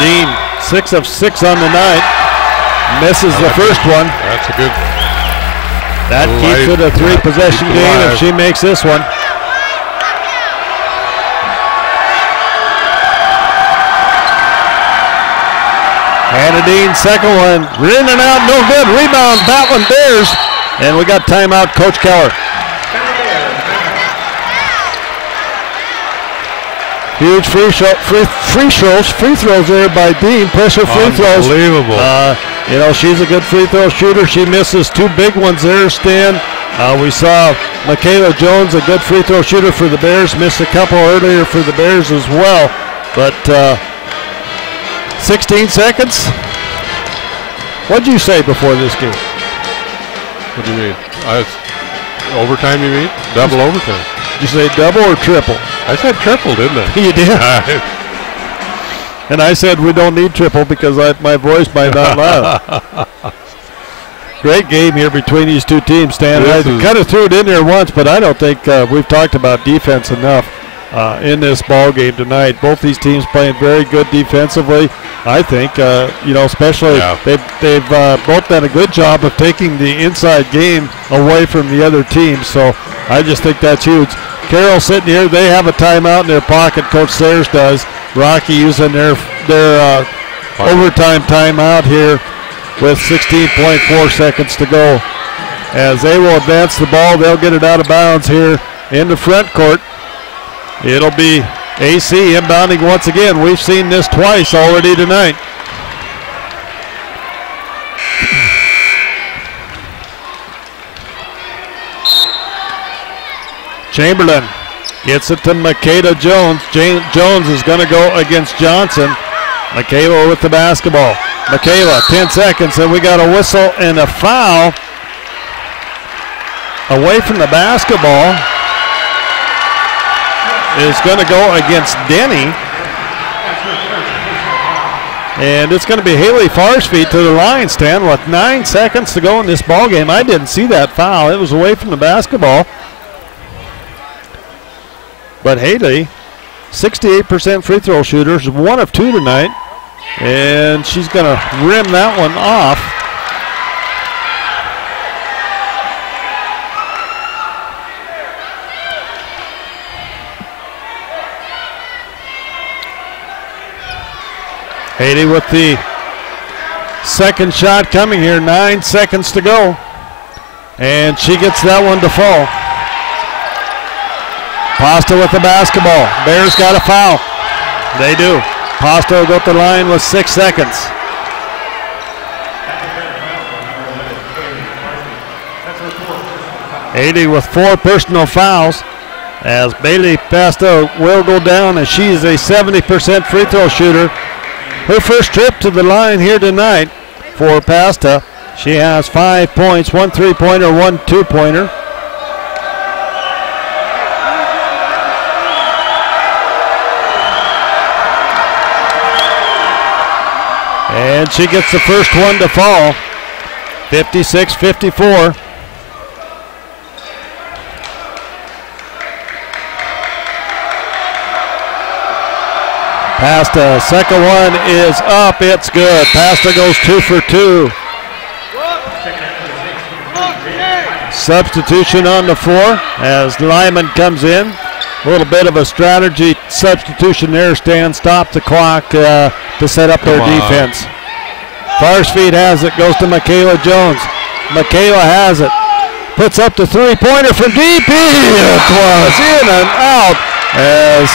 Dean, 6 of 6 on the night. Misses the first one. That's a good. That keeps it a 3-possession game if she makes this one. Hannah Dean, second one. In and out, no good. Rebound, Battlin Bears. And we got timeout, Coach Keller. Huge free throws there by Dean. Pressure free throws. Unbelievable. You know, she's a good free throw shooter. She misses 2 big ones there, Stan. We saw Michaela Jones, a good free throw shooter for the Bears, missed a couple earlier for the Bears as well. But 16 seconds. What'd you say before this game? What do you mean? Overtime, you mean? Double overtime. Did you say double or triple? I said triple, didn't I? You did. And I said we don't need triple because my voice might not allow. Great game here between these two teams, Stan. I kind of threw it in there once, but I don't think we've talked about defense enough in this ball game tonight. Both these teams playing very good defensively. I think, especially they've both done a good job of taking the inside game away from the other team. So I just think that's huge. Carroll sitting here, they have a timeout in their pocket. Coach Sayers does. Rocky using their overtime timeout here with 16.4 seconds to go. As they will advance the ball, they'll get it out of bounds here in the front court. It'll be AC inbounding once again. We've seen this twice already tonight. Chamberlain gets it to Makeda Jones. Jones is going to go against Johnson. Michaela with the basketball. Michaela, 10 seconds, and we got a whistle and a foul away from the basketball. Is going to go against Denny. And it's going to be Haley Farsfeet to the line, Stan, with 9 seconds to go in this ball game. I didn't see that foul. It was away from the basketball. But Haley, 68% free throw shooters, 1 of 2 tonight. And she's going to rim that one off. Haley with the second shot coming here, 9 seconds to go. And she gets that one to fall. Pasta with the basketball. Bears got a foul. They do. Pasta will go to the line with 6 seconds. Haley with 4 personal fouls. As Bailey Pasta will go down, and she's a 70% free throw shooter. Her first trip to the line here tonight for Pasta. She has 5 points, 1 3-pointer, 1 2-pointer. And she gets the first one to fall. 56-54. Pasta, second one is up. It's good. Pasta goes 2 for 2. Substitution on the floor as Lyman comes in. A little bit of a strategy substitution there. Stan, stop the clock to set up their defense. Farsfeet has it, goes to Michaela Jones. Michaela has it. Puts up the three-pointer from deep. It was in and out as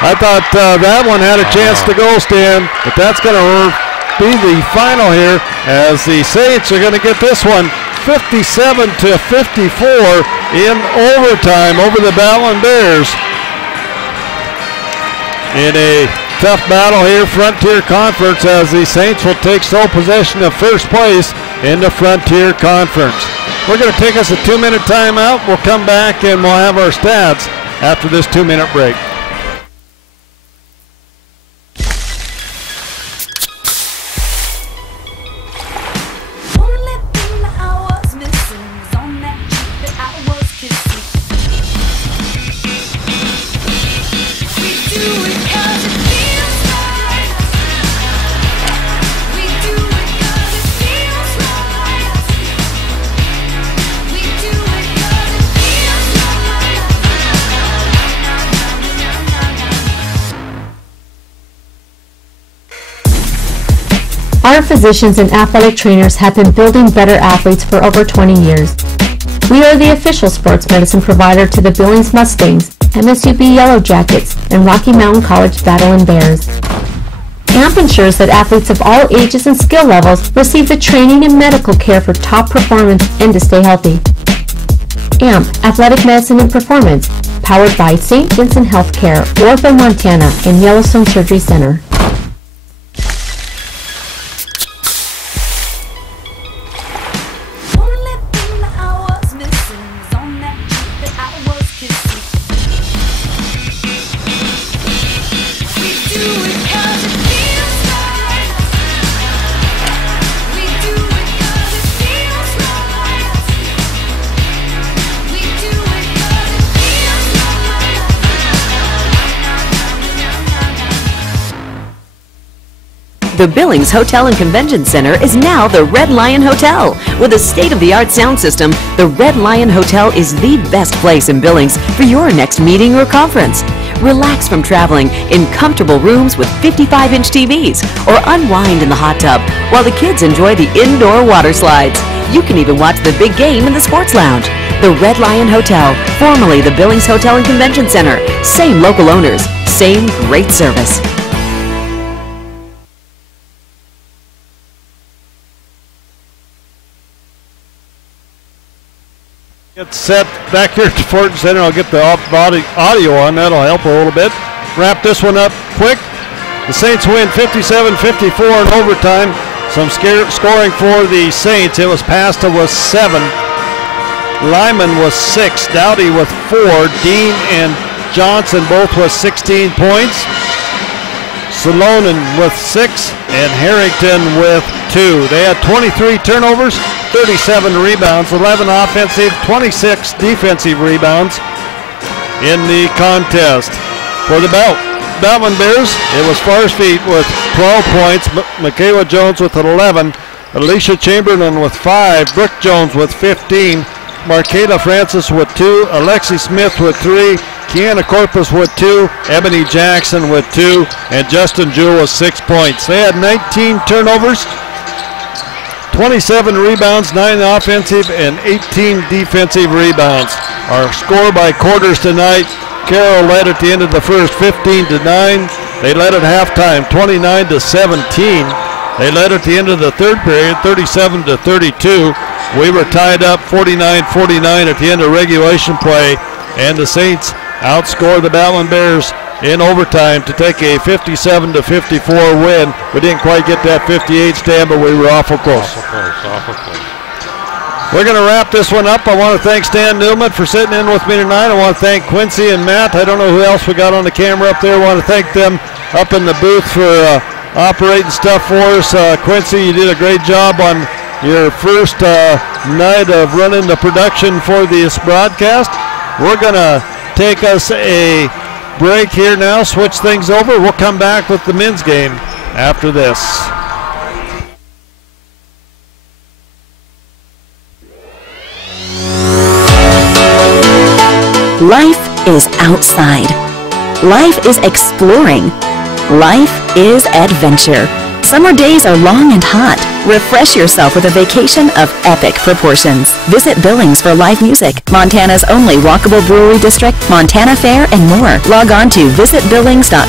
I thought that one had a chance to go, Stan, but that's going to be the final here as the Saints are going to get this one 57-54 in overtime over the Battlin Bears. In a tough battle here, Frontier Conference, as the Saints will take sole possession of first place in the Frontier Conference. We're going to take us a 2-minute timeout. We'll come back and we'll have our stats after this 2-minute break. Our physicians and athletic trainers have been building better athletes for over 20 years. We are the official sports medicine provider to the Billings Mustangs, MSUB Yellow Jackets, and Rocky Mountain College Battlin Bears. AMP ensures that athletes of all ages and skill levels receive the training and medical care for top performance and to stay healthy. AMP, Athletic Medicine and Performance, powered by St. Vincent Healthcare, Ortho, Montana, and Yellowstone Surgery Center. The Billings Hotel and Convention Center is now the Red Lion Hotel. With a state-of-the-art sound system, the Red Lion Hotel is the best place in Billings for your next meeting or conference. Relax from traveling in comfortable rooms with 55-inch TVs or unwind in the hot tub while the kids enjoy the indoor water slides. You can even watch the big game in the sports lounge. The Red Lion Hotel, formerly the Billings Hotel and Convention Center. Same local owners, same great service. Get set back here at the Fortin Center. I'll get the audio on. That'll help a little bit. Wrap this one up quick. The Saints win 57-54 in overtime. Some scoring for the Saints. It was Pasta with 7. Lyman was 6. Dowdy with 4. Dean and Johnson both with 16 points. Salonen with 6 and Harrington with 2. They had 23 turnovers, 37 rebounds, 11 offensive, 26 defensive rebounds in the contest. For the Battlin Bears, it was Farsfeet with 12 points, Michaela Jones with 11, Alicia Chamberlain with 5, Brooke Jones with 15, Marketa Francis with 2, Alexi Smith with 3, Kiana Corpus with 2, Ebony Jackson with 2, and Justin Jewell with 6 points. They had 19 turnovers, 27 rebounds, 9 offensive, and 18 defensive rebounds. Our score by quarters tonight, Carroll led at the end of the first 15-9. They led at halftime 29-17. They led at the end of the third period 37-32. We were tied up 49-49 at the end of regulation play, and the Saints outscored the Battlin Bears in overtime to take a 57-54 win. We didn't quite get that 58 stand, but we were awful close. Awful close. We're going to wrap this one up. I want to thank Stan Newman for sitting in with me tonight. I want to thank Quincy and Matt. I don't know who else we got on the camera up there. I want to thank them up in the booth for operating stuff for us. Quincy, you did a great job on your first night of running the production for this broadcast. We're going to take us a break here now, switch things over. We'll come back with the men's game after this. Life is outside. Life is exploring. Life is adventure. Summer days are long and hot. Refresh yourself with a vacation of epic proportions. Visit Billings for live music, Montana's only walkable brewery district, Montana Fair, and more. Log on to visitbillings.com.